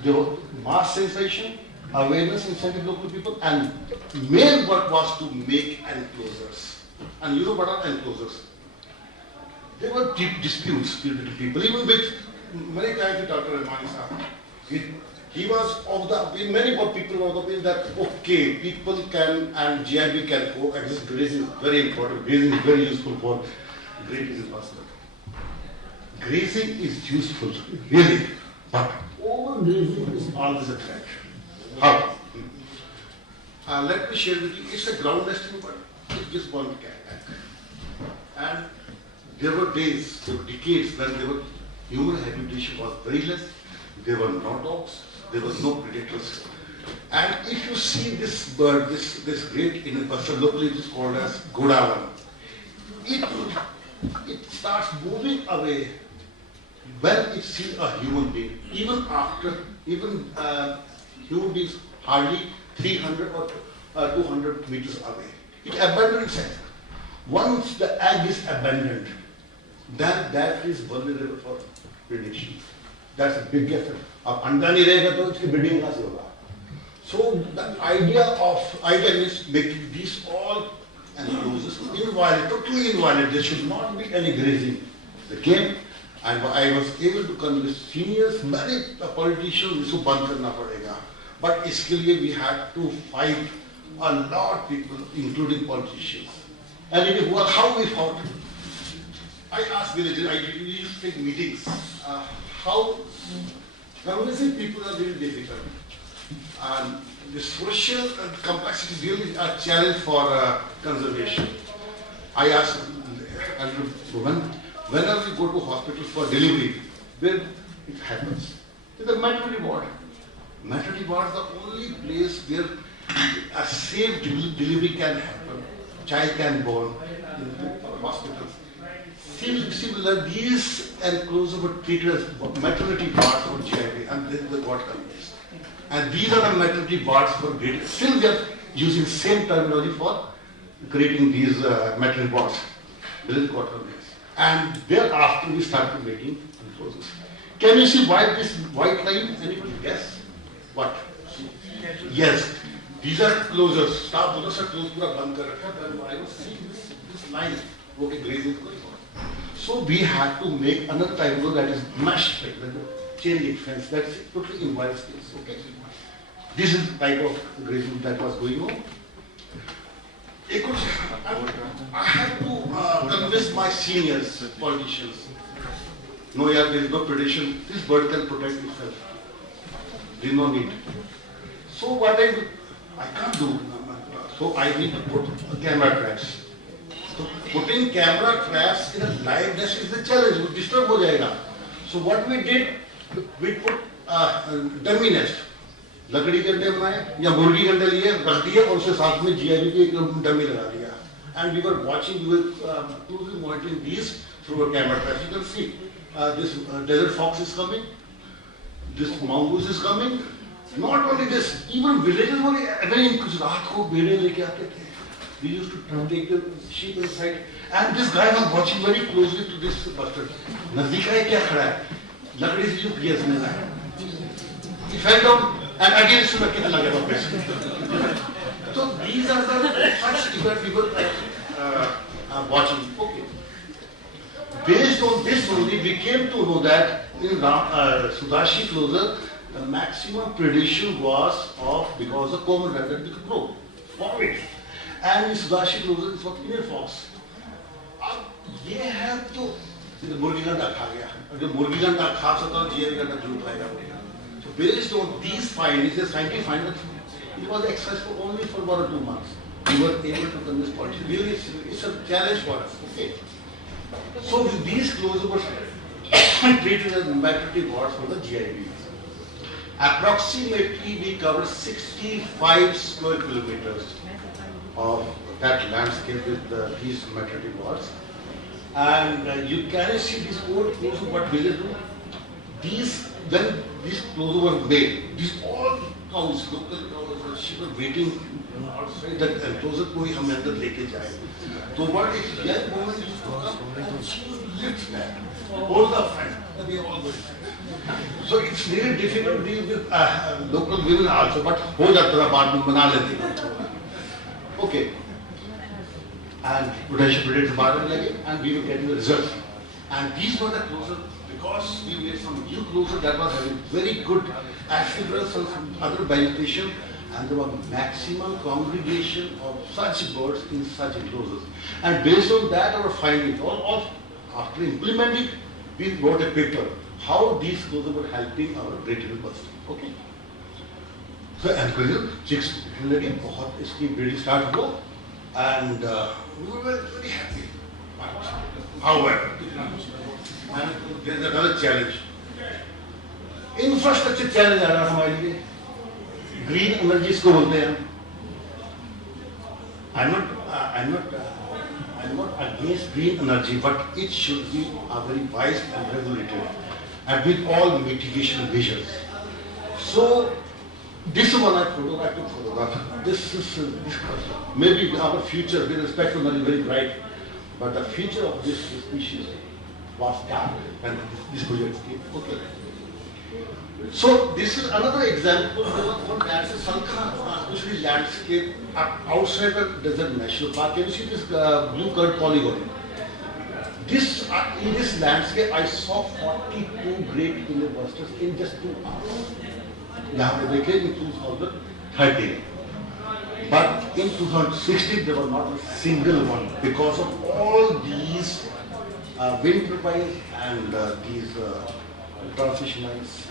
There was mass sensation, awareness inside the local people, and main work was to make enclosures. And you know what are enclosures? There were deep disputes between people, even with many times with Dr. Rahmani Sahab. He was of the, many more people were of the opinion that, okay, people can and GIB can coexist. Grazing is very important. Grazing is very useful for grazing is possible. Grazing is useful, really, but overgrazing is always a threat. How? Let me share with you, it's a ground nesting bird. It's just one cat. And there were days, there were decades when there were human habitation was very less. There were no dogs, there were no predators. And if you see this bird, this great Indian bird, locally it is called as Godavan, it starts moving away when it sees a human being. Even human beings hardly 300 or 200 meters away. It abandons itself. Once the egg is abandoned, then that is vulnerable for predation. That's a big effort. If anda nahi rahega to iski breeding kahan se hoga? So the idea is making these all enclosures inviolate, totally inviolate. There should not be any grazing. They came, and I was able to convince seniors, many politicians, isko band karna padega. But iske liye we had to fight a lot of people, including politicians. And it was how we fought. I asked villagers, we used to take meetings. How convincing people are really difficult. And the social complexity is really a challenge for conservation. I asked, and whenever we go to hospitals for delivery, where it happens? In the maternity ward. Maternity ward is the only place where a safe delivery can happen. Child can born in the hospitals. Similar, these enclosures were treated as maternity wards for GIB, and then they got convinced. And these are the maternity wards for grading. Still we are using same terminology for creating these maternity wards. Then got convinced. And thereafter we started making enclosures. Can you see why this white line? Anybody guess? What? Yes. These are closures. Staff bola sir close pura band kar rakha. Then I was seeing this line. Okay, grazing is going on. So we had to make another type of that is mesh, like the chain link fence. That's totally in wild space. Okay. This is the type of grazing that was going on. I had to convince my seniors, politicians. No, yeah, there is no predation. This bird can protect itself. There is no need. So what I can't do. So I need to put camera traps. So putting camera traps in a live nest is the challenge. It will disturb ho jayega. So what we did, we put dummy nest. लकड़ी के अंडे बनाए या मुर्गी के अंडे लिए रख दिए और उसके साथ में GIB की एक डमी लगा दिया. And we were watching, we were closely monitoring these through a camera trap. You can see this desert fox is coming, this mongoose is coming. Not only this, even villages were very कुछ रात को भेड़े लेके आते थे. We used to take the sheep inside, and this guy was watching very closely to this bastard. नजदीक है क्या खड़ा है? लकड़ी से जो किया इसने ना. He fell down, and again इसमें कितना लगे वापस. So these are the such events we were watching. Okay. Based on this only, we came to know that in Sudashi closure, the maximum predation was of because of common rat that we could grow. And in Sudashi closure, it's what Indian fox. ये है तो मुर्गी गंडा खा गया. अगर मुर्गी गंडा खा सकता है, GIB गंडा जरूर खाएगा. So based on these findings, the scientific findings, it was exercised for only for 1 or 2 months. We were able to convince politicians. Really, it's a challenge for us. Okay. So with these closures were treated as maternity wards for the GIB. Approximately, we covered 65 square kilometers of that landscape with these maternity wards. And you can see these old closures, what villages do. When these closures were made, these all cows, local cows, she were waiting outside that enclosure, koi hum andar leke jaye. So what if young woman used to come and she sits there. Both are friends. They are all good. So it's really difficult to deal with local women also, but हो जाता है बाद में मना लेती हैं. Okay. And potential predators बाहर लगे, and we were getting the results. And these were the closures because we made some new closure that was having very good amphibians and some other vegetation, and there was maximum congregation of such birds in such enclosures. And based on that, our findings, after implementing, we wrote a paper how these closures were helping our great river bustard. Okay. So and chicks लगे बहुत इसकी breeding start हुआ, and we were very happy. However, and there is another challenge. Infrastructure challenge आ रहा हमारे लिए. Green energy इसको बोलते हैं. I'm not against green energy, but it should be very wise and regulated, and with all mitigation measures. So this one I photographed. This maybe our future with respect to not very bright, but the future of this species was dark and this project came. Okay. So this is another example of that's a Salkha landscape outside the desert national park. Can you see this blue colored polygon? This in this landscape I saw 42 great pillar-busters in just 2 hours. यहाँ पे देखें in 2013, but in 2016 there was not a single one because of all these wind turbines and these transmission lines.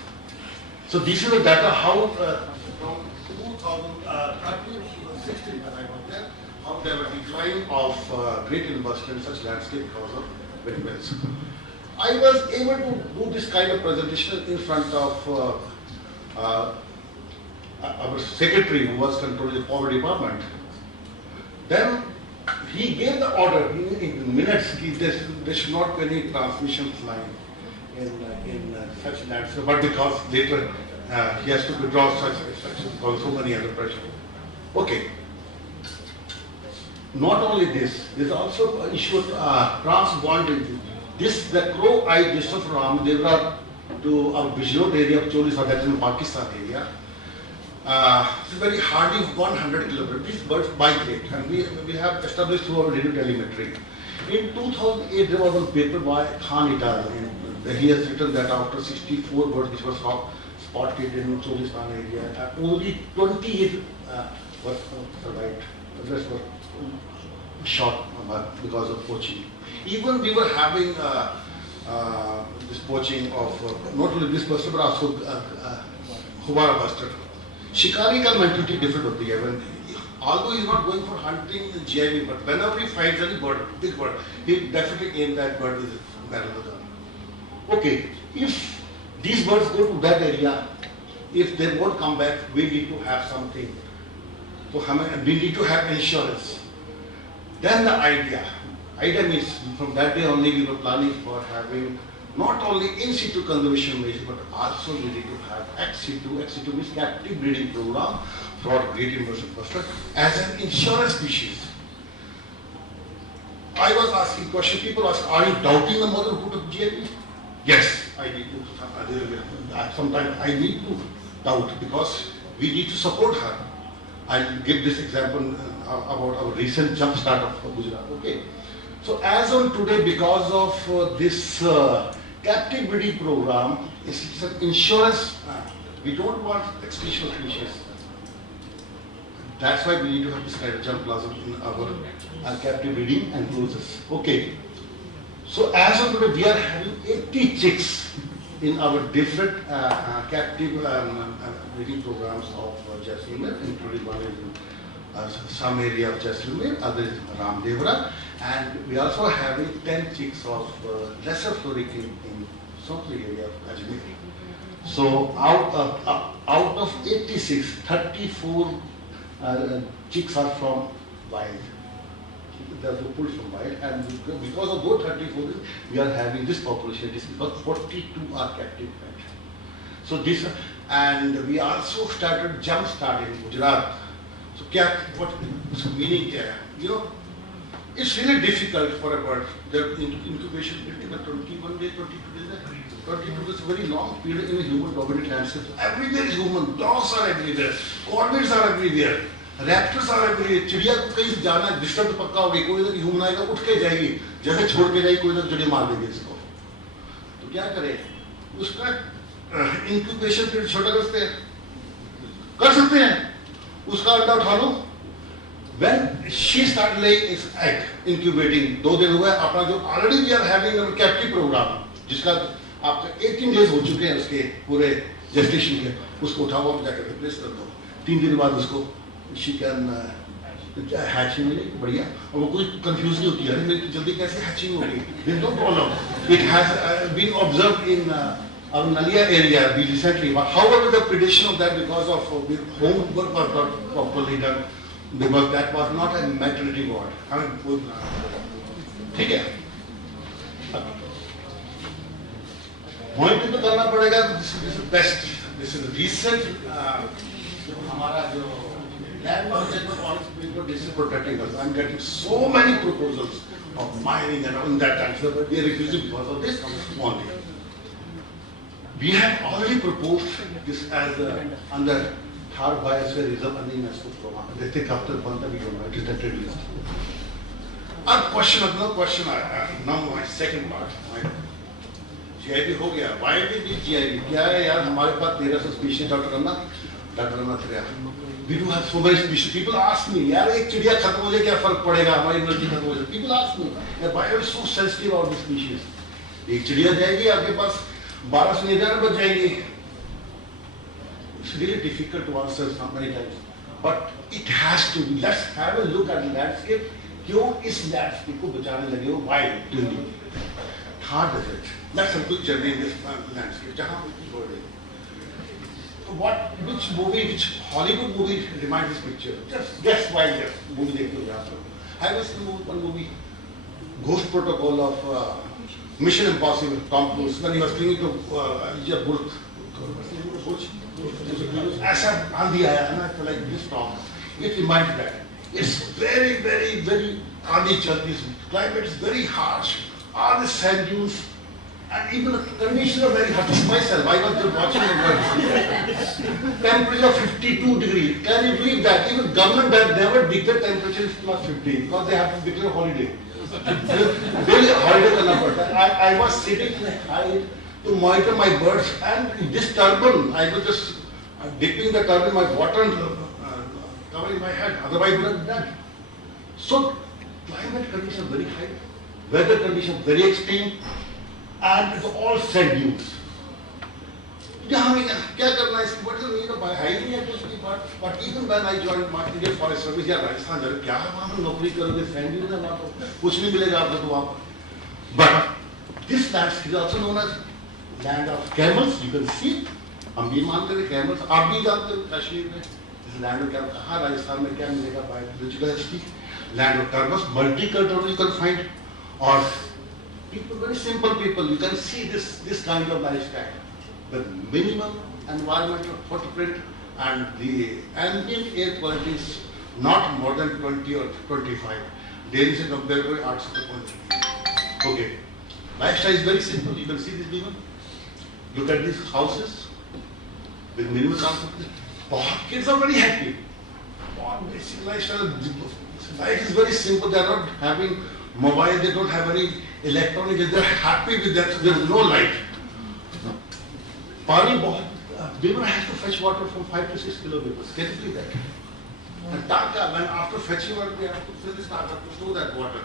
So this is the data how from 2013 to 2016 when I was there, how there was decline of great pillar-buster in such landscape because of windmills. I was able to do this kind of presentation in front of our secretary who was controlling the power department. Then he gave the order in minutes there should not be any transmission line in such landscape, but because later he has to withdraw such instructions because so many other pressure. Okay. Not only this, there is also an issue of transbonding. This the crow eye distance from Ramdevra to our Bijnot area of Cholis, that is in Pakistan area. It's very hardly 100 kilometers. These birds migrate, and we have established through our radio telemetry. In 2008, there was a paper by Khan et al. He has written that after 64 birds which were spotted in Cholistan area, only 28 were survived. The rest were shot because of poaching. Even we were having this poaching of not only this bustard but also Hubara bustard. Shikari का mentality different होती है. When although he is not going for hunting the GIV, but whenever he finds any bird, big bird, he definitely aim that bird with his barrel of the gun. Okay, if these birds go to that area, if they won't come back, we need to have something. So we need to have insurance. Then the idea means from that day only we were planning for having not only in situ conservation measures, but also we need to have ex situ. Ex situ means captive breeding program for great inversion bustard as an insurance species. I was asking question, people ask, are you doubting the motherhood of GIV? Yes, I need to. Sometimes I need to doubt because we need to support her. I'll give this example about our recent jump start of Gujarat. Okay. So as on today, because of this captive breeding program, it's an insurance. We don't want extinction of species. That's why we need to have this kind of jump clause in our captive breeding and closes. Okay. So as of today, we are having 80 chicks in our different captive breeding programs of Jaisalmer, including one is some area of Jaisalmer, other is Ramdevra, and we also having 10 chicks of lesser floric in some area of Ajmer. So out of 86, 34 chicks are from wild. They are pulled from wild, and because of those 34, we are having this population. It is because 42 are captive pet. So this, and we also started jump start in Gujarat. So what meaning there? You know, It's really difficult for a bird. The incubation period is 21 days, 22 days. 22 is a very long period in a human dominant landscape. Everywhere is human. Dogs are everywhere. Corvids are everywhere. Raptors are everywhere. चिड़िया को कहीं जाना है, disturb पक्का हो गई, कोई इधर ह्यूमन आएगा, उठ के जाएगी, जैसे छोड़ के जाएगी, कोई इधर चिड़िया मार देगी इसको. तो क्या करें? उसका इंक्यूबेशन पीरियड छोटा कर सकते हैं. उसका अंडा उठा लो. When she started laying its egg, incubating, 2 दिन हुआ अपना जो already we are having a captive program, जिसका आपका 18 days हो चुके हैं उसके पूरे gestation के, उसको उठाओ और जाकर replace कर दो. 3 दिन बाद उसको she can hatching मिलेगी बढ़िया. और वो कोई confuse नहीं होती है, अरे मेरी जल्दी कैसे hatching होगी? There is no problem. It has been observed in our Nalia area recently. However, the predation of that because of the homework was not properly done. Because that was not a maternity ward. I mean, ठीक है. Monitor तो करना पड़ेगा. This is the best. This is the recent. जो हमारा जो land management policy, this is protecting us. I'm getting so many proposals of mining and all that kind of stuff, but they are refusing because of this only. We have already proposed this as under third biosphere reserve and UNESCO program. They think after one we don't know, it is the list. Another question now my second part. GIB हो गया. Why did we GIB? क्या है यार हमारे पास 1300 species doctor Anna We do have so many species. People ask me, यार एक चिड़िया खत्म हो जाए क्या फर्क पड़ेगा? हमारी एनर्जी खत्म हो जाए. People ask me, why are you so sensitive about this species? एक चिड़िया जाएगी आपके पास 1200 निदान बच जाएंगी. It's really difficult to answer so many times, but it has to be. Let's have a look at the landscape. क्यों इस landscape को बचाने लगे हो? Why doing it? Hard is it? Let's have a quick journey in this landscape. जहाँ bird है. Which movie, which Hollywood movie reminds this picture? Just guess why just movie देखते हो यहाँ पर. I was in one movie, Ghost Protocol of Mission Impossible. Tom Cruise when he was clinging to Bush. ऐसा आंधी आया है ना, तो like this storm. It reminds that it's very, very, very आंधी चलती है. Climate is very harsh. All the sand dunes and even the conditions are very harsh. Myself, I was just watching the world. Temperature 52 degrees. Can you believe that? Even government has never declared temperature is plus 50 because they have to declare holiday. Really holiday करना पड़ता है. I was sitting in a height to monitor my birds, and this turban, I was just dipping the turban, my water covering my head, otherwise I would have done. So climate conditions very high, weather conditions very extreme, and it's all sand dunes. क्या करना है इसकी? What is the need of my hiring activity? But even when I joined my Indian Forest Service या राजस्थान जा रहे क्या वहाँ पर नौकरी करोगे? sand dunes है वहाँ पर, कुछ नहीं मिलेगा आपको तो वहाँ पर. But this landscape is also known as land of camels. You can see, हम भी मानते हैं camels. आप भी जानते हो कश्मीर में इस land of camels. हाँ राजस्थान में क्या मिलेगा? Biodiversity, land of turbans, multicultural you can find, or people, very simple people. You can see this kind of lifestyle, the minimum environmental footprint and the ambient air quality is not more than 20 or 25. There is a comparable arts of the country. Okay, lifestyle is very simple. You can see this people. Look at these houses with minimal transport. Kids are very happy. Basic lifestyle. Life is very simple. They are not having mobile. They don't have any electronic. They are happy with that. There is no light. Women have to fetch water from 5 to 6 kilometers. Can you believe that? And Taka, when after fetching water, they have to fill this Taka to store that water.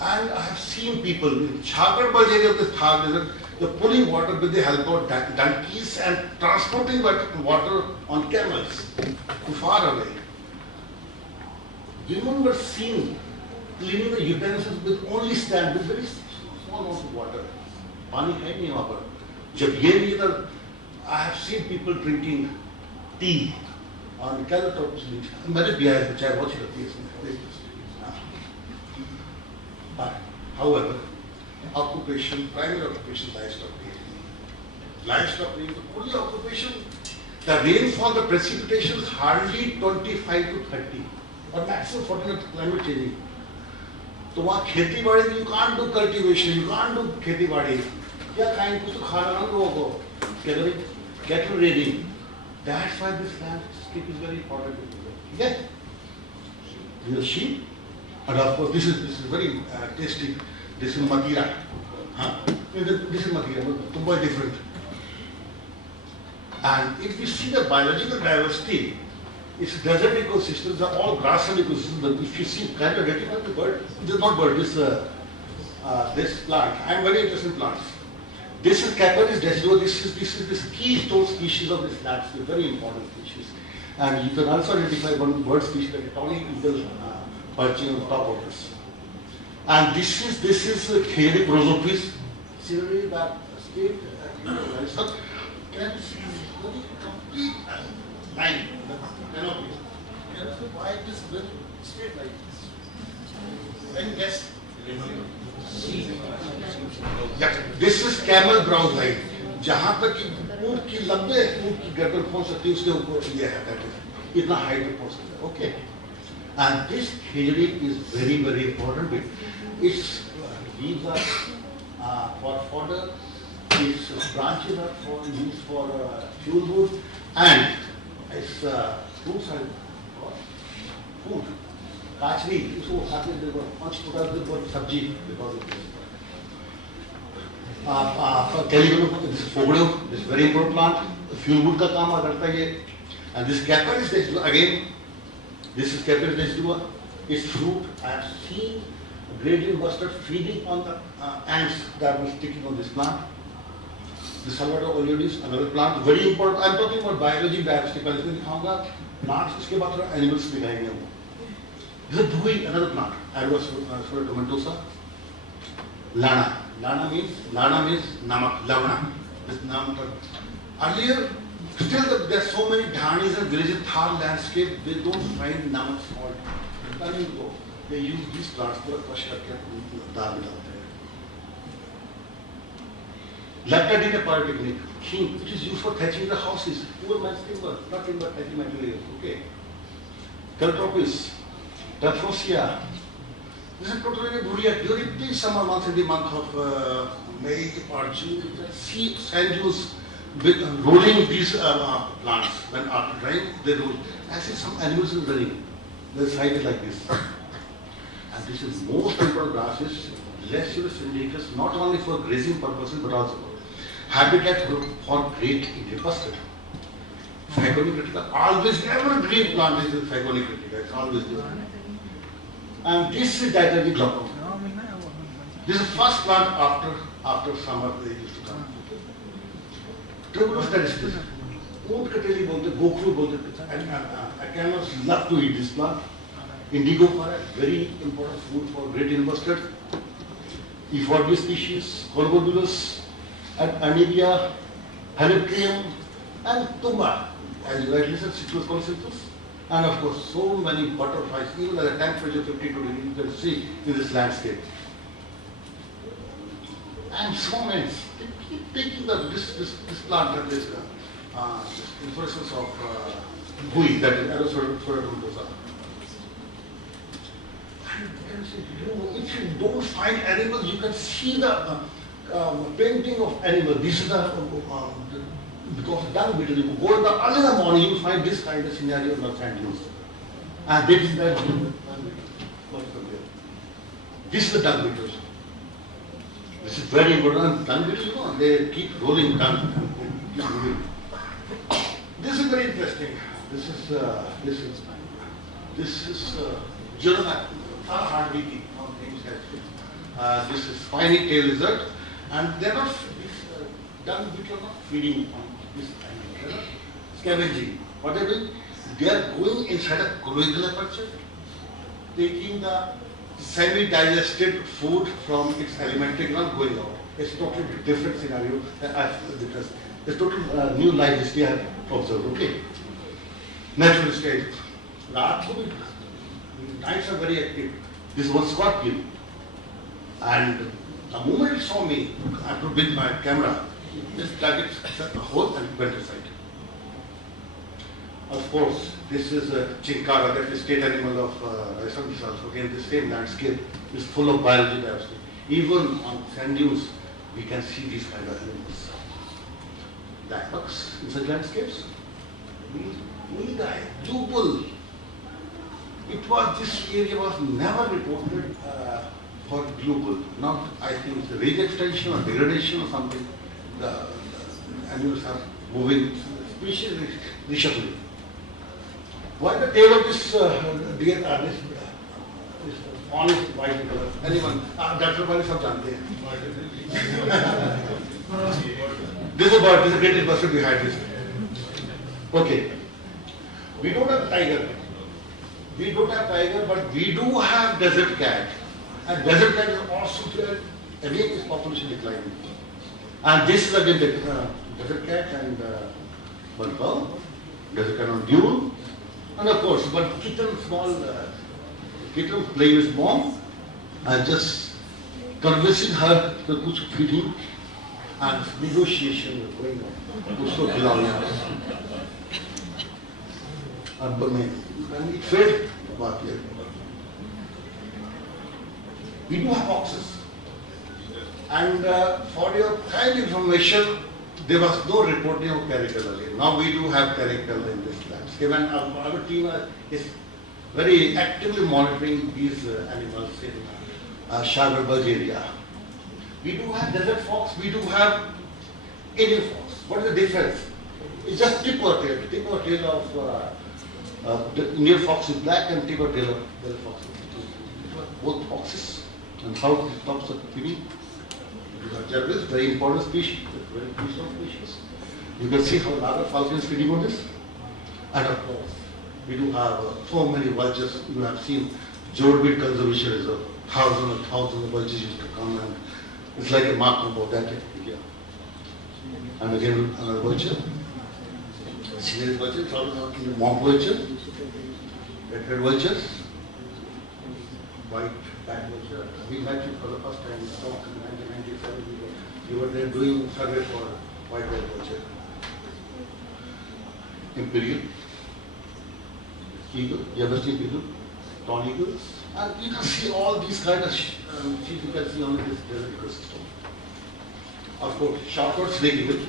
And I have seen people in Chakarbarj area of this Thar desert, they're pulling water with the help of donkeys and transporting that water on camels to far away. Women were seen cleaning the utensils with only stand with very small amount of water. Pani hai nahi wahan par. Jab ye bhi idhar, I have seen people drinking tea on Calatops beach. मैंने पिया है, चाय बहुत अच्छी लगती है इसमें. However, occupation, primary occupation, livestock breeding. Livestock breeding, the only occupation, the rainfall, the precipitation is hardly 25 to 30, or maximum 40 climate changing. तो वहाँ खेती बाड़ी, you can't do cultivation, you can't do खेती बाड़ी. क्या खाएंगे, कुछ तो खाना ना लोगों को. Cattle rearing. That's why this landscape is very important. Okay? This is sheep, and of course this is very tasty. This is Madeira. This is Madeira, but quite different. And if we see the biological diversity, it's desert ecosystems are all grassland ecosystems. If you see kind of identify the bird, this is not bird. This plant. I am very interested in plants. This is Capanis deciduo. This is this keystone species of this landscape. Very important species. And you can also identify one bird species like a tawny eagle perching on top of this. And this is Chaetic rosopis. Scenery that state can you see very complete line, the canopy. Can you see why it is very straight like this? Can you guess? Yeah, this is camel brown line. जहाँ तक कि ऊँट की लंबे ऊँट की गर्दन पहुँच सकती है उसके ऊपर ये है that is इतना height पे पहुँच सकता है. Okay. And this theory is very important. Its leaves are for fodder. Its branches are used for fuel wood, and its fruits are for food. Kashmir, उसको खाते हैं देखो 5 फुटा के ऊपर सब्जी because of this. Calico, this is fogड़े, this is very important plant. Fuel wood का काम करता है ये. And this Capanis deciduo again. This is Capanis deciduo. Its fruit I have seen greatly mustard feeding on the ants that were sticking on this plant. The Salvador oleodis, another plant, very important. I am talking about biology diversity. पहले इसमें दिखाऊंगा plants, उसके बाद थोड़ा animals दिखाएंगे हम. This is Dhui, another plant. Arbostomentosa. Lana means namak, lavana. This namak. Earlier, still there are so many dhanis and villages, Thar landscape, they don't find namak salt. They use these plants for crush करके दाल में डालते हैं. Lactadine polytechnic, which is used for thatching the houses. Poor man's timber, not timber, thatching materials. Okay. Caltropis, Daphrosia. This is totally Buria. During the summer months, in the month of May or June, you can see sand dunes rolling these plants. When after rain, they roll. I see some animals in running. They're sighted like this. And this is most important grasses, Lesurus indicus, not only for grazing purposes, but also habitat for great Indian bustard. Phagonic critica, always evergreen plant is Phagonic critica, it's always there. And this is diathetic glaucoma. This is first plant after summer they used to come. Tuberous this. Oat kateli bolte, gokru bolte, and camels love to eat this plant. Indigo forest, very important food for great Indian bustard. Euphorbia species, Colobulus, and Anivia, Helitrium, and Tumba, as you rightly said, Citrus concentrus. And of course, so many butterflies, even at a temperature of 52 degrees, you can see in this landscape. And so many, they keep taking this plant that is this inflorescence of Gui, that is Aerosoratosa. If you don't find animals, you can see the painting of animals. This is because dung beetle. You go in the early in the morning, you find this kind of scenario in the sand dunes. And this is the this is the dung beetles. This is very important. Dung beetles, they keep rolling dung. This is very interesting. This is Jurana. This is spiny tail lizard, and they're not. Dung beetle are not feeding on this animal. They're not scavenging. What they're doing? They are going inside a cloacal aperture, taking the semi-digested food from its alimentary gland, going out. It's totally different scenario that I've discussed. It's total new life history I have observed. Okay. Natural state. Nights are very active. This was scorpion. And the moment it saw me, I had to bring my camera, just dug it, set the hole and went inside. Of course, this is a chinkara, that is state animal of Assam. Again, the same landscape is full of biology diversity. Even on sand dunes, we can see these kind of animals. Ducks in such landscapes. We die. Blue. This area was never reported for global. Not, I think, it's a range extension or degradation or something. The animals are moving, species reshuffling. Why the tail of this deer, this honest white color? Anyone? Dr. Bali sab jante hain. This is a bird, this is a greatest person behind this. Okay. We don't have tiger. But we do have desert cat. And desert cat is also there. Again, its population declining. And this is again the desert cat and one cow, desert cat on dune. And of course, one kitten, small kitten playing with mom and just convincing her to put feeding and negotiation was going on. Usko khilao yaar. And it failed. We do have oxes. And for your kind information, there was no reporting of caracal earlier. Now we do have caracal in this landscape, and our team is very actively monitoring these animals in Shagar Baj area. We do have desert fox, we do have Indian fox. What is the difference? It's just tip or tail. Tip or tail of the Indian fox is black and tip or tail of desert fox is both foxes. And how it stops at feeding. Jarvis, very important species, very crucial species. You can see how lager falcon is feeding on this. And of course, we do have so many vultures. You have seen Jorbid Conservation Reserve. Thousands of vultures used to come, and it's like a mark about that area. And again, another vulture. Serious vulture, mock vulture, red vultures, white back vulture. We met it for the first time in 1997. We were there doing survey for white-tailed vulture. Imperial, eagle, Yabasti eagle, tall eagles, and you can see all these kind of sheep you can see on this desert ecosystem. Of course, short-word snake eagle,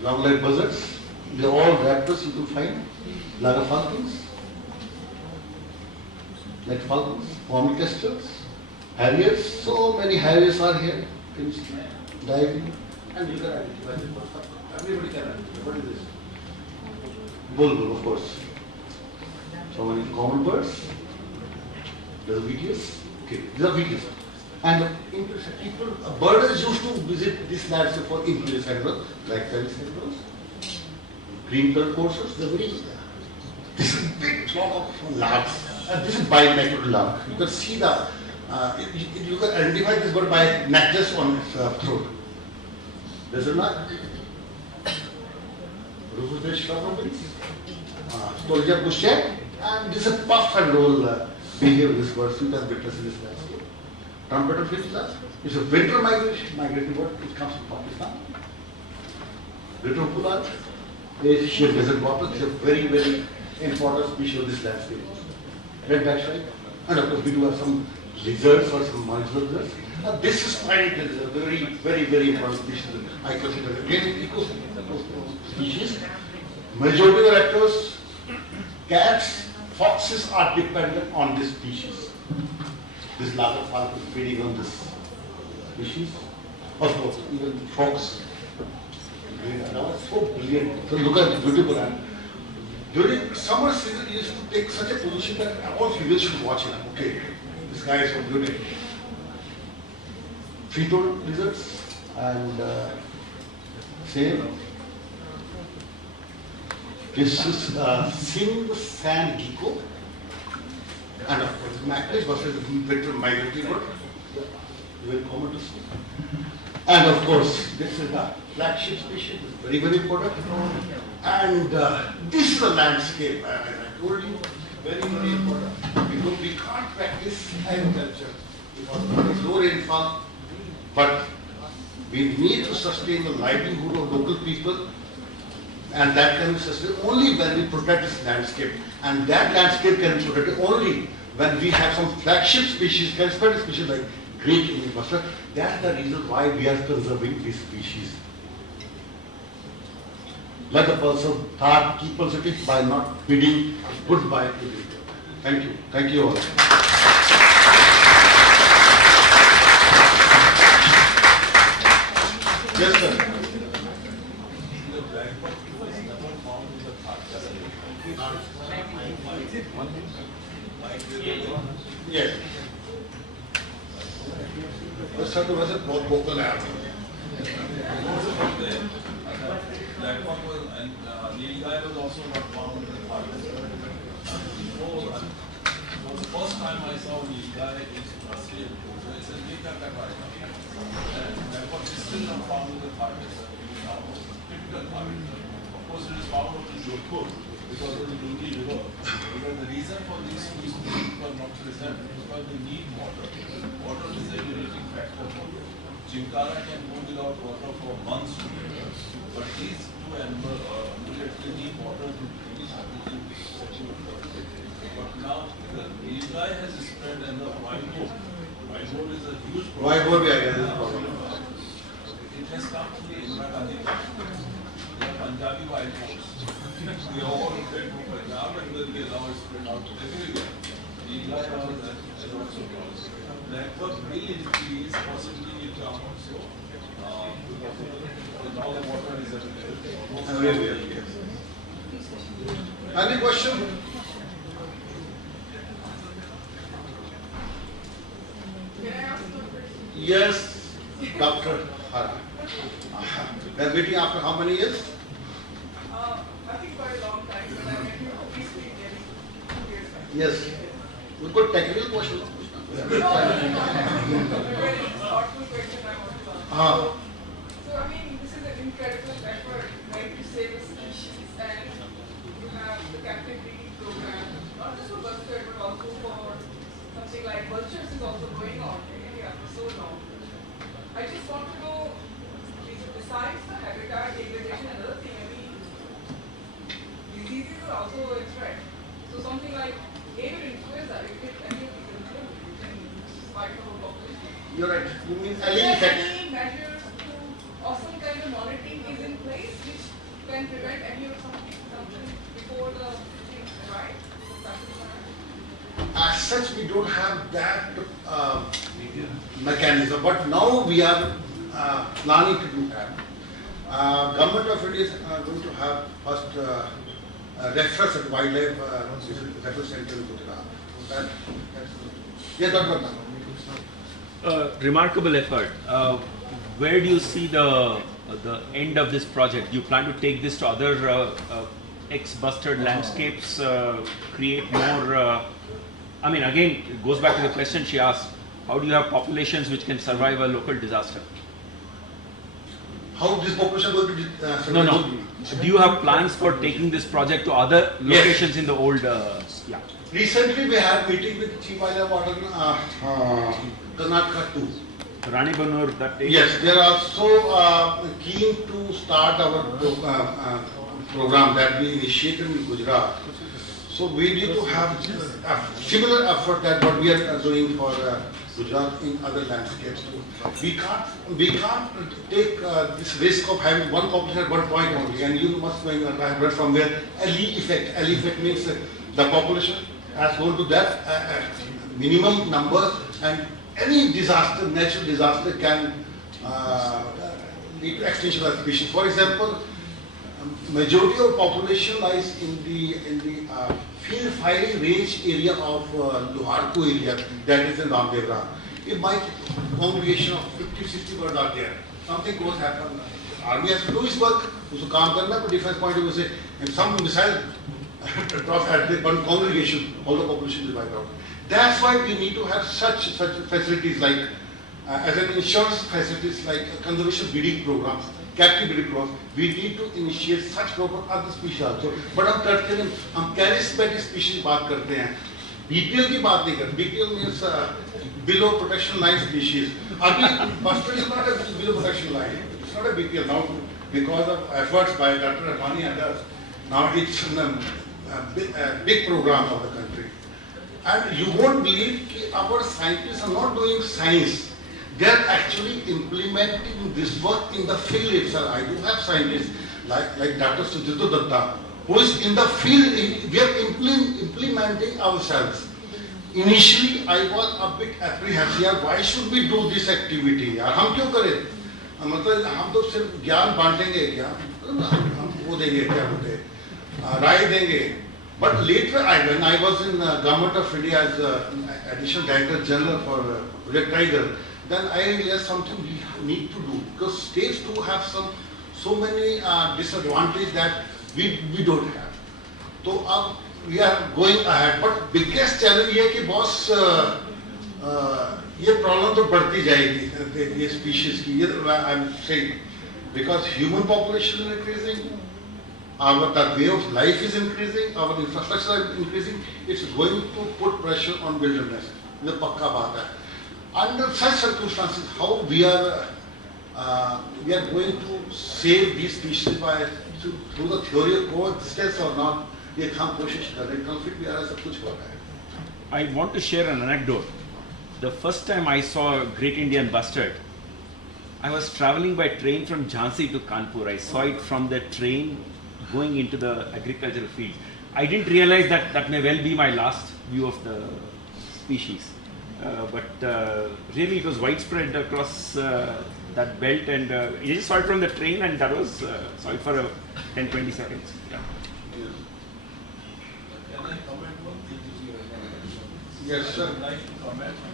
long-legged buzzards, they're all raptors you can find, lager falcons, like falcons, horned-kestrels, harriers, so many harriers are here, diving, and you can identify this one. Everybody can identify. What is this? Bulbul, of course. So many common birds. There's Vetus. Okay, these are Vetus. And people, birders used to visit this landscape for introduced animals, like Felis animals, green colored coursers. They're very. This is a big flock of larks. And this is bimicroid lark. You can see the. You can identify this bird by necklace on its throat. There's a lark. Rufus Stolja Bushet, and this is a puff and roll behavior of this bird. You can witness in this landscape. Trumpeter finch, it's a winter migratory bird. It comes from Pakistan. Little Pulat is sheer desert warbler. It's a very, very important species of this landscape. Red backstripe, and of course we do have some lizards or some monster lizards. This is finite lizard, very, very, very important species. I consider it again species. Majority of the raptors, cats, foxes are dependent on this species. This lager falcon is feeding on this species. Of course, even fox. Now it's so brilliant. So look at the beautiful animal. During summer season, he used to take such a position that all females should watch him. Okay, this guy is so beautiful. Three-toed lizards and same. This is single sand gecko, and of course mackerel versus winter migratory bird. Very common to see. And of course, this is the flagship species, very, very important. And this is the landscape, I told you, very, very important. We can't practice agriculture because there is low rainfall, but we need to sustain the livelihood of local people. and that can be sustained only when we protect this landscape. And that landscape can be protected only when we have some flagship species, charismatic species like great Indian bustard. That's the reason why we are conserving this species. Let the person start keep positive by not bidding goodbye to the world. Thank you. Thank you all. Yes, sir. Yes. Sir तो वैसे बहुत vocal है आप. That one was, and Nilgai was also not found in the forest. It was the first time I saw Nilgai in Brazil. It's a Nilgai Kakarika. And that one is still not found in the forest. Typical forest. Of course, it is found in Jodhpur because of the Lundi River. Because the reason for these species were not present is because they need water. Water is a urinating factor for them. Chimkara can go without water for months. But these two animals actually need water to release oxygen sexual growth. But now the Nilgai has spread and the white goat. White goat is a huge problem. Why would we have this problem? It has come to the Indira Gandhi. They are Punjabi white goats. They all get to Punjab and then they now spread out everywhere. Nilgai is also close. That was really increased, possibly in town also. Because now the water is available. Any question? Yes, Dr. Hara. We are waiting after how many years? I think for a long time, but I met you obviously in 2 years back. Yes. We got technical question. No, a very thoughtful question I want to ask. So, I mean, this is an incredible effort, right, to save a species, and you have the captive breeding program, not just for bustard, but also for something like vultures is also going on in India for so long. I just want to know, besides the habitat degradation, another thing, I mean, diseases are also a threat. So something like avian influenza, if it any of these influenza, can spike the whole population. You're right. You mean Are allele there effect? any measures to, or some kind of monitoring is in place which can prevent any of something before the things arrive? So that is my- As such, we don't have that mechanism, but now we are planning to do that. Government of India is going to have first reference at wildlife reference center in Gujarat. Yes, Dr. Remarkable effort. Where do you see the end of this project? Do you plan to take this to other ex-bustard landscapes, create more? I mean, again, it goes back to the question she asked: how do you have populations which can survive a local disaster? How this population going to survive? No. Do you have plans for taking this project to other locations in the old? Yeah. Recently, we had meeting with Chief Wildlife Warden Karnataka too. Rani Banur, that area? Yes, they are also keen to start our program that we initiated in Gujarat. So we need to have a similar effort that what we are doing for Gujarat in other landscapes too. We can't take this risk of having one population at one point only. And you must have read somewhere allele effect. Allele effect means the population has gone to that minimum number, and any disaster, natural disaster, can lead to extinction of species. For example, majority of population lies in the field firing range area of Loharku area, that is in Ramdevra. If my congregation of 50-60 birds are there, something goes happen. Army has to do its work, उसको काम करना, but defense point of view से, and some missile drops at the one congregation, all the population will wipe out. That's why we need to have such facilities like, as an insurance facilities like conservation breeding programs, captive breeding programs. We need to initiate such program other species also. But हम करते हैं, हम charismatic species बात करते हैं. BPL की बात नहीं करते. BPL means below protection line species. अभी bustard is not a below protection line. It's not a BPL now. because of efforts by Dr. Rahmani and others, now it's in a big program of the country. And you won't believe that our scientists are not doing science. They are actually implementing this work in the field itself. I do have scientists like Dr. Sujito Datta, who is in the field. We are implementing ourselves. Initially, I was a bit apprehensive. Why should we do this activity? हम क्यों करें? मतलब हम तो सिर्फ ज्ञान बांटेंगे क्या? हम वो देंगे क्या बोलते? राय देंगे. But later, when I was in Government of India as Additional Director General for Project Tiger, then I realized something we need to do, because states do have so many disadvantages that we don't have. So we are going ahead. But biggest challenge है कि boss ये problem तो बढ़ती जाएगी ये species की. I'm saying because human population is increasing. Our way of life is increasing, our infrastructure is increasing, it's going to put pressure on wilderness. ये पक्का बात है. Under such circumstances, how we are going to save these species by through the theory of coexistence or not? ये हम कोशिश कर रहे हैं. Conflict भी आ रहा है, सब कुछ हो रहा है. I want to share an anecdote. The first time I saw a great Indian bustard, I was traveling by train from Jhansi to Kanpur. I saw it from the train going into the agricultural field. I didn't realize that may well be my last view of the species. But really it was widespread across that belt, and I just saw it from the train, and that was saw it for 10-20 seconds. Yeah. Can I comment one thing? Yes, sir. I would like to comment on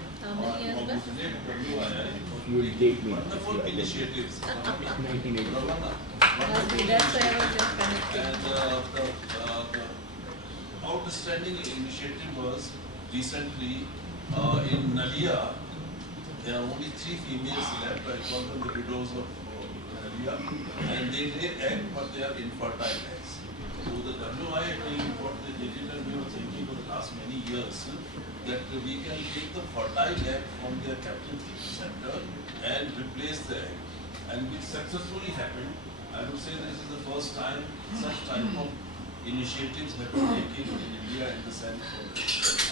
You will take me. wonderful initiatives. 1980. That's why I was just connecting. And the outstanding initiative was recently in Nalia. There are only 3 females left. I call them the widows of Nalia, and they lay egg, but they are infertile eggs. So the WI team, what they did, and we were thinking for the last many years, that we can take the fertile egg from their captivity center and replace the egg, and which successfully happened. I would say this is the first time such type of initiatives have been taken in India in the sense of,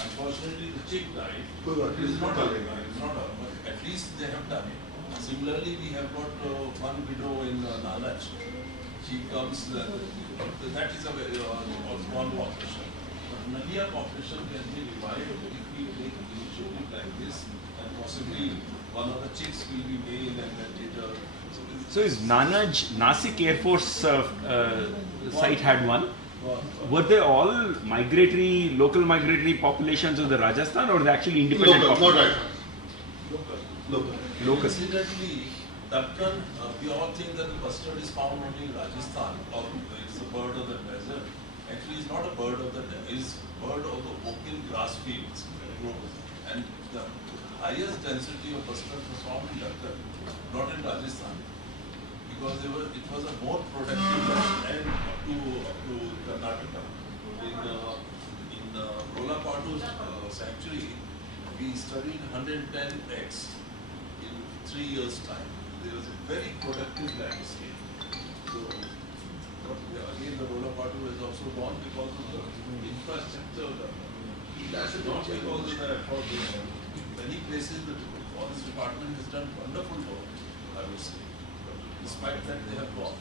unfortunately the chick died. It is not a, but at least they have done it. Similarly, we have got one widow in Nalach. She comes, that is a very small population. But Nalia population can be revived if we take initiative like this, and possibly one of the chicks will be male and then later. So is Nasik Air Force site had one? Were they all local migratory populations of the Rajasthan, or they actually independent Local, not populations? Local. Incidentally, Dakkan, we all think that the bustard is found only in Rajasthan, or it's a bird of the desert. Actually, it's not a bird of the desert, it's a bird of the open grass fields. And the highest density of bustard was found in Dakkan, not in Rajasthan. Because it was a more productive land up to Karnataka. In Rolapatu's sanctuary, we studied 110 eggs in 3 years' time. There was a very productive landscape. So, again, the Rolapatu is also gone because of the infrastructure. That's not because of the effort. Many places the forest department has done wonderful work, I would say. Despite that, they have gone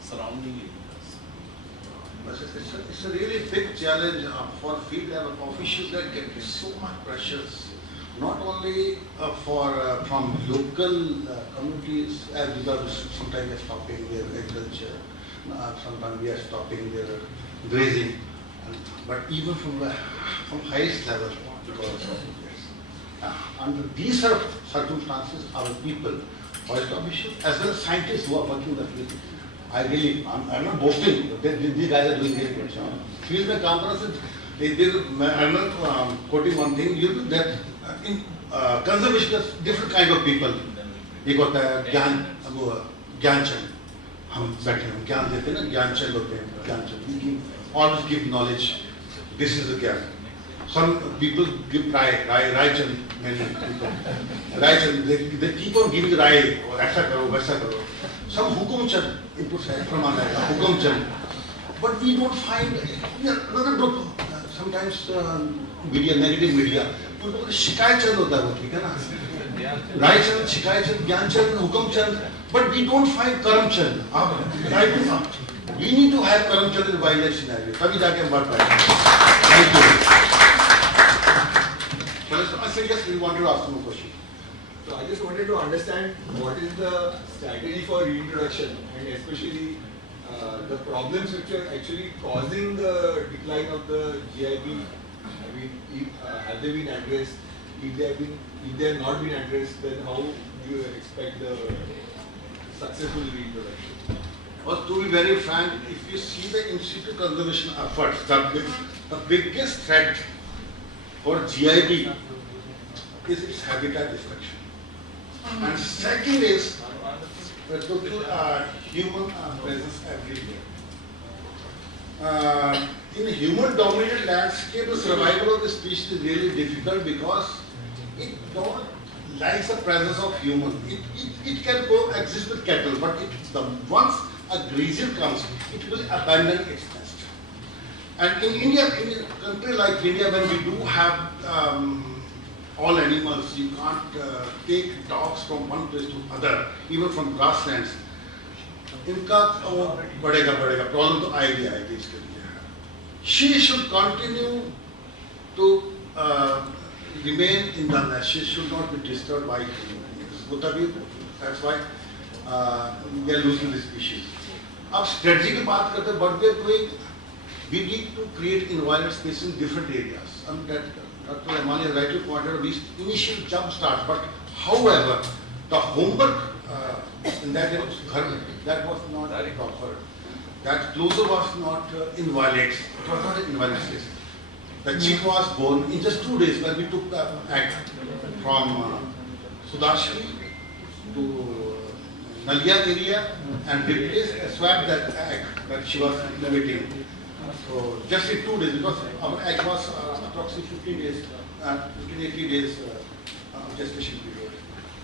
surrounding areas. It's a really big challenge for field level officials that get so much pressures, not only from local communities, as we are sometimes we are stopping their agriculture, sometimes we are stopping their grazing, but even from highest level because of this. Under these circumstances, our people, forest officials, as well as scientists who are working in the field, I'm not boasting, these guys are doing great work. Field में काम करने से, I'm not quoting one thing, that in conservation there's different kind of people. एक होता है ज्ञानचंद, हम बैठे हम ज्ञान देते हैं ना, ज्ञानचंद होते हैं, Gyanchand, always give knowledge. This is the ज्ञान. Some people give rai chand, many people. Rai chand, they keep on giving rai, aisa karo, vaisa karo. Some hukum chand, inputs from hukum chand. But we don't find, another group, sometimes media, negative media, shikayat chand hota hai, theek hai na? Rai chand, shikayat chand, gyan chand, hukum chand, but we don't find karam chand. We need to have karam chand in wildlife scenario. Tabhi jaake hum baat kare. Thank you. I suggest we want to ask more question. So I just wanted to understand what is the strategy for reintroduction and especially the problems which are actually causing the decline of the GIB. I mean, have they been addressed? If they have not been addressed, then how do you expect the successful reintroduction? Well, to be very frank, if you see the in-situ conservation efforts, the biggest threat for GIB is its habitat destruction. And second is the total human presence everywhere. In a human-dominated landscape, the survival of the species is really difficult because it don't likes the presence of human. It can coexist with cattle, but once a grazier comes, it will abandon its nest. And in India, in a country like India, when we do have all animals, you can't take dogs from one place to other, even from grasslands. इनका वो बढ़ेगा problem तो आएगी इसके लिए. She should continue to remain in the nest. She should not be disturbed by humans. That's why we are losing this species. अब strategy की बात करते हैं, but we are doing. We need to create environment space in different areas. And that Dr. Amani has rightly pointed out, these initial jump starts, but however, the homework in that was not proper. That closure was not inviolate. It was not an inviolate space. The chick was born in just 2 days when we took the egg from Sudashri to Nalia area and replaced, swapped that egg that she was incubating. So just in 2 days, because our egg was approximately 15 days, 15-18 days gestation period.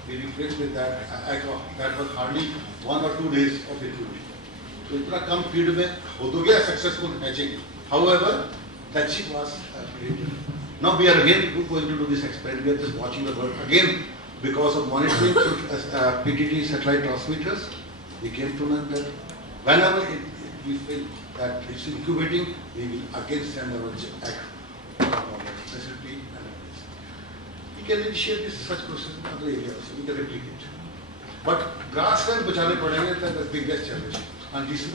We replaced with that egg that was hardly 1 or 2 days of incubation. So itna kam period mein ho to gaya successful hatching. However, that chick was created. Now we are again going to do this experiment. We are just watching the bird again because of monitoring through PTT satellite transmitters. We came to know that whenever we feel that it's incubating, we will again send our egg facility. We can initiate this such process in other areas. We can replicate. But grassland bachane padenge, that's the biggest challenge. And this is a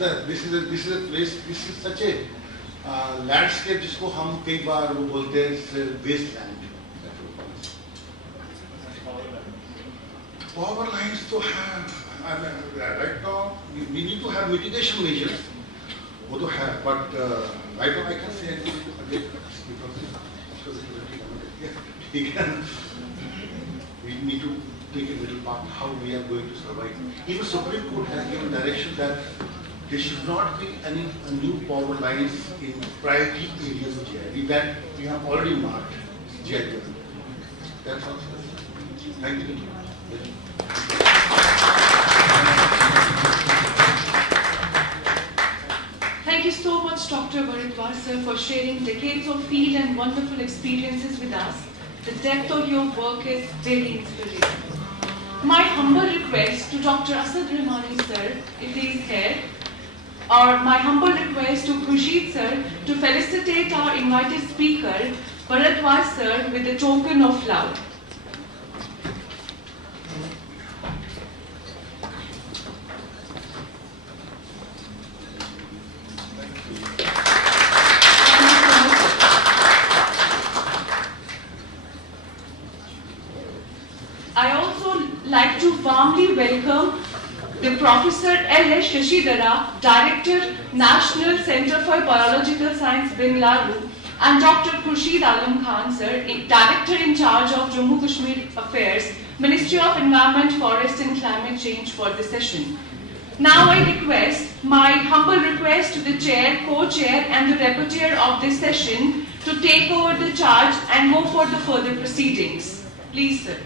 place. This is such a landscape जिसको हम कई बार वो बोलते हैं wasteland. Power lines to have. Right now we need to have mitigation measures. वो तो है, but right now I can say anything again because we need to take a little part how we are going to survive. Even Supreme Court has given direction that there should not be any new power lines in priority areas of GIB that we have already marked GIB. That's all. Thank you. Thank you so much, Dr. Bharadwaj sir, for sharing decades of field and wonderful experiences with us. The depth of your work is very inspirational. My humble request to Dr. Asad Rahmani sir, if he is here, or my humble request to Khurshid sir to felicitate our invited speaker, Bharadwaj sir, with a token of love. I also like to warmly welcome the Professor L.S. Shashidhara, Director, National Center for Biological Science, Bengaluru, and Dr. Khurshid Alam Khan, sir, Director in charge of Jammu Kashmir Affairs, Ministry of Environment, Forest and Climate Change for this session. Now I request, my humble request to the chair, co-chair and the rapporteur of this session to take over the charge and go for the further proceedings. Please, sir.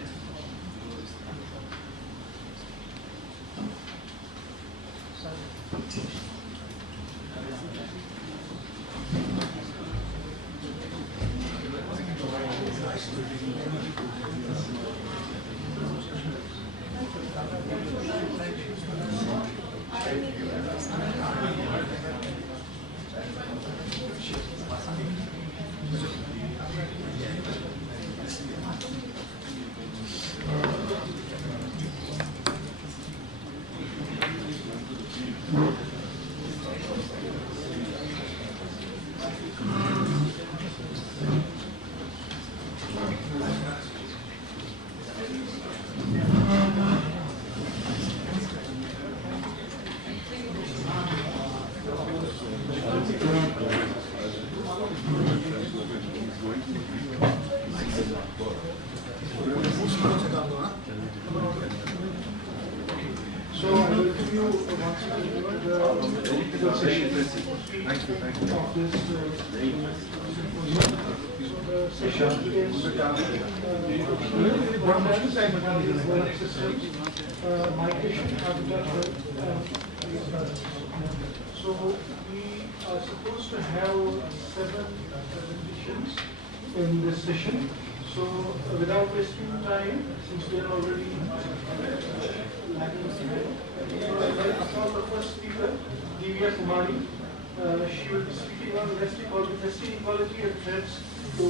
So I will give you once again the technical session of this symposium. The session is systems, migration, habitat health. So we are supposed to have 7 presentations in this session. So without wasting time, since we are already lacking time, so I will call the first speaker, Divya Kumari. She will be speaking on nesting ecology and threats to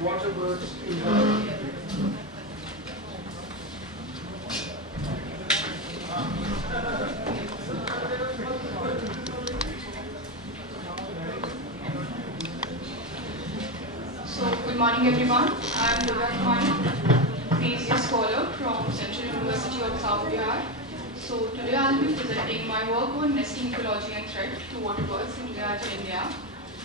water birds in the Good morning everyone, I am Divya Kumari, PhD scholar from Central University of South Bihar. So today I will be presenting my work on nesting ecology and threat to water birds in Gujarat, India.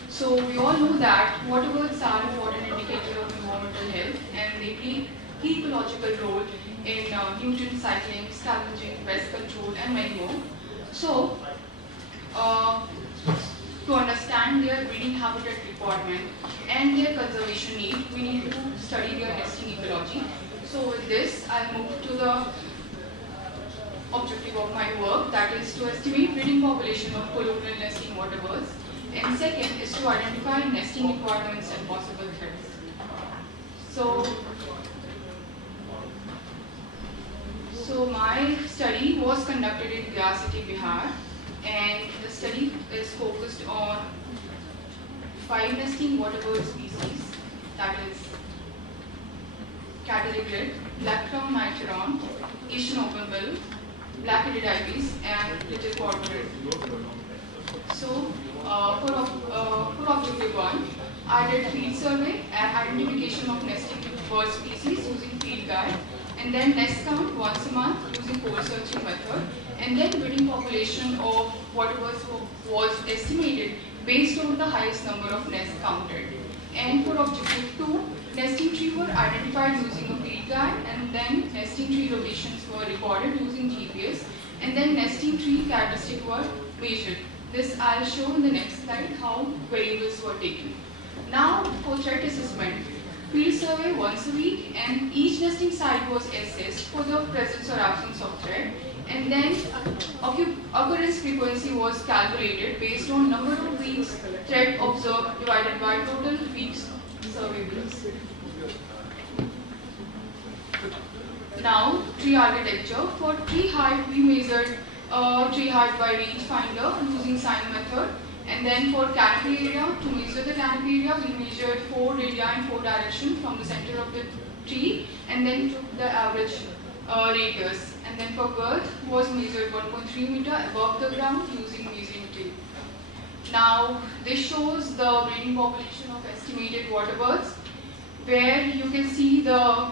So we all know that water birds are an important indicator of environmental health and they play key ecological role in nutrient cycling, scavenging, pest control and many more. So to understand their breeding habitat requirement and their conservation need, we need to study their nesting ecology. So with this, I'll move to the objective of my work, that is to estimate breeding population of colonial nesting water birds. And second is to identify nesting requirements and possible threats. So my study was conducted in Gaya City, Bihar, and the study is focused on 5 nesting water bird species, that is cattle-egret, black-crowned nighteron, Asian openbill, black-headed ibis, and little cormorant. So for objective 1, I did field survey and identification of nesting bird species using field guide, and then nest count once a month using pole searching method, and then breeding population of water birds was estimated based on the highest number of nests counted. And for objective 2, nesting tree were identified using a field guide, and then nesting tree locations were recorded using GPS, and then nesting tree characteristics were measured. This I'll show in the next slide how variables were taken. Now for threat assessment, field survey once a week, and each nesting site was assessed for the presence or absence of threat, and then occurrence frequency was calculated based on number of weeks threat observed divided by total weeks survey weeks. Now tree architecture. For tree height we measured tree height by rangefinder using sign method, and then for canopy area, to measure the canopy area we measured 4 radii in 4 directions from the center of the tree, and then took the average radius. And then for girth was measured 1.3 meter above the ground using measuring tape. Now this shows the breeding population of estimated water birds, where you can see the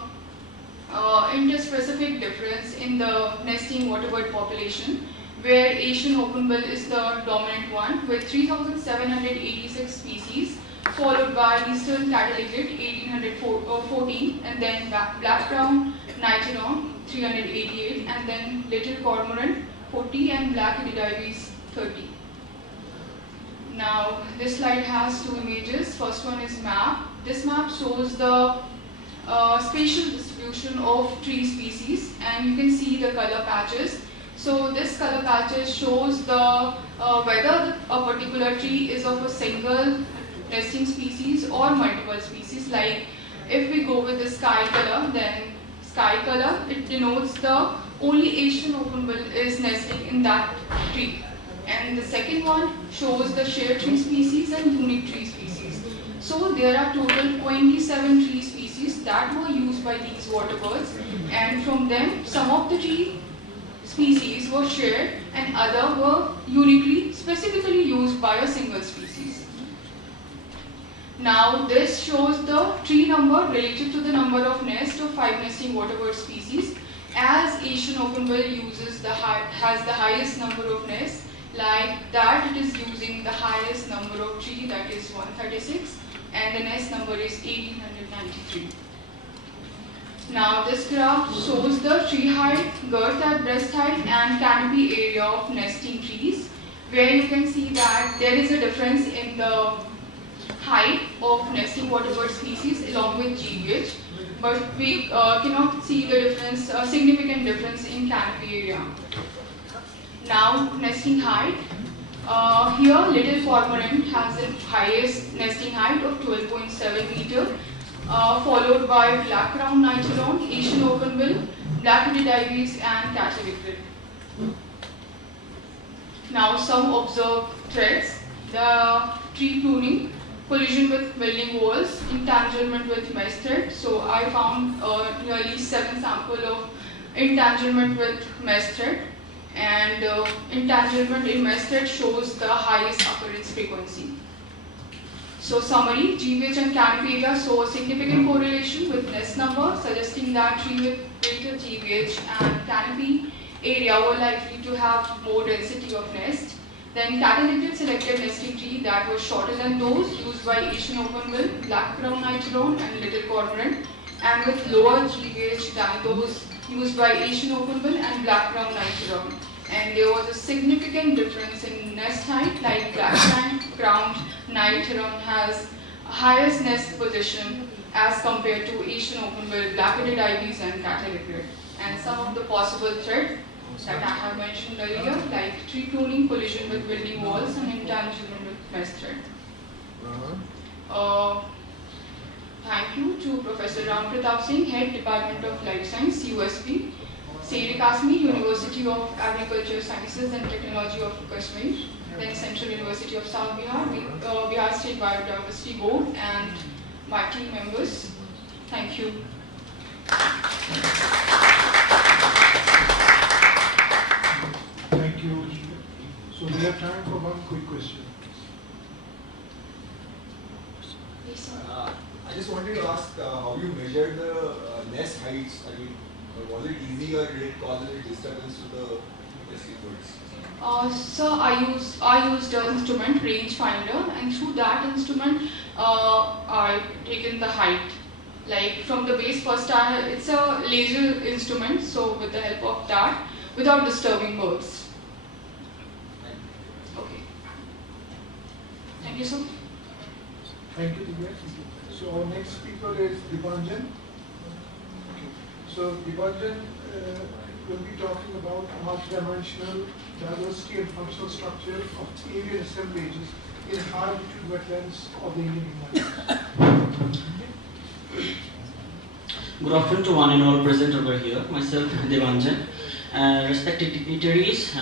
interspecific difference in the nesting water bird population, where Asian openbill is the dominant one with 3,786 species, followed by Eastern cattle-egret 1,814, and then black-crowned nighteron 388, and then little cormorant 40, and black-headed ibis 30. Now, this slide has two images. First one is map. This map shows the spatial distribution of tree species, and you can see the color patches. So this color patches shows the whether a particular tree is of a single nesting species or multiple species. Like if we go with the sky color, then sky color, it denotes the only Asian openbill is nesting in that tree. And the second one shows the shared tree species and unique tree species. So there are total 27 tree species that were used by these water birds, and from them some of the tree species were shared and other were uniquely, specifically used by a single species. Now this shows the tree number related to the number of nests of 5 nesting water bird species. As Asian openbill has the highest number of nests, like that it is using the highest number of tree, that is 136, and the nest number is 1893. Now this graph shows the tree height, girth at breast height, and canopy area of nesting trees, where you can see that there is a difference in the height of nesting water bird species along with GVH, but we cannot see the difference, significant difference in canopy area. Now nesting height. Here little cormorant has the highest nesting height of 12.7 meter, followed by black crowned nightron, Asian openbill, black-headed ibis, and cataract. Now some observed threats: the tree pruning, collision with building walls, entanglement with mesh thread. So I found nearly 7 samples of entanglement with mesh thread, and entanglement in mesh thread shows the highest occurrence frequency. So summary, GVH and canopy area show a significant correlation with nest number, suggesting that tree with greater GVH and canopy area were likely to have more density of nest. Then catalytic selected nesting tree that was shorter than those used by Asian openbill, black crowned nightron, and little cormorant, and with lower GVH than those used by Asian openbill and black crowned nightron. And there was a significant difference in nest height, like black crowned nightron has highest nest position as compared to Asian openbill, black-headed ibis, and catalytic. And some of the possible threats that I have mentioned earlier, like tree pruning, collision with building walls, and entanglement with mesh thread. Thank you to Professor Ram Pratap Singh, Head Department of Life Science, USP, SKUAST-Kashmir, University of Agriculture Sciences and Technology of Kashmir, then Central University of South Bihar, Bihar State Biodiversity Board, and my team members. Thank you. Thank you. So we have time for one quick question. Yes, sir. I just wanted to ask how you measured the nest heights. I mean, was it easy or did it cause any disturbance to the nesting birds? So I used an instrument, rangefinder, and through that instrument, I taken the height. Like from the base first, it's a laser instrument, so with the help of that, without disturbing birds. Okay. Thank you, sir. Thank you, Divya. So our next speaker is Dipanjan. So Dipanjan will be talking about multidimensional diversity and functional structure of avian assemblages in high altitude wetlands of the Indian Himalayas. Good afternoon to one and all present over here. Myself, Devanjan, respected dignitaries,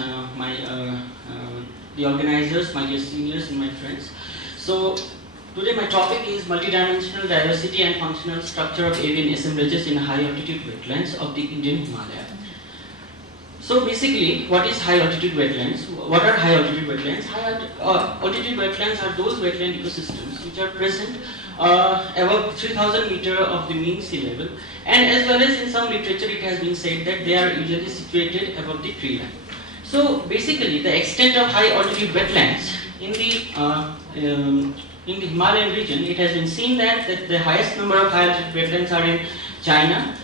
the organizers, my dear seniors and my friends. So today my topic is multidimensional diversity and functional structure of avian assemblages in high altitude wetlands of the Indian Himalaya. So basically, what is high altitude wetlands? What are high altitude wetlands? High altitude wetlands are those wetland ecosystems which are present above 3000 meters of the mean sea level, and as well as in some literature it has been said that they are usually situated above the tree line. So basically, the extent of high altitude wetlands in the Himalayan region, it has been seen that the highest number of high altitude wetlands are in China,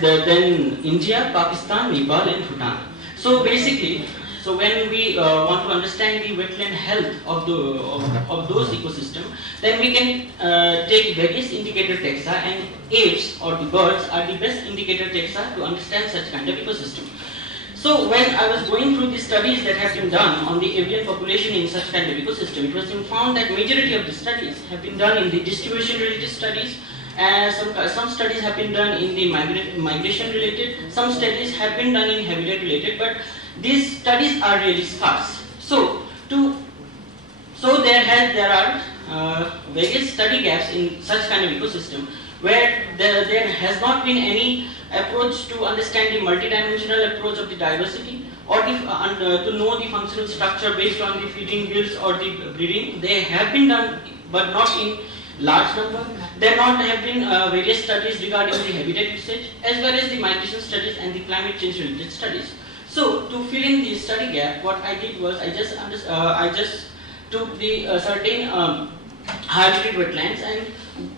then India, Pakistan, Nepal, and Bhutan. So basically, So when we want to understand the wetland health of those ecosystems, then we can take various indicator taxa, and apes or the birds are the best indicator taxa to understand such kind of ecosystem. So when I was going through the studies that have been done on the avian population in such kind of ecosystem, it was found that majority of the studies have been done in the distribution related studies, and some studies have been done in the migration related, some studies have been done in habitat related, but these studies are really scarce. So there are various study gaps in such kind of ecosystem where there has not been any approach to understand the multidimensional approach of the diversity, or to know the functional structure based on the feeding guilds or the breeding. They have been done, but not in large number. There have been various studies regarding the habitat usage, as well as the migration studies and the climate change related studies. So to fill in the study gap, what I did was I just took the certain high altitude wetlands and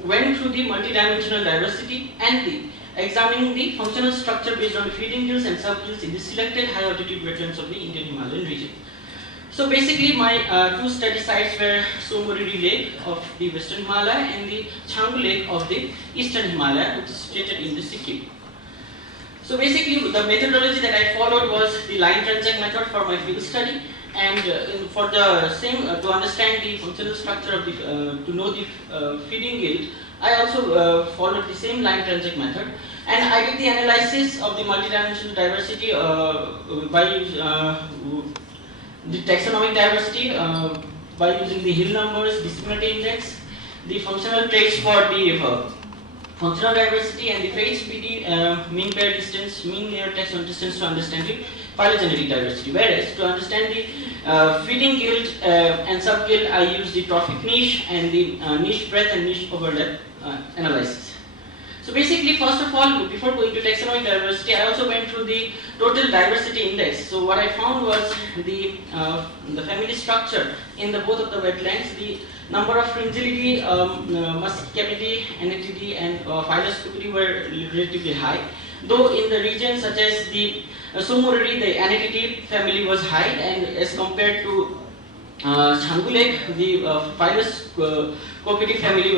went through the multidimensional diversity and examining the functional structure based on the feeding gills and subgills in the selected high altitude wetlands of the Indian Himalayan region. So basically my two study sites were Somoridi Lake of the Western Himalaya and the Changu Lake of the Eastern Himalaya, which is situated in the Sikkim. So basically the methodology that I followed was the line transect method for my field study, and for the same to understand the functional structure of the to know the feeding guild, I also followed the same line transect method, and I did the analysis of the multidimensional diversity by the taxonomic diversity by using the hill numbers, discriminative index, the functional traits for the functional diversity, and the traits PD, mean pair distance, mean near taxon distance to understand the phylogenetic diversity. Whereas to understand the feeding guild and subguild, I use the trophic niche and the niche breadth and niche overlap analysis. So basically, first of all, before going to taxonomic diversity, I also went through the total diversity index. So what I found was the family structure in the both of the wetlands, the number of fringillity, musky cavity, anatidae, and phyloscopity were relatively high. Though in the regions such as the Somoridi, the anatidae family was high, and as compared to Changu Lake, the phyloscopity family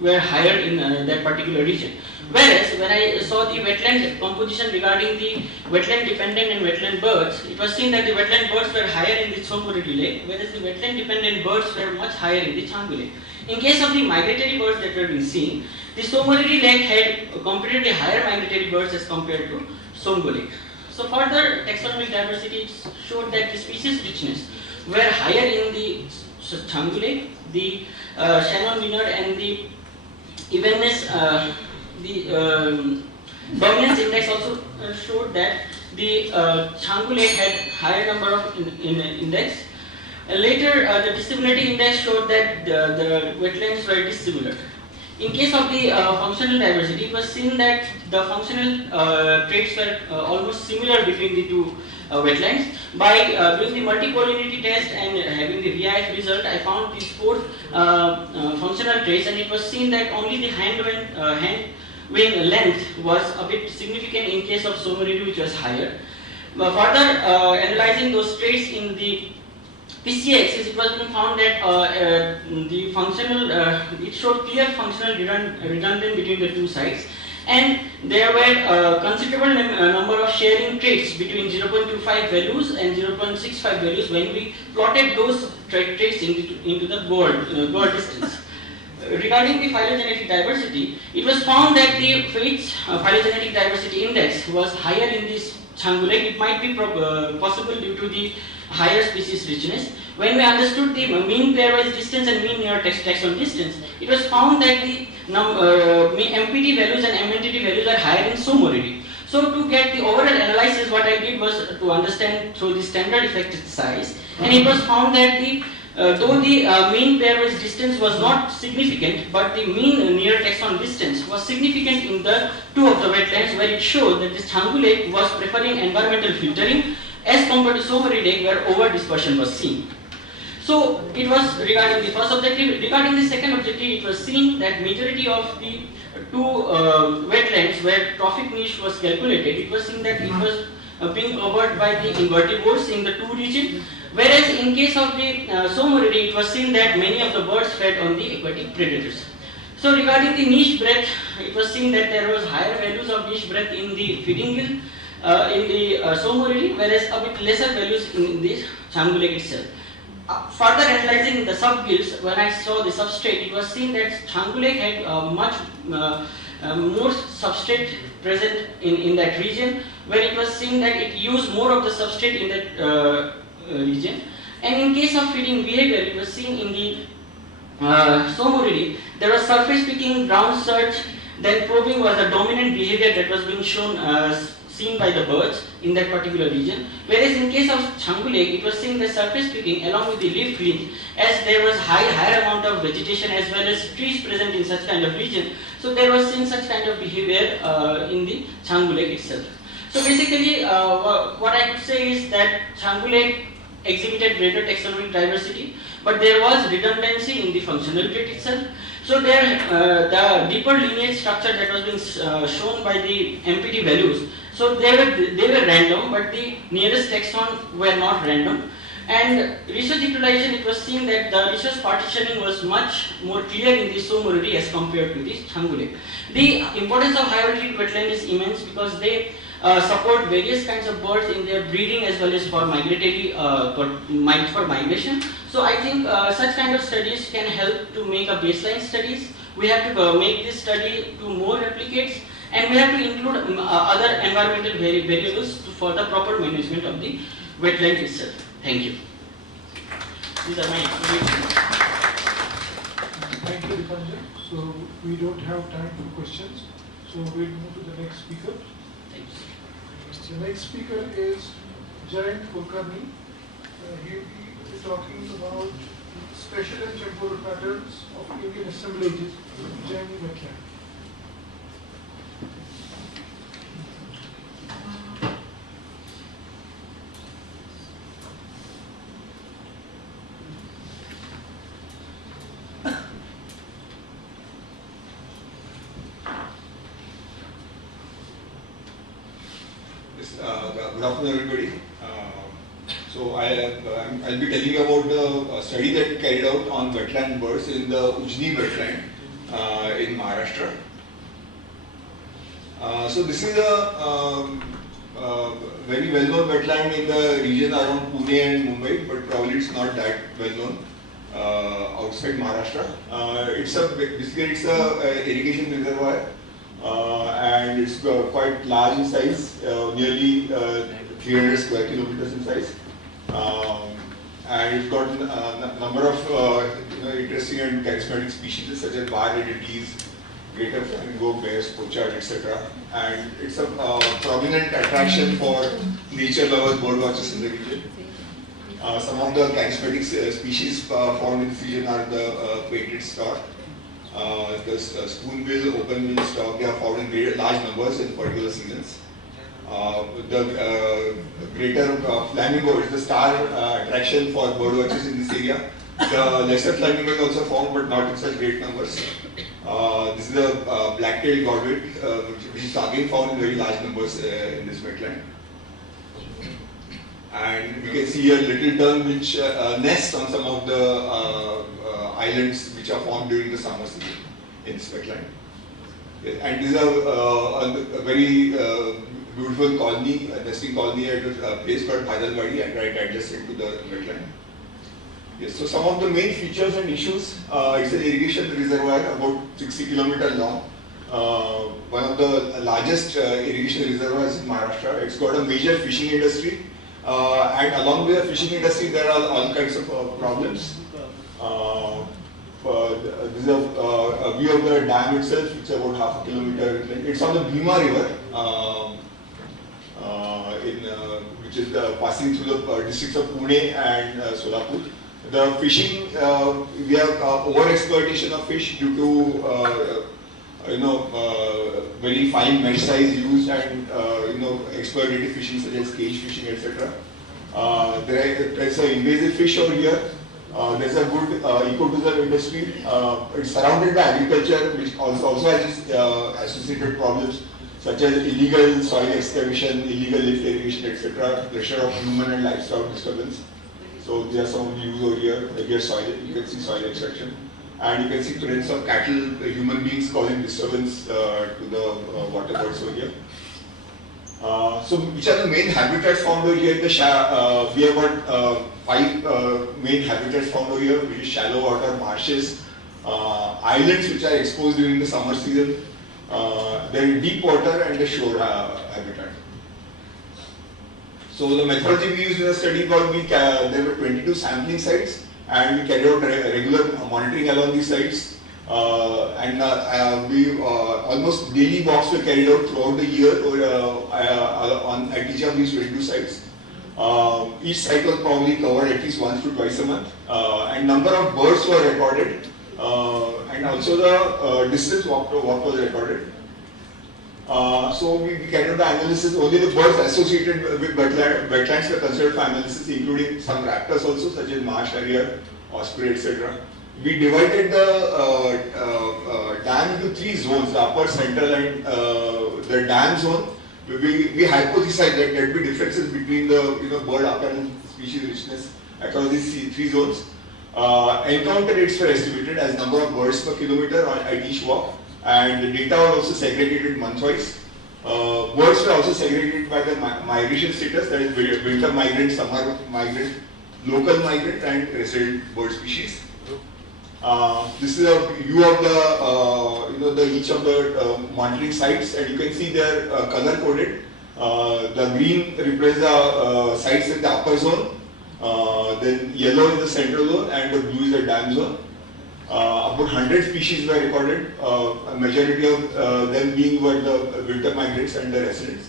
were higher in that particular region. Whereas when I saw the wetland composition regarding the wetland dependent and wetland birds, it was seen that the wetland birds were higher in the Somoridi Lake, whereas the wetland dependent birds were much higher in the Changu Lake. In case of the migratory birds that were being seen, the Somoridi Lake had comparatively higher migratory birds as compared to Somgu Lake. So further taxonomic diversity showed that the species richness were higher in the Changu Lake, the Shannon Vineyard, and the evenness, the dominance index also showed that the Changu Lake had higher number of index. Later, the disseminating index showed that the wetlands were dissimilar. In case of the functional diversity, it was seen that the functional traits were almost similar between the two wetlands. By doing the multicollinearity test and having the VIF result, I found these four functional traits, and it was seen that only the hand wing length was a bit significant in case of Somoridi, which was higher. Further analyzing those traits in the PCA axis, it was found that the functional, it showed clear functional redundant between the two sides, and there were considerable number of sharing traits between 0.25 values and 0.65 values when we plotted those traits into the goal distance. Regarding the phylogenetic diversity, it was found that the phylogenetic diversity index was higher in this Changu Lake. It might be possible due to the higher species richness. When we understood the mean pairwise distance and mean near taxon distance, it was found that the MPT values and MNTT values are higher in Somoridi. So to get the overall analysis, what I did was to understand through the standard effective size, and it was found that though the mean pairwise distance was not significant, but the mean near taxon distance was significant in the two of the wetlands, where it showed that this Changu Lake was preferring environmental filtering as compared to Somoridi Lake, where over dispersion was seen. So it was regarding the first objective. Regarding the second objective, it was seen that majority of the two wetlands where trophic niche was calculated, it was seen that it was being covered by the invertebrates in the two regions. Whereas in case of the Somoridi, it was seen that many of the birds fed on the aquatic predators. So regarding the niche breadth, it was seen that there was higher values of niche breadth in the feeding gill, in the Somoridi, whereas a bit lesser values in the Changulek itself. Further analyzing the sub-gills, when I saw the substrate, it was seen that Changulek had much more substrate present in that region, where it was seen that it used more of the substrate in that region. And in case of feeding behavior, it was seen in the Somoridi, there was surface picking, ground search, then probing was the dominant behavior that was being shown, seen by the birds in that particular region. Whereas in case of Changulek, it was seen the surface picking along with the leaf clean, as there was higher amount of vegetation as well as trees present in such kind of region. So there was seen such kind of behavior in the Changulek itself. So basically, what I could say is that Changulek exhibited greater taxonomic diversity, but there was redundancy in the functional trait itself. So there, the deeper lineage structure that was being shown by the MPT values, so they were random, but the nearest taxon were not random. And research utilization, it was seen that the research partitioning was much more clear in the Somoridi as compared to the Changulek. The importance of high altitude wetland is immense because they support various kinds of birds in their breeding as well as for migratory for migration. So I think such kind of studies can help to make a baseline studies. We have to make this study to more replicates, and we have to include other environmental variables for the proper management of the wetland itself. Thank you. These are my explanations. Thank you, Dipanjan. So we don't have time for questions. So we'll move to the next speaker. The next speaker is Jayant Kulkarni. He will be talking about special and temporal patterns of avian assemblages in Jaini wetland. Good afternoon, everybody. I'll be telling you about the study that we carried out on wetland birds in the Ujni wetland in Maharashtra. So this is a very well-known wetland in the region around Pune and Mumbai, but probably it's not that well-known outside Maharashtra. Basically it's a irrigation reservoir. And it's quite large in size, nearly 300 square kilometers in size. And it's got a number of interesting and charismatic species such as bar-headed geese, greater flamingo, bears, pochard, etc. And it's a prominent attraction for nature lovers, bird watchers in the region. Some of the charismatic species found in this region are the painted stork, the spoonbill, open-bill stork. They are found in very large numbers in particular seasons. The greater flamingo is the star attraction for bird watchers in this area. The lesser flamingo is also found, but not in such great numbers. This is a black-tailed godwit, which is again found in very large numbers in this wetland. And we can see a little tern which nests on some of the islands which are formed during the summer season in this wetland. Yes, and this is a very beautiful colony, a nesting colony at a place called Bhadalwadi, and right adjacent to the wetland. Yes, so some of the main features and issues, it's an irrigation reservoir about 60 kilometers long. One of the largest irrigation reservoirs in Maharashtra. It's got a major fishing industry, and along with the fishing industry there are all kinds of problems. This is a view of the dam itself. It's about half a kilometer. It's on the Bhima River, which is passing through the districts of Pune and Solapur. The fishing, we have over-exploitation of fish due to very fine mesh size used and exploitative fishing such as cage fishing, etc. There's an invasive fish over here. There's a good ecotourism industry. It's surrounded by agriculture, which also has associated problems such as illegal soil excavation, illegal lift irrigation, etc., pressure of human and livestock disturbance. So there are some views over here. Here soil, you can see soil extraction, and you can see trends of cattle, human beings causing disturbance to the water birds over here. So which are the main habitats found over here? We have got 5 main habitats found over here, which is shallow water, marshes, islands which are exposed during the summer season, then deep water and the shore habitat. So the methodology we used in the study was there were 22 sampling sites, and we carried out regular monitoring along these sites. We almost daily walks were carried out throughout the year at each of these 22 sites. Each site was probably covered at least once to twice a month, and number of birds were recorded, and also the distance walk was recorded. So we carried out the analysis. Only the birds associated with wetlands were considered for analysis, including some raptors also, such as marsh harrier, osprey, etc. We divided the dam into 3 zones: the upper, central, and the dam zone. We hypothesized that there would be differences between the bird occurrence, species richness across these 3 zones. Encounter rates were estimated as number of birds per kilometer at each walk, and the data were also segregated month-wise. Birds were also segregated by the migration status, that is winter migrant, summer migrant, local migrant, and resident bird species. This is a view of the each of the monitoring sites, and you can see they are color coded. The green represents the sites in the upper zone, then yellow is the central zone, and the blue is the dam zone. About 100 species were recorded, a majority of them being were the winter migrants and the residents.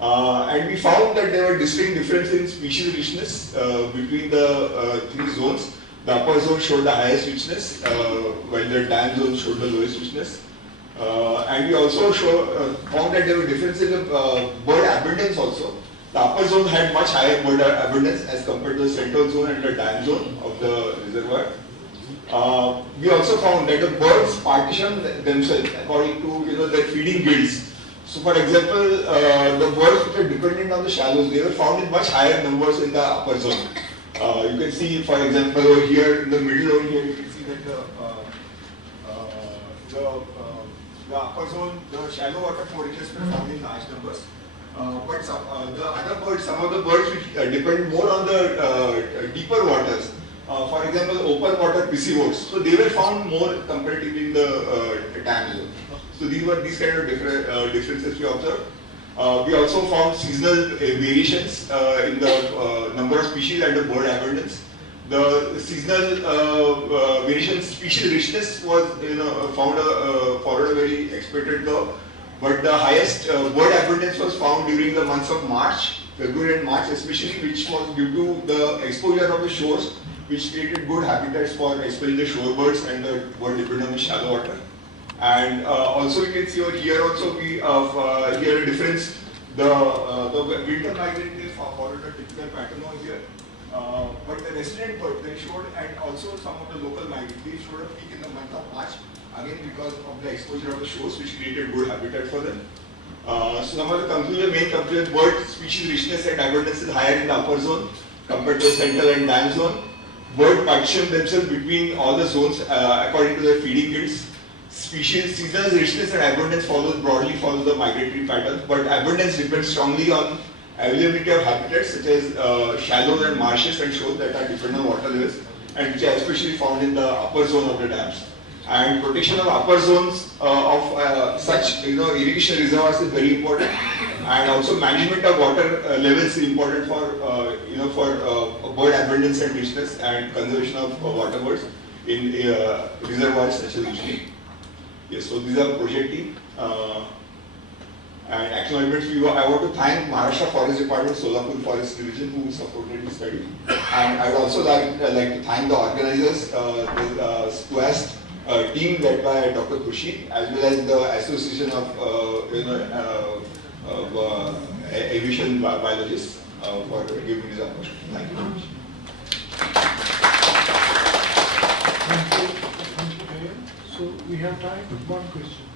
And we found that there were distinct differences in species richness between the 3 zones. The upper zone showed the highest richness, while the dam zone showed the lowest richness. And we also found that there were differences in bird abundance also. The upper zone had much higher bird abundance as compared to the central zone and the dam zone of the reservoir. We also found that the birds partition themselves according to their feeding guilds. So, for example, the birds which are dependent on the shallows, they were found in much higher numbers in the upper zone. You can see, for example, over here in the middle over here, you can see that the upper zone, the shallow water foragers were found in large numbers. But some of the birds which depend more on the deeper waters, for example, open water piscivoles, so they were found more comparatively in the dam zone. So these were these kind of differences we observed. We also found seasonal variations in the number of species and the bird abundance. The seasonal variation, species richness was followed a very expected curve, but the highest bird abundance was found during the months of March, February and March especially, which was due to the exposure of the shores, which created good habitats for especially the shorebirds and the bird dependent on the shallow water. And also you can see over here also we here a difference. The winter migrant they followed a typical pattern over here, but the resident bird they showed, and also some of the local migrants they showed a peak in the month of March, again because of the exposure of the shores, which created good habitat for them. So some of the main conclusion: bird species richness and abundance is higher in the upper zone compared to the central and dam zone. Bird partition themselves between all the zones according to their feeding guilds. Species, seasonal richness and abundance broadly follow the migratory patterns, but abundance depends strongly on availability of habitats such as shallows and marshes and shores that are dependent on water levels, and which are especially found in the upper zone of the dams. And protection of upper zones of such irrigation reservoirs is very important, and also management of water levels is important for bird abundance and richness and conservation of water birds in reservoirs such as Ujjain. Yes, so these are project team. And action elements, I want to thank Maharashtra Forest Department, Solapur Forest Division, who supported this study. And I would also like to thank the organizers, the SKUAST team led by Dr. Khurshid, as well as the Association of Aviation Biologists for giving me this opportunity. Thank you very much. Thank you. Thank you, Ayan. So we have time for one question.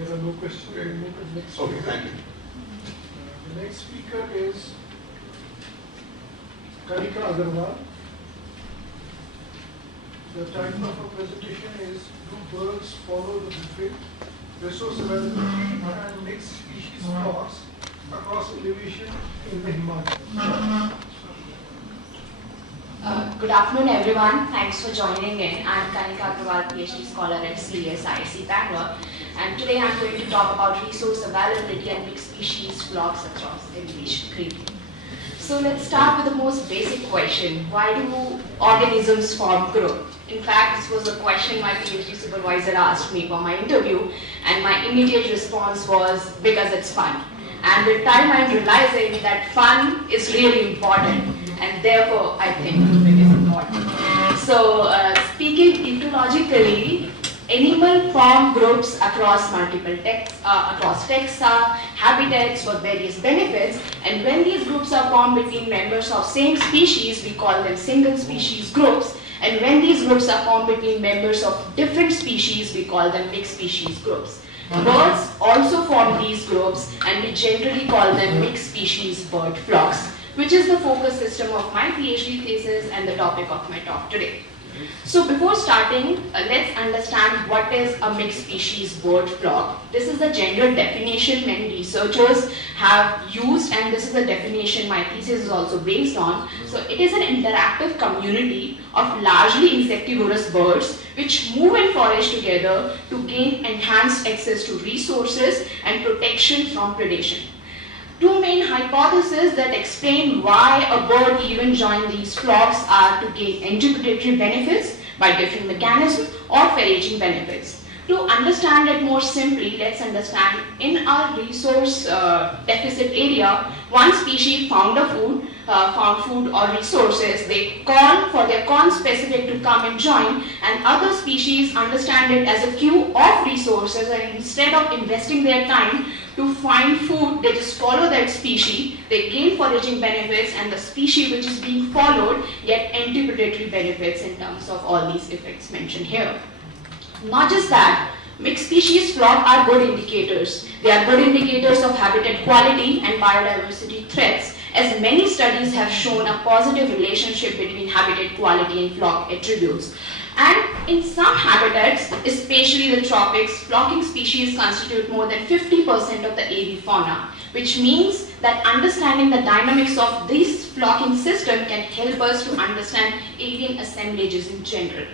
There are no questions. We move to the next speaker. Okay, thank you. The next speaker is Kanika Agarwal. The title of her presentation is Do Birds Follow the Buffet? Resource Availability and Mixed Species Flocks Across Elevation in the Himalayas. Good afternoon, everyone. Thanks for joining in. I'm Kanika Agarwal, PhD scholar at CSIC Bangalore, and today I'm going to talk about resource availability and mixed species flocks across elevation gradient. So let's start with the most basic question: why do organisms form growth? In fact, this was a question my PhD supervisor asked me for my interview, and my immediate response was because it's fun. And with time, I'm realizing that fun is really important, and therefore I think it is important. So, speaking ethologically, animal form groups across multiple taxa, habitats for various benefits, and when these groups are formed between members of same species, we call them single species groups, and when these groups are formed between members of different species, we call them mixed species groups. Birds also form these groups, and we generally call them mixed species bird flocks, which is the focus system of my PhD thesis and the topic of my talk today. So before starting, let's understand what is a mixed species bird flock. This is a general definition many researchers have used, and this is a definition my thesis is also based on. So it is an interactive community of largely insectivorous birds which move and forage together to gain enhanced access to resources and protection from predation. Two main hypotheses that explain why a bird even joins these flocks are to gain antipredatory benefits by different mechanisms or foraging benefits. To understand it more simply, let's understand in our resource deficit area, one species found food or resources, they call for their conspecific to come and join, and other species understand it as a queue of resources, and instead of investing their time to find food, they just follow that species, they gain foraging benefits, and the species which is being followed get antipredatory benefits in terms of all these effects mentioned here. Not just that, mixed species flock are good indicators. They are good indicators of habitat quality and biodiversity threats, as many studies have shown a positive relationship between habitat quality and flock attributes. And in some habitats, especially the tropics, flocking species constitute more than 50% of the avian fauna, which means that understanding the dynamics of this flocking system can help us to understand avian assemblages in general.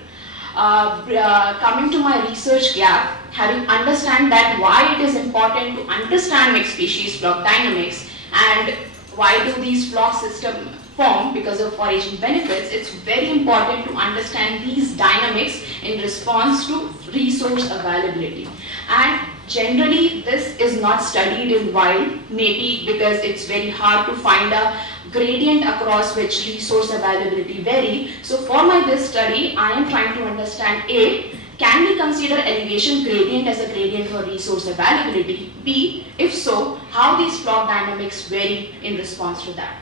Coming to my research gap, having understand that why it is important to understand mixed species flock dynamics and why do these flock systems form because of foraging benefits, it's very important to understand these dynamics in response to resource availability. And generally, this is not studied in wild, maybe because it's very hard to find a gradient across which resource availability vary. So for this study, I am trying to understand A, can we consider elevation gradient as a gradient for resource availability? B, if so, how these flock dynamics vary in response to that?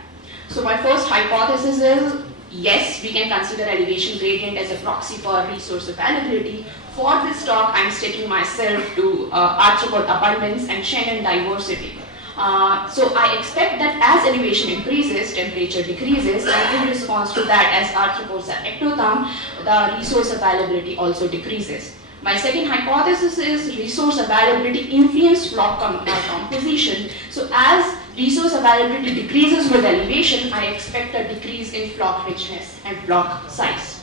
So my first hypothesis is, yes, we can consider elevation gradient as a proxy for resource availability. For this talk, I'm sticking myself to arthropod abundance and Shannon diversity. So I expect that as elevation increases, temperature decreases, and in response to that, as arthropods are ectotherm, the resource availability also decreases. My second hypothesis is resource availability influences flock composition. So as resource availability decreases with elevation, I expect a decrease in flock richness and flock size.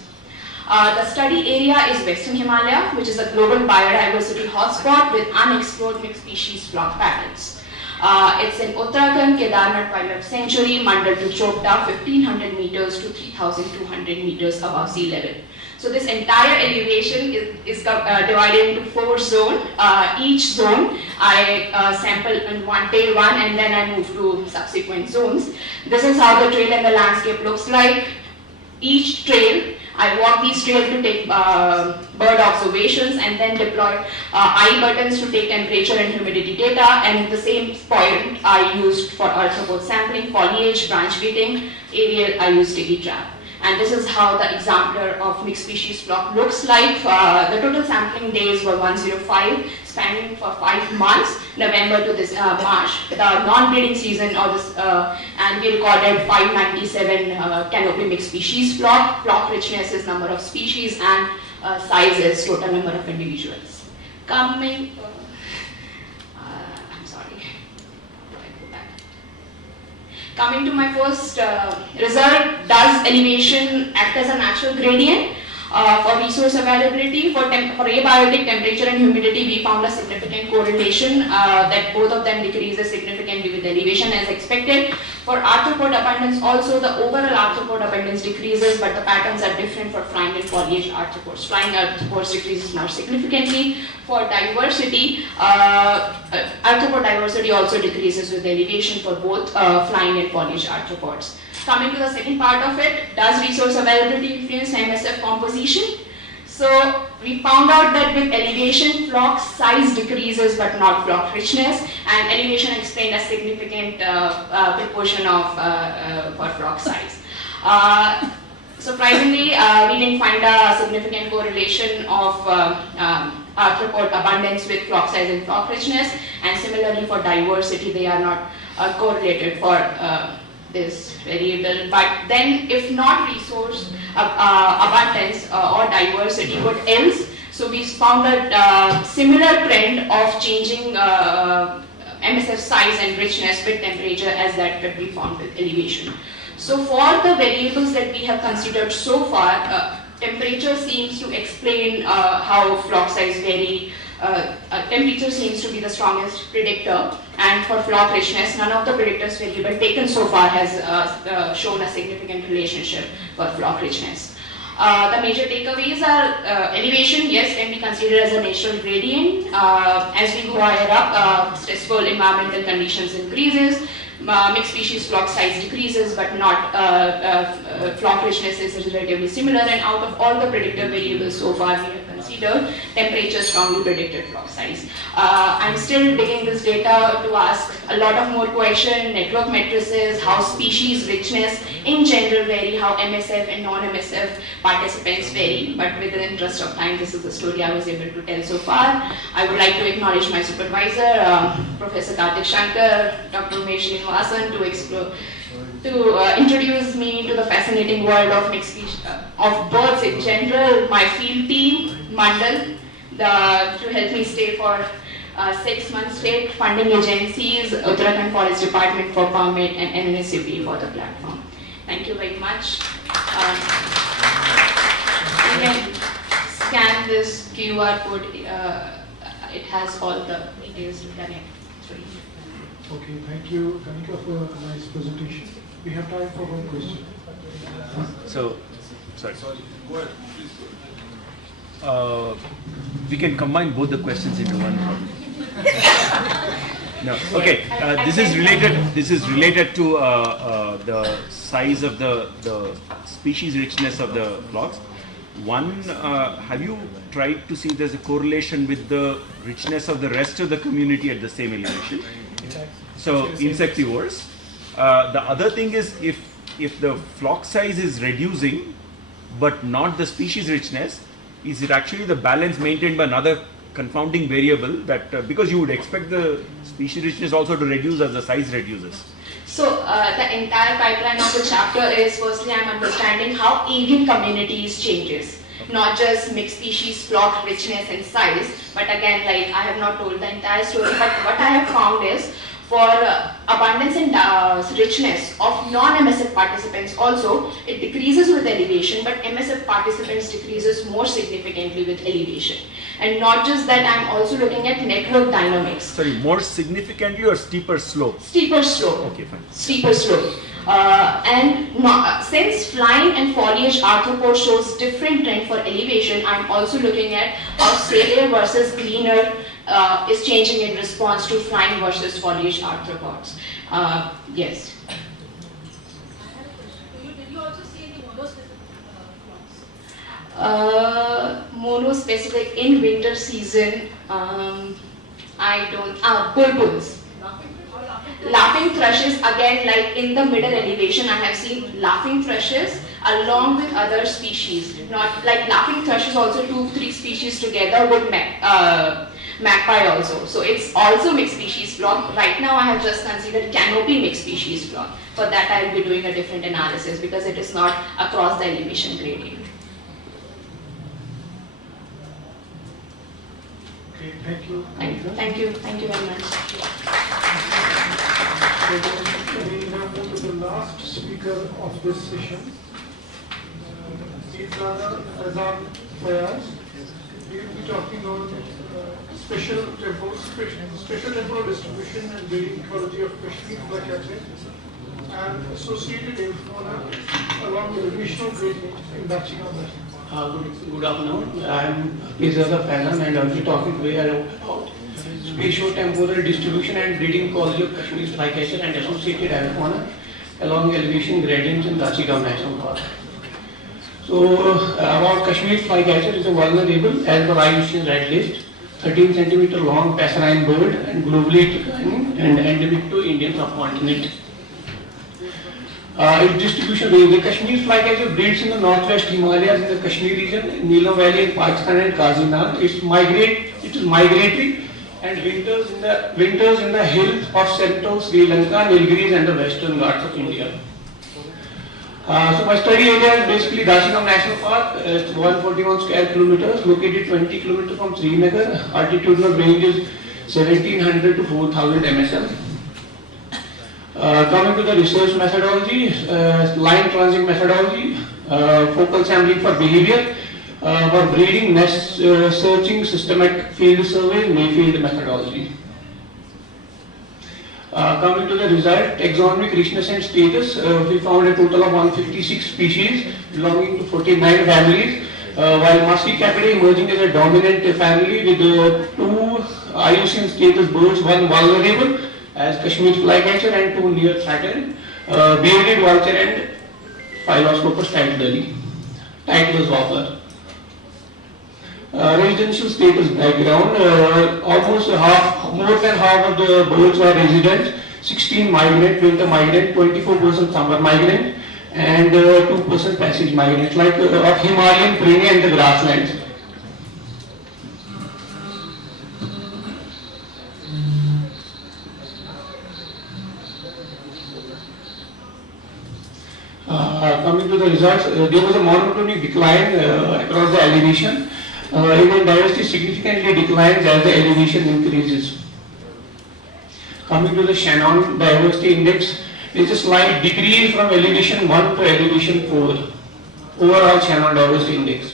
The study area is Western Himalaya, which is a global biodiversity hotspot with unexplored mixed species flock patterns. It's in Uttarakhand, Kedarnath Wildlife Sanctuary, Mandal to Chopta, 1500 meters to 3200 meters above sea level. So this entire elevation is divided into 4 zones. Each zone I sample in day one, and then I move to subsequent zones. This is how the trail and the landscape looks like. Each trail, I walk these trails to take bird observations and then deploy eye buttons to take temperature and humidity data, and the same point I used for arthropod sampling, foliage, branch beating, aerial I used sticky trap. And this is how the exemplar of mixed species flock looks like. The total sampling days were 105. spanning for 5 months, November to this March, the non-breeding season, or this, and we recorded 597 canopy mixed species flock. Flock richness is number of species, and sizes, total number of individuals. Coming, I'm sorry. Coming to my first result, does elevation act as a natural gradient? For resource availability, for abiotic temperature and humidity, we found a significant correlation that both of them decreases significantly with elevation as expected. For arthropod abundance also, the overall arthropod abundance decreases, but the patterns are different for flying and foliage arthropods. Flying arthropods decreases more significantly. For diversity, arthropod diversity also decreases with elevation for both flying and foliage arthropods. Coming to the second part of it, does resource availability influence MSF composition? So we found out that with elevation, flock size decreases but not flock richness, and elevation explained a significant proportion of for flock size. Surprisingly, we didn't find a significant correlation of arthropod abundance with flock size and flock richness, and similarly for diversity, they are not correlated for this variable. But then if not resource abundance or diversity, what else? So we found a similar trend of changing MSF size and richness with temperature as that we found with elevation. So for the variables that we have considered so far, temperature seems to explain how flock size vary. Temperature seems to be the strongest predictor, and for flock richness, none of the predictors variable taken so far has shown a significant relationship for flock richness. The major takeaways are elevation, yes, can be considered as a natural gradient. As we go higher up, stressful environmental conditions increases. Mixed species flock size decreases, but not flock richness is relatively similar. And out of all the predictive variables so far we have considered, temperature strongly predicted flock size. I'm still digging this data to ask a lot of more questions, network matrices, how species richness in general vary, how MSF and non-MSF participants vary. But with the interest of time, this is the story I was able to tell so far. I would like to acknowledge my supervisor, Professor Karthik Shankar, Dr. Umesh Srinivasan, to introduce me to the fascinating world of mixed species, of birds in general, my field team, Mandal, to help me stay for 6 months straight, funding agencies, Uttarakhand Forest Department for permit, and NSUP for the platform. Thank you very much. You can scan this QR code, it has all the details to connect through. Okay, thank you, Kanika, for a nice presentation. We have time for one question. So, sorry. Go ahead, please go ahead. We can combine both the questions into one. No. Okay. This is related to the size of the species richness of the flocks. One, have you tried to see if there's a correlation with the richness of the rest of the community at the same elevation? So insectivores. The other thing is if the flock size is reducing, but not the species richness, is it actually the balance maintained by another confounding variable that because you would expect the species richness also to reduce as the size reduces? So the entire pipeline of the chapter is, firstly, I'm understanding how avian communities changes, not just mixed species, flock richness and size, but again, like I have not told the entire story, but what I have found is for abundance and richness of non-MSF participants also, it decreases with elevation, but MSF participants decreases more significantly with elevation. And not just that, I'm also looking at network dynamics. Sorry, more significantly or steeper slope? Steeper slope. Okay, fine. Steeper slope. Since flying and foliage arthropod shows different trend for elevation, I'm also looking at how salar versus greener is changing in response to flying versus foliage arthropods. Yes. Did you also see any monospecific Monospecific in winter season, I don't, bulbuls. Laughing thrushes, again, like in the middle elevation, I have seen laughing thrushes along with other species. Not like laughing thrushes, also 2-3 species together would magpie also. So it's also mixed species flock. Right now I have just considered canopy mixed species flock. For that I will be doing a different analysis because it is not across the elevation gradient. Okay, thank you. Thank you very much. We now move to the last speaker of this session. Brother Azam Fayaz. We will be talking on special temporal distribution and breeding ecology of Kashmir flycatcher and associated air fauna along with additional gradient in Dachigam. Good afternoon. I am Azam Fayaz and I will be talking today about spatio-temporal distribution and breeding ecology of Kashmir flycatcher and associated air fauna along elevation gradients in Dachigam National Park. So, about Kashmir flycatcher is a vulnerable, as per IUCN Red List, 13 cm long passerine bird and globally declining and endemic to Indian subcontinent. Its distribution range: the Kashmir flycatcher breeds in the northwest Himalayas in the Kashmir region, Neelam Valley in Pakistan and Kazina. It is migratory and winters in the hills of central Sri Lanka, Nilgiris and the western Ghats of India. So my study area is basically Dachigam National Park. It's 141 square kilometers, located 20 kilometers from Srinagar. Altitudinal range is 1700 to 4000 MSL. Coming to the research methodology, line transit methodology, focal sampling for behavior, for breeding, nest searching, systematic field survey, Mayfield methodology. Coming to the result, taxonomic richness and status, we found a total of 156 species belonging to 49 families, while Muscicapidae emerging as a dominant family with 2 IUCN status birds, one vulnerable as Kashmir flycatcher and 2 near threatened, bearded vulture and Phyloscopus titulus warbler. Residential status background, more than half of the birds were resident, 16 migrant, winter migrant, 24% summer migrant and 2% passage migrant, like of Himalayan prairie and the grasslands. Coming to the results, there was a monotonic decline across the elevation. Even diversity significantly declines as the elevation increases. Coming to the Shannon diversity index, there is a slight decrease from elevation 1 to elevation 4. Overall Shannon diversity index.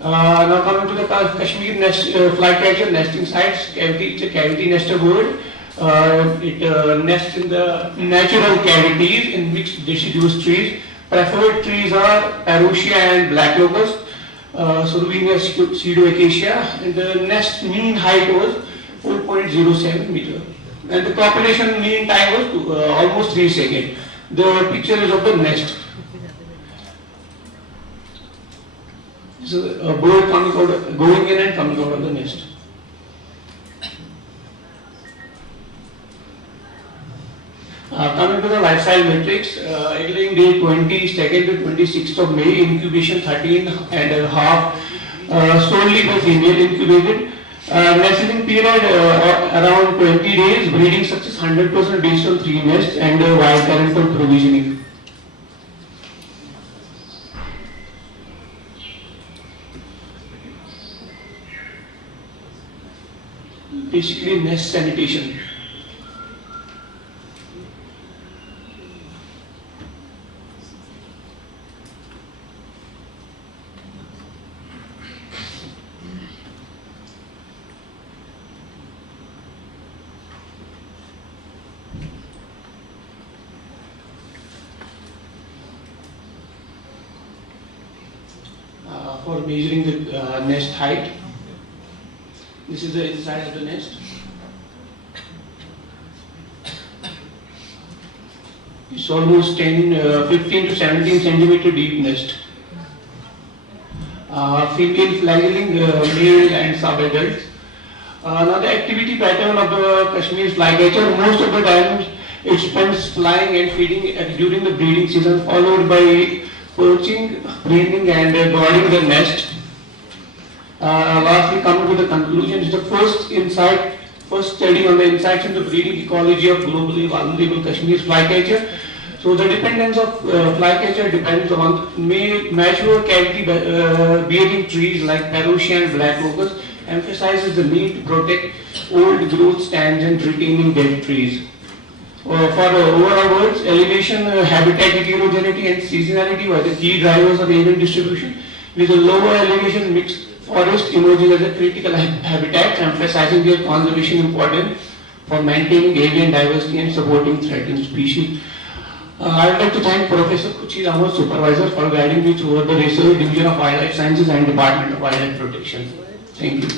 Now coming to the Kashmir flycatcher nesting sites, it's a cavity nester bird. It nests in the natural cavities in mixed deciduous trees. Preferred trees are Parusia and black locust. Sorvinia pseudoacacia, and the nest mean height was 4.07 meter, and the population mean time was almost 3 seconds. The picture is of the nest. So a bird going in and coming out of the nest. Coming to the lifestyle metrics, egg-laying day 22nd to 26th of May, incubation 13 and a half, solely the female incubated. Nesting period around 20 days, breeding success 100% based on 3 nests and wild parental provisioning. Basically nest sanitation. For measuring the nest height. This is the inside of the nest. It's almost 15 to 17 centimeter deep nest. Female fledgling, male and sub-adult. Now the activity pattern of the Kashmir flycatcher, most of the time it spends flying and feeding during the breeding season, followed by perching, breeding and guarding the nest. lastly coming to the conclusion, is the first study on the insights into breeding ecology of globally vulnerable Kashmir's flycatcher. So the dependence of flycatcher depends on mature cavity bearing trees like Perusian black locust, emphasizes the need to protect old growth stands and retaining dead trees. For overall words, elevation, habitat heterogeneity and seasonality were the key drivers of avian distribution, with a lower elevation mixed forest emerging as a critical habitat, emphasizing their conservation importance for maintaining avian diversity and supporting threatened species. I would like to thank Professor Kuchid Ahmed, Supervisor, for guiding me through the Research Division of Wildlife Sciences and Department of Wildlife Protection. Thank you.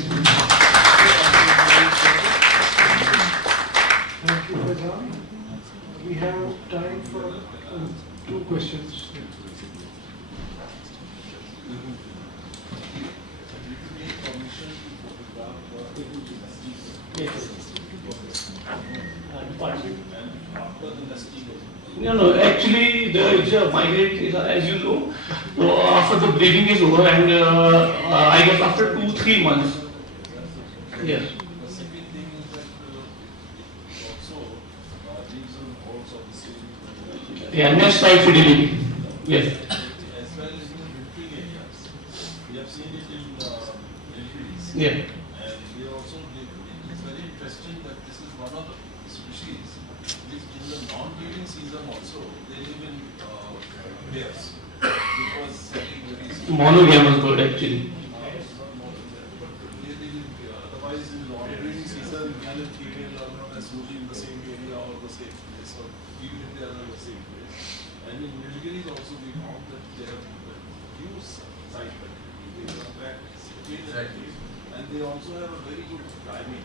Thank you, Faizan. We have time for 2 questions. Yes. No, actually, it's a migratory, as you know. So after the breeding is over, and I guess after 2-3 months. Yes. Yeah, nest site fidelity. Yes. As well as in the wintering areas. We have seen it in Nilgiris. Yeah. And we also, it's very interesting that this is one of the species which in the non-breeding season also, they live in pairs. Because setting very Monogamous bird actually. Otherwise, in non-breeding season, male and female are not necessarily in the same area or the same place, or even if they are in the same place. And in Nilgiris also, we found that they have huge site fertility. They come back occasionally, and they also have a very good timing.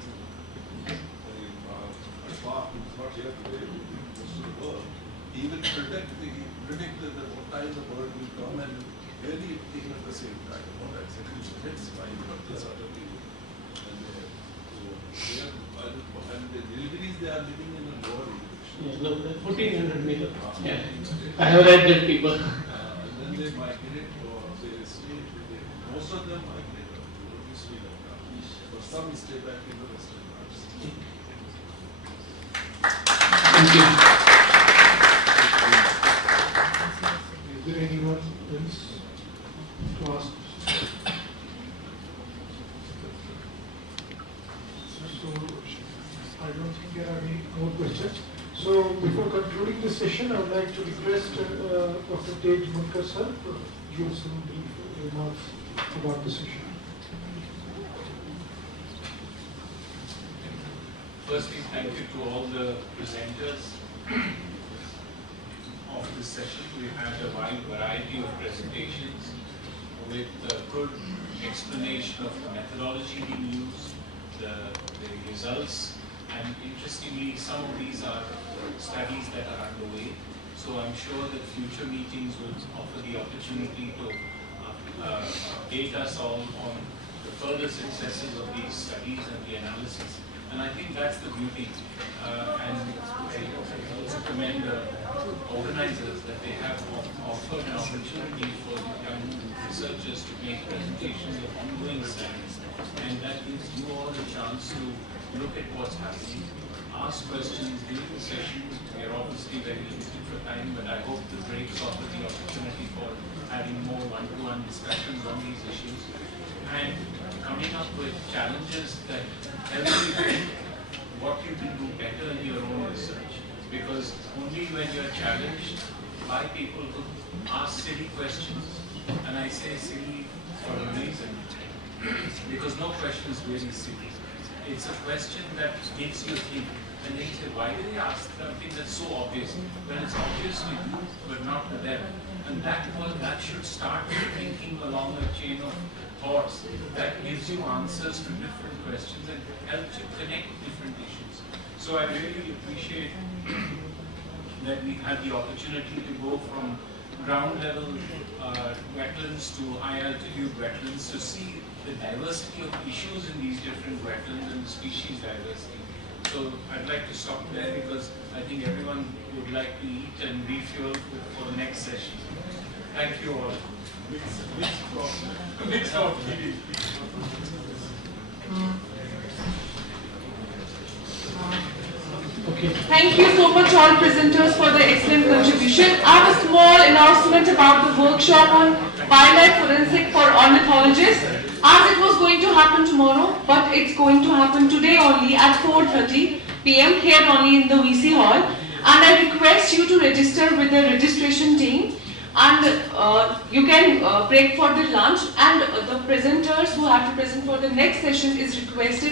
Spark, who's not here today, most of the world, he will predict what time the bird will come and really take at the same time. Not exactly minutes, time, but they certainly will. And the Nilgiris, they are living in a lower elevation. Yeah, 1400 meters. Yeah. I have read that people. And then they migrate, or they stay, most of them migrate to Sri Lanka, but some stay back in the western parts. Thank you. Is there anyone else to ask? So, I don't think there are any more questions. So, before concluding this session, I would like to request Dr. Tej Munkar sir to give some brief remarks about the session. Firstly, thank you to all the presenters of this session. We had a wide variety of presentations with a good explanation of the methodology being used, the results, and interestingly, some of these are studies that are underway. So I'm sure that future meetings will offer the opportunity to update us all on the further successes of these studies and the analysis. And I think that's the beauty. And I also commend the organizers that they have offered an opportunity for young researchers to make presentations of ongoing science. And that gives you all a chance to look at what's happening, ask questions during the session. We are obviously very limited for time, but I hope the breaks offer the opportunity for having more one-to-one discussions on these issues and coming up with challenges that help you think what you can do better in your own research. Because only when you're challenged by people who ask silly questions, and I say silly for a reason, because no question is really silly. It's a question that makes you think. And then you say, why do they ask something that's so obvious? When it's obvious to you, but not to them. And that should start thinking along a chain of thoughts that gives you answers to different questions and helps you connect different issues. So I really appreciate that we had the opportunity to go from ground level wetlands to high altitude wetlands to see the diversity of issues in these different wetlands and the species diversity. So I'd like to stop there because I think everyone would like to eat and refuel for the next session. Thank you all. Mixed of feeling. Okay. Thank you so much all presenters for the excellent contribution. I have a small announcement about the workshop on wildlife forensic for ornithologists. As it was going to happen tomorrow, but it's going to happen today only at 4:30 p.m. here only in the VC hall. And I request you to register with the registration team. And you can break for the lunch, and the presenters who have to present for the next session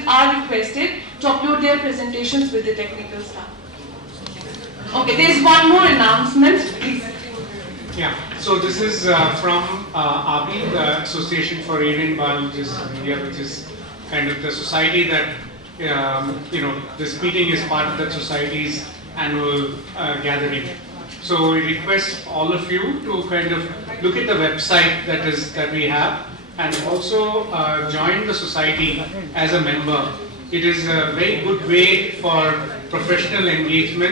are requested to upload their presentations with the technical staff. Okay, there is one more announcement, please. Yeah, so this is from Avian, the Association for Avian Biologists in India, which is kind of the society that, this meeting is part of that society's annual gathering. So we request all of you to kind of look at the website that we have, and also join the society as a member. It is a very good way for professional engagement.